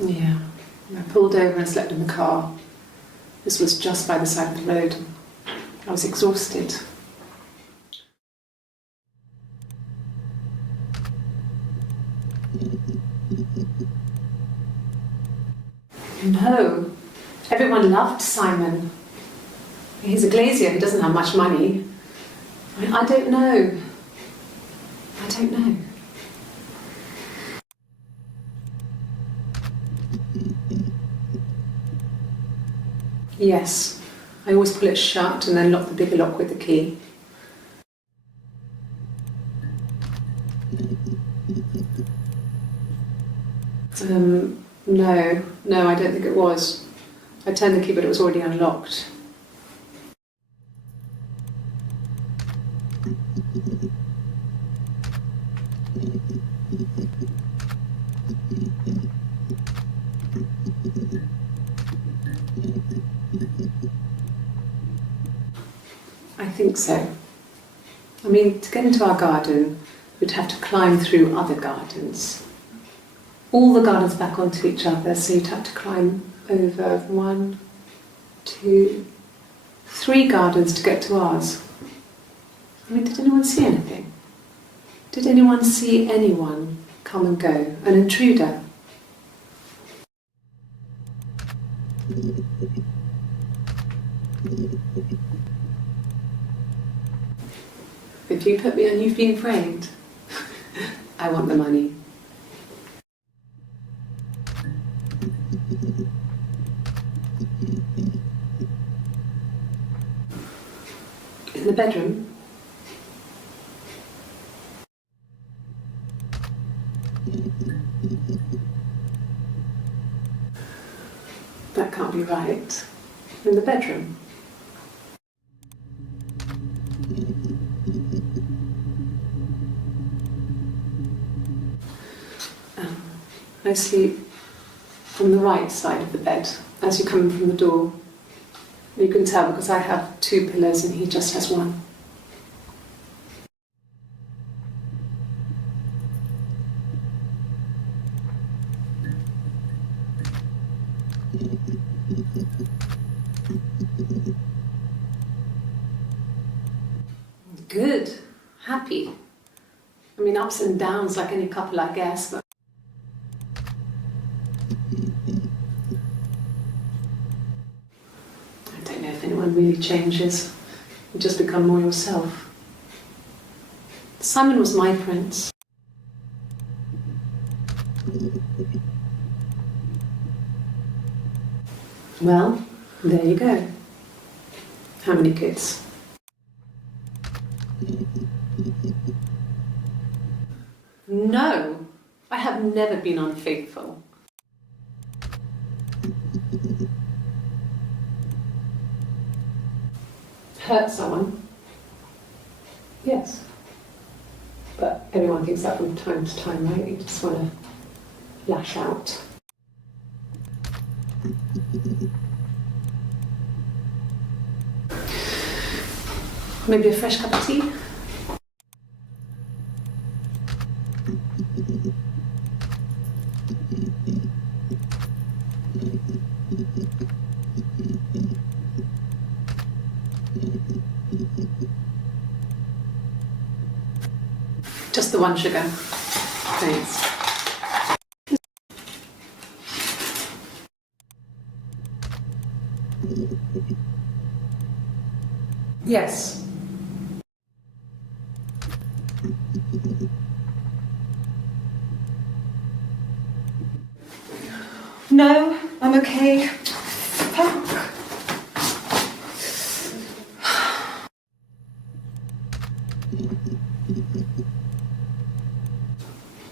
Yeah. I pulled over and slept in the car. This was just by the side of the road. I was exhausted. No. Everyone loved Simon. He's a glazier, he doesn't have much money. I don't know. I don't know. Yes. I always pull it shut and then lock the bigger lock with the key. No, I don't think it was. I turned the key, but it was already unlocked. I think so. I mean, to get into our garden, we'd have to climb through other gardens. All the gardens back onto each other, so you'd have to climb over 1, 2, 3 gardens to get to ours. I mean, did anyone see anything? Did anyone see anyone come and go? An intruder? If you put me on You've Been Framed, I want the money. In the bedroom. That can't be right. In the bedroom. I sleep on the right side of the bed as you come in from the door. You can tell because I have 2 pillows and he just has 1. Good. Happy. I mean, ups and downs like any couple, I guess, but I don't know if anyone really changes. You just become more yourself. Simon was my prince. Well, there you go. How many kids? No, I have never been unfaithful. Hurt someone? Yes. But everyone thinks that from time to time, right? You just want to lash out. Maybe a fresh cup of tea? Just the 1 sugar. Thanks. Yes. No, I'm okay. Fuck.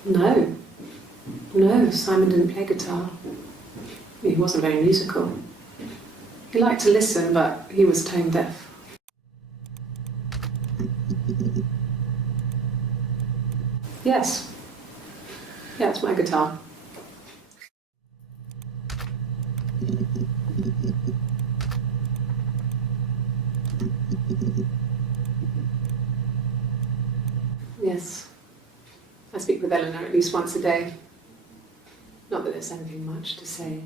No. No, Simon didn't play guitar. He wasn't very musical. He liked to listen, but he was tone deaf. Yes. Yeah, it's my guitar. Yes. I speak with Eleanor at least once a day. Not that there's anything much to say.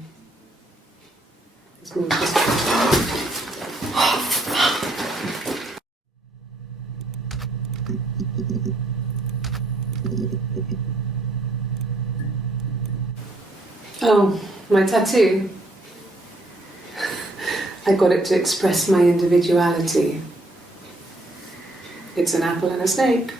It's more just... Oh, my tattoo. I got it to express my individuality. It's an apple and a snake.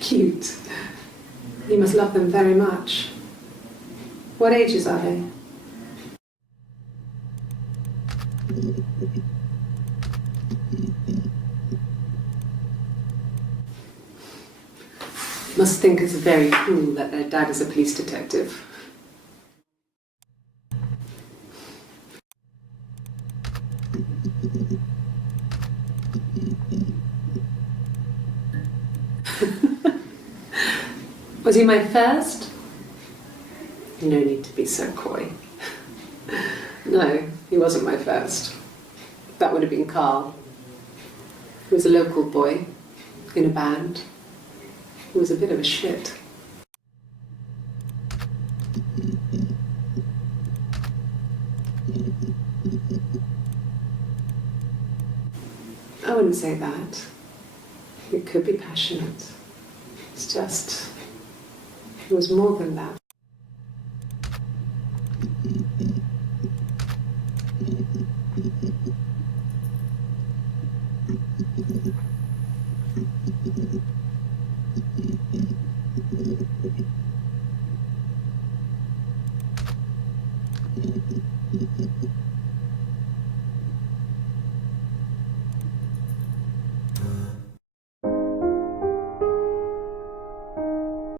Cute. You must love them very much. What ages are they? Must think it's very cool that their dad is a police detective. Was he my first? No need to be so coy. No, he wasn't my first. That would have been Carl. He was a local boy in a band. He was a bit of a shit. I wouldn't say that. It could be passionate. It's just, it was more than that.